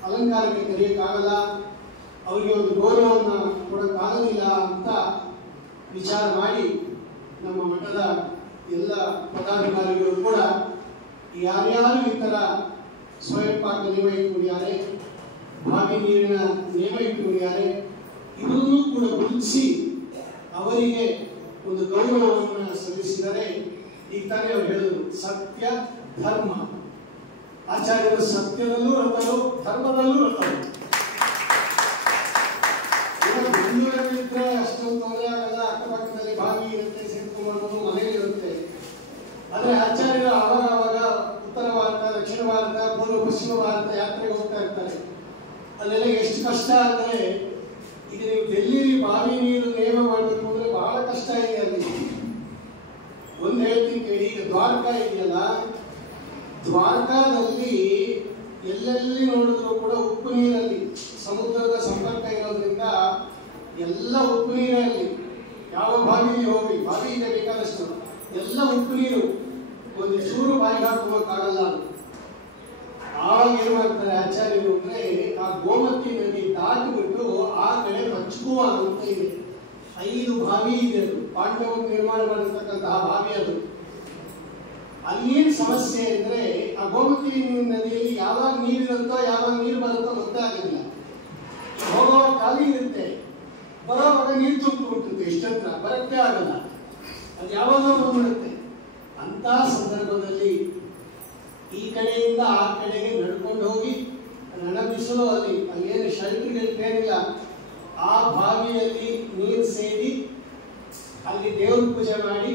ಅಲಂಕಾರಕ್ಕೆ ಕರೆಯೋಕ್ಕಾಗಲ್ಲ, ಅವರಿಗೆ ಒಂದು ಗೌರವವನ್ನು ಕೊಡೋಕ್ಕಾಗಲಿಲ್ಲ ಅಂತ ವಿಚಾರ ಮಾಡಿ ನಮ್ಮ ಮಠದ ಎಲ್ಲ ಪದಾಧಿಕಾರಿಗಳು ಕೂಡ ಯಾರ್ಯಾರು ಈ ಥರ ಸ್ವಯಂ ಪಾಕ ನಿಯಮ ಇಟ್ಕೊಂಡಿದ್ದಾರೆ, ಬಾವಿ ನೀರಿನ ನಿಯಮ ಇಟ್ಕೊಂಡಿದ್ದಾರೆ, ಇವರನ್ನೂ ಕೂಡ ಗುರುತಿಸಿ ಅವರಿಗೆ ಒಂದು ಗೌರವವನ್ನು ಸಲ್ಲಿಸಿದರೆ. ಈಗ ತಾನೇ ಅವರು ಹೇಳಿದರು ಸತ್ಯ ಧರ್ಮ. ಆಚಾರ್ಯರು ಸತ್ಯದಲ್ಲೂ ರಥರು, ಧರ್ಮದಲ್ಲೂ ರಥರು. ಬೆಂಗಳೂರಲ್ಲಿದ್ದರೆ ಅಷ್ಟೊಂದು ತೊಂದರೆ ಆಗಲ್ಲ, ಅಕ್ಕಪಕ್ಕದಲ್ಲಿ ಬಾವಿ ಇರುತ್ತೆ, ಸೇರ್ಕೊಂಡು ಮನೆಯಲ್ಲಿ ಇರುತ್ತೆ. ಆದರೆ ಆಚಾರ್ಯರು ಆವಾಗ ಉತ್ತರ ಭಾರತ, ದಕ್ಷಿಣ ಭಾರತ, ಪೂರ್ವ ಪಶ್ಚಿಮ ಭಾರತ ಯಾತ್ರೆಗೆ ಹೋಗ್ತಾ ಇರ್ತಾರೆ. ಅಲ್ಲೆಲ್ಲ ಎಷ್ಟು ಕಷ್ಟ ಅಂದರೆ, ಈಗ ನೀವು ಡೆಲ್ಲಿಯಲ್ಲಿ ಬಾವಿ ನೀರು ನೇಮ ಮಾಡಬೇಕು ಅಂದ್ರೆ ಬಹಳ ಕಷ್ಟ ಇದೆ. ಅಲ್ಲಿ ಒಂದು ಹೇಳ್ತೀನಿ ಕೇಳಿ, ಈಗ ದ್ವಾರಕಾ ಇದೆಯಲ್ಲ, ದ್ವಾರಕಾದಲ್ಲಿ ಎಲ್ಲೆಲ್ಲಿ ನೋಡಿದ್ರು ಕೂಡ ಉಪ್ಪು ನೀರಲ್ಲಿ ಸಮುದ್ರದ ಸಂಪರ್ಕ ಇರೋದ್ರಿಂದ ಎಲ್ಲ ಉಪ್ಪು ನೀರಲ್ಲಿ, ಯಾವ ಬಾವಿಗೆ ಹೋಗಿ, ಬಾವಿ ಇದೆ ಬೇಕಾದಷ್ಟು, ಎಲ್ಲ ಉಪ್ಪು ನೀರು, ಒಂದು ಚೂರು ಬಾಯಿಗೆ ಹಾಕೋಕ್ಕಾಗಲ್ಲ. ಆವಾಗ ಏನು ಮಾಡ್ತಾರೆ ಆಚಾರ್ಯರು ಅಂದ್ರೆ, ಆ ಗೋಮತಿ ನದಿ ದಾಟಿಬಿಟ್ಟು ಆ ಕಡೆ ಮಚ್ಚುವ ಅಂತ ಇದೆ, 5 ಬಾವಿ ಇದೆ. ಅದು ಪಾಂಡವರು ನಿರ್ಮಾಣ ಮಾಡಿರ್ತಕ್ಕಂತಹ ಬಾವಿ. ಅದು ಅಲ್ಲೇನು ಸಮಸ್ಯೆ ಅಂದ್ರೆ, ಆ ಗೋಮತಿ ನದಿಯಲ್ಲಿ ಯಾವಾಗ ನೀರಿರುತ್ತೋ ಯಾವಾಗ ನೀರು ಬರುತ್ತೋ ಗೊತ್ತಾಗಲಿಲ್ಲ. ಹೋಗುವಾಗ ಖಾಲಿ ಇರುತ್ತೆ, ಬರೋವಾಗ ನೀರು ತುಂಬಿಬಿಟ್ಟಿರುತ್ತೆ, ಎಷ್ಟತ್ರ ಬರಕ್ಕೆ ಆಗಲ್ಲ, ಅದು ಯಾವಾಗ ಬಂದ್ಬಿಡುತ್ತೆ. ಅಂತ ಸಂದರ್ಭದಲ್ಲಿ ಈ ಕಡೆಯಿಂದ ಆ ಕಡೆಗೆ ನಡ್ಕೊಂಡು ಹೋಗಿ ರಣ ಬಿಸಿಲು, ಅಲ್ಲೇನು ಶೆಲ್ಟರ್ಗಳಿಲ್ಲ, ಆ ಬಾವಿಯಲ್ಲಿ ನೀರು ಸೇರಿ ಅಲ್ಲಿ ದೇವ್ರ ಪೂಜೆ ಮಾಡಿ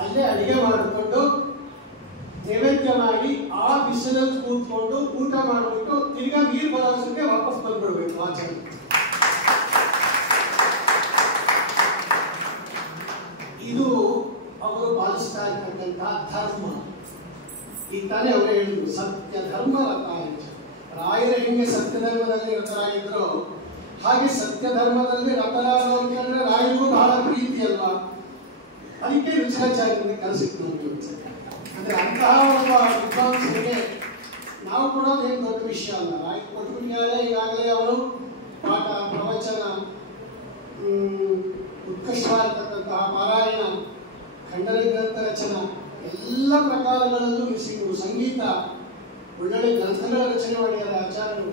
ಅಲ್ಲೇ ಅಡಿಗೆ ಮಾಡಿಕೊಂಡು ನೈವೇದ್ಯ ಮಾಡಿ ಆ ಬಿಸಿಲಲ್ಲಿ ಕೂತ್ಕೊಂಡು ಊಟ ಮಾಡಿಬಿಟ್ಟು ತಿರ್ಗಾ ನೀರು ಬರೋದಕ್ಕೆ ವಾಪಸ್ ಬಂದ್ಬಿಡ್ಬೇಕು ಆಚಾರ್ಯ. ಇದು ಅವರು ಪಾಲಿಸ್ತಾ ಇರ್ತಕ್ಕಂತಹ ಧರ್ಮ. ಈಗ ತಾನೇ ಅವರು ಹೇಳಿದ್ರು ಸತ್ಯ ಧರ್ಮ ರಥಾಯ. ರಾಯರ ಹೆಂಗೆ ಸತ್ಯ ಧರ್ಮದಲ್ಲಿ ರಥರಾಗಿದ್ರು, ಹಾಗೆ ಸತ್ಯ ಧರ್ಮದಲ್ಲಿ ರಥರಾದರು ಅಂತಂದ್ರೆ ರಾಯರಿಗೂ ಬಹಳ ಪ್ರೀತಿ ಅಲ್ವಾ. ಅದಕ್ಕೆ ರುಚಿರಾಚಾರ್ಯರಿಗೆ ಕಲಿಸಿತ್ತು ನಮಗೆ. ಅಂದ್ರೆ ಅಂತಹ ಒಬ್ಬ ವಿದ್ವಾಂಸರಿಗೆ ನಾವು ಕೊಡೋದು ಏನು ದೊಡ್ಡ ವಿಷಯ ಅಲ್ಲ. ರಾಯ ಕೊಟ್ಬಿಟ್ಟಿದ್ದಾರೆ. ಈಗಾಗಲೇ ಅವರು ಪಾಠ, ಪ್ರವಚನ, ಉತ್ಕೃಷ್ಟವಾಗಿರ್ತಕ್ಕಂತಹ ಪಾರಾಯಣ, ಖಂಡನ ಗ್ರಂಥ ರಚನ ಎಲ್ಲ ಪ್ರಕಾರಗಳಲ್ಲೂ ಮಿಸಿದ್ರು. ಸಂಗೀತ ಒಳ್ಳೊಳ್ಳೆ ಗ್ರಂಥಗಳ ರಚನೆ ಮಾಡಿದ್ದಾರೆ ಆಚಾರ್ಯರು.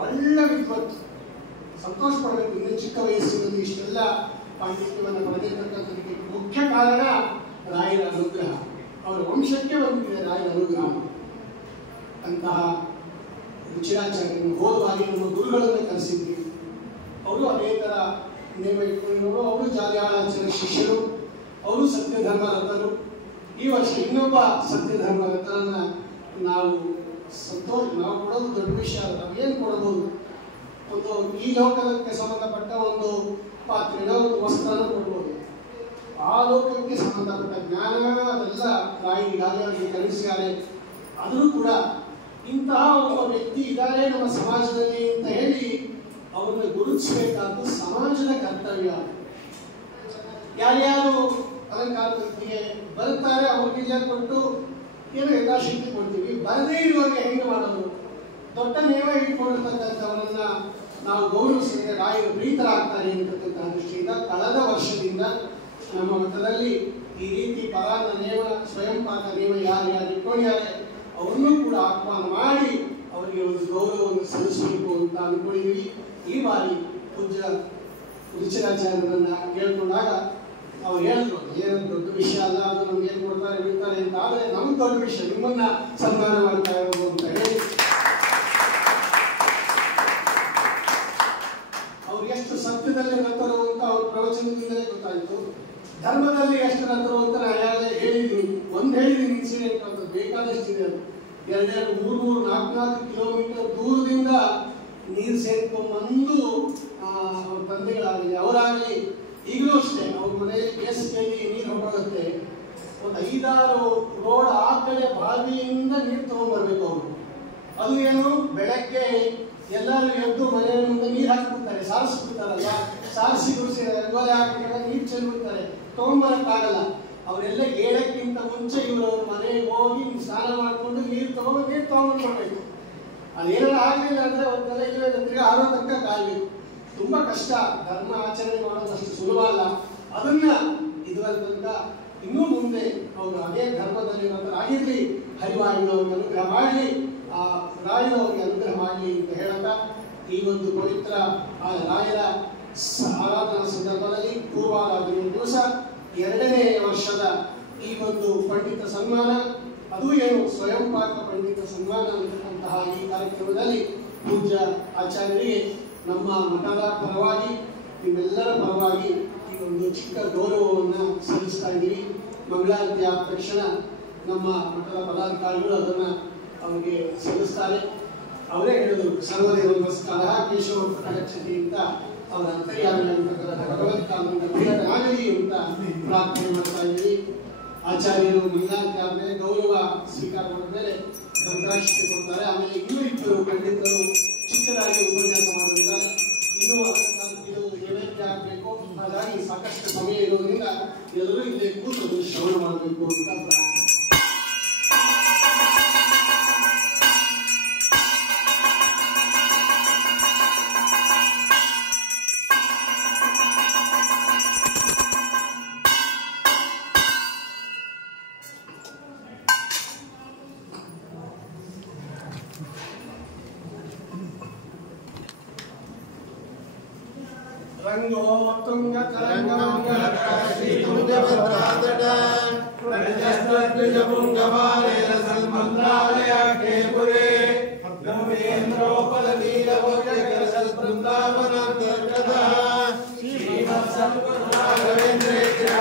ಒಳ್ಳೆ ವಿದ್ವತ್, ಸಂತೋಷ ಪಡಬೇಕು. ಇನ್ನು ಚಿಕ್ಕ ವಯಸ್ಸಿನಲ್ಲಿ ಇಷ್ಟೆಲ್ಲ ಪಾಂಡಿತ್ಯವನ್ನು ಪಡೆದಿರ್ತಕ್ಕಂಥದಕ್ಕೆ ಮುಖ್ಯ ಕಾರಣ ರಾಯರ ಅನುಗ್ರಹ. ಅವರ ವಂಶಕ್ಕೆ ಬಂದಿದೆ ರಾಯರ ಅನುಗ್ರಹ. ಅಂತಹ ರುಚಿರಾಚಾರ್ಯರನ್ನು ಹೋದ ಬಾರಿ ನಮ್ಮ ಗುರುಗಳನ್ನು ಕರೆಸಿದ್ವಿ. ಅವರು ಅದೇ ಥರ ನೇಮ ಇಟ್ಕೊಂಡಿರೋರು. ಅವರು ಜಾಲಿಯಾಳಾಚಾರ್ಯ ಶಿಷ್ಯರು, ಅವರು ಸತ್ಯಧರ್ಮರತರು. ಈ ವರ್ಷ ಇನ್ನೊಬ್ಬ ಸತ್ಯಧರ್ಮರತರನ್ನ ನಾವು ಕೊಡೋದು ದೊಡ್ಡ ವಿಷಯ ಅಲ್ಲ. ನಾವೇನು ಕೊಡಬಹುದು? ಒಂದು ಈ ಲೋಕಕ್ಕೆ ಸಂಬಂಧಪಟ್ಟ ಒಂದು ಪಾತ್ರೆನ, ಒಂದು ವಸ್ತ್ರನ ಕೊಡ್ಬೋದು. ಆ ಲೋಕಕ್ಕೆ ಸಂಬಂಧಪಟ್ಟ ಜ್ಞಾನ ಅದೆಲ್ಲ ರಾಯರಿಗಾಗಲೇ ಅವರಿಗೆ ಕಲಿಸಿದ್ದಾರೆ. ಆದರೂ ಕೂಡ ಇಂತಹ ಒಬ್ಬ ವ್ಯಕ್ತಿ ಇದ್ದಾರೆ ನಮ್ಮ ಸಮಾಜದಲ್ಲಿ ಅಂತ ಹೇಳಿ ಅವರನ್ನು ಗುರುತಿಸಬೇಕಾದ್ದು ಸಮಾಜದ ಕರ್ತವ್ಯ. ಯಾರ್ಯಾರು ಅಲಂಕಾರದೊಂದಿಗೆ ಬರುತ್ತಾರೆ ಅವ್ರಿಗೆ ಕೊಟ್ಟು ಏನೋ ಯಥಾಶಕ್ತಿ ಕೊಡ್ತೀವಿ. ಬರದೇ ಇರುವವರಿಗೆ ಹೆಂಗೆ ಮಾಡೋದು? ದೊಡ್ಡ ನೇಮ ಇಟ್ಕೊಂಡಿರ್ತಕ್ಕಂಥವರನ್ನ ನಾವು ಗೌರವಿಸಿದ್ರೆ ರಾಯರು ಪ್ರೀತರಾಗ್ತಾರೆ ಅಂತಕ್ಕಂತಹ ದೃಷ್ಟಿಯಿಂದ ಕಳೆದ ವರ್ಷದಿಂದ ನಮ್ಮ ಮಠದಲ್ಲಿ ಈ ರೀತಿ ಪರಾನ್ನ ನೇಮ, ಸ್ವಯಂ ಪಾಕ ನೇಮ ಯಾರು ಇಟ್ಕೊಂಡಿದ್ದಾರೆ ಅವರನ್ನೂ ಕೂಡ ಆಹ್ವಾನ ಮಾಡಿ ಅವರಿಗೆ ಒಂದು ಗೌರವವನ್ನು ಸಲ್ಲಿಸಬೇಕು ಅಂತ ಅಂದ್ಕೊಂಡಿದ್ದೀವಿ. ಈ ಬಾರಿ ಪೂಜ್ಯ ರುಚಿರಾಚಾರ್ಯರನ್ನ ಕೇಳ್ಕೊಂಡಾಗ ಅವ್ರು ಹೇಳಿದ್ರು, ಏನು ದೊಡ್ಡ ವಿಷಯ ಅಲ್ಲ, ಅದು ನಮ್ಗೆ ಏನು ಕೊಡ್ತಾರೆ ಬಿಡ್ತಾರೆ ಅಂತ. ಆದರೆ ನಮ್ಗೆ ದೊಡ್ಡ ವಿಷಯ ನಿಮ್ಮನ್ನ ಸನ್ಮಾನ ಮಾಡ್ತಾ ಇರೋದು ಅಂತ ಹೇಳಿ ಅವ್ರು ಎಷ್ಟು ಸತ್ಯದಲ್ಲಿ ರತರು ಅಂತ ಅವ್ರ ಪ್ರವಚನದಿಂದಲೇ ಗೊತ್ತಾಯ್ತು. ಧರ್ಮದಲ್ಲಿ ಎಷ್ಟು ರತರು ಅಂತ ನಾನು ಯಾರೇ ಹೇಳಿದ್ದೀನಿ. ಹೇಳಿದ್ದೀನಿ ಇನ್ಸಿಡೆಂಟ್ ಅಂತ ಬೇಕಾದಷ್ಟಿದೆ. ಅದು 2 3 4 ಕಿಲೋಮೀಟರ್ ದೂರದಿಂದ ನೀರು ಸೇರ್ಕೊಂಡ್ಬಂದು ಅವ್ರ ತಂದೆಗಳಾಗಲಿ ಅವರಾಗಲಿ ಈಗಲೂ ಅಷ್ಟೇ ಅವ್ರ ಮನೆಯಲ್ಲಿ ಬೇಸಿಗೆಯಲ್ಲಿ ನೀರು ಹೊರಡುತ್ತೆ. ಒಂದು 5-6 ರೋಡ್ ಆ ಕಡೆ ಬಾವಿಯಿಂದ ನೀರು ತಗೊಂಡ್ಬರ್ಬೇಕು ಅವರು. ಅದು ಏನು, ಬೆಳಗ್ಗೆ ಎಲ್ಲರೂ ಎದ್ದು ಮನೆಯ ಮುಂದೆ ನೀರು ಹಾಕಿಬಿಡ್ತಾರೆ, ಸಾರಿಸ್ಬಿಡ್ತಾರಲ್ಲ, ಸಾರಿಸಿ ಗುಡಿಸಿ ರಂಗೋಲಿ ಹಾಕಿದಾಗ ನೀರು ಚೆಲ್ಬಿಡ್ತಾರೆ, ತಗೊಂಡ್ಬರಕ್ಕಾಗಲ್ಲ. ಅವರೆಲ್ಲ ಏಳಕ್ಕಿಂತ ಮುಂಚೆ ಇವರು ಅವ್ರ ಮನೆಗೆ ಹೋಗಿ ಸ್ನಾನ ಮಾಡಿಕೊಂಡು ನೀರು ತಗೊಂಡ್ಬರ್ಬೇಕು. ಅದೇನಾದ್ರು ಆಗಲಿಲ್ಲ ಅಂದ್ರೆ ಅವ್ರ ತಲೆ ತಿರ್ಗಿ ಆರೋ ತನಕ ಕಾಯ್ಬೇಕು. ತುಂಬಾ ಕಷ್ಟ. ಧರ್ಮ ಆಚರಣೆ ಮಾಡೋದು ಅಷ್ಟು ಸುಲಭ ಅಲ್ಲ. ಅದನ್ನ ಇದುವರೆ ತನಕ ಇನ್ನೂ ಮುಂದೆ ಅವರು ಅದೇ ಧರ್ಮದಲ್ಲಿ ಆಗಿರ್ಲಿ, ಹರಿವಾಯುನವ್ರಿಗೆ ಅನುಗ್ರಹ ಮಾಡಲಿ, ಆ ರಾಯನವ್ರಿಗೆ ಅನುಗ್ರಹ ಮಾಡಲಿ ಅಂತ ಹೇಳಕ ಈ ಒಂದು ಪವಿತ್ರ ರಾಯರ ಆರಾಧನಾ ಸಂದರ್ಭದಲ್ಲಿ ಪೂರ್ವಾರಾಧನೆ ದಿವಸ 2ನೇ ವರ್ಷದ ಈ ಒಂದು ಪಂಡಿತ ಸನ್ಮಾನ, ಅದು ಏನು ಸ್ವಯಂ ಪಾಕ ಪಂಡಿತ ಸನ್ಮಾನ ಅಂತಕ್ಕಂತಹ ಈ ಕಾರ್ಯಕ್ರಮದಲ್ಲಿ ಪೂಜ್ಯ ಆಚಾರ್ಯರಿಗೆ ನಮ್ಮ ಮಠದ ಪರವಾಗಿ, ನಿಮ್ಮೆಲ್ಲರ ಪರವಾಗಿ ಈ ಒಂದು ಚಿಕ್ಕ ಗೌರವವನ್ನು ಸಲ್ಲಿಸ್ತಾ ಇದ್ದೀವಿ. ಮಂಗಳಾರತಿ ಆದ ತಕ್ಷಣ ನಮ್ಮ ಮಠದ ಪದಾಧಿಕಾರಿಗಳು ಅದನ್ನು ಅವರಿಗೆ ಸಲ್ಲಿಸ್ತಾರೆ. ಅವರೇ ಹೇಳಿದರು, ಸರ್ವದೇವ ನಮಸ್ಕಾರ ಕೇಶವ ಪ್ರಗಚ್ಚತಿ ಅಂತ ಅವರ ಅಂತರ್ಯಾಮಿ ಅಂತಕ್ಕಂಥ ಭಗವತ್ಕಾಗಲಿ ಅಂತ ಪ್ರಾರ್ಥನೆ ಮಾಡ್ತಾ ಇದ್ದೀವಿ. ಆಚಾರ್ಯರು ಮಂಗಳಾರತಿ ಆದಮೇಲೆ ಗೌರವ ಸ್ವೀಕಾರ ಮಾಡಿದ್ಮೇಲೆ ಮಂತ್ರಾಕ್ಷತೆ ಕೊಡ್ತಾರೆ. ಆಮೇಲೆ ಇನ್ನೂ 2 ಪಂಡಿತರು ಚಿಕ್ಕದಾಗಿ ಉಪನ್ಯಾಸ ಮಾಡಲಿದ್ದಾರೆ. ಇನ್ನೂ ಇದು ನೈವೇದ್ಯ ಆಗಬೇಕು. ಹಾಗಾಗಿ ಸಾಕಷ್ಟು ಸಮಯ ಇರೋದ್ರಿಂದ ಎಲ್ಲರೂ ಇಲ್ಲೇ ಕೂತು ಶ್ರವಣ ಮಾಡಬೇಕು ಅಂತ ಪ್ರಾರ್ಥನೆ. ರಂಗೋ ತುಂಗ ತರಂಗಮಂಗಲಕಾಶಿ ತುಂಗಭದ್ರಾತಟ ಪ್ರಜಸ್ತದ್ವಿಜಪುಂಗಮಾಲಯ ಸನ್ಮಂತ್ರಾಲಯ ಕೇಪುರೇ ನವೇಂದ್ರೋಪಲ ನೀಲವರ್ಗಕರ ಸಲ್ಬೃಂದಾವನಾಂತರ್ಗತ ಶ್ರೀಮತ್ ಸದ್ಗುರುರಾಘವೇಂದ್ರೇಂದ್ರ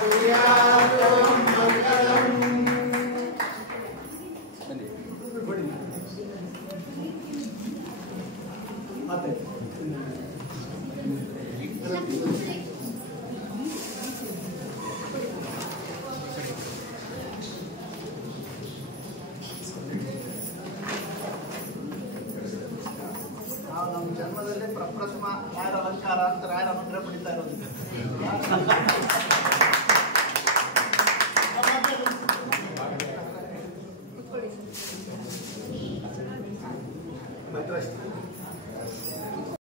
ಕುರ್ಯಾತ್ ಮಂಗಳಂ. ನಮ್ಮ ಜನ್ಮದಲ್ಲಿ ಪ್ರಪ್ರಥಮ ರಾಯರ ಅಲಂಕಾರ ಅಂತ ರಾಯರ ಅನುಗ್ರಹ ಪಡಿತಾ ಇರೋದು.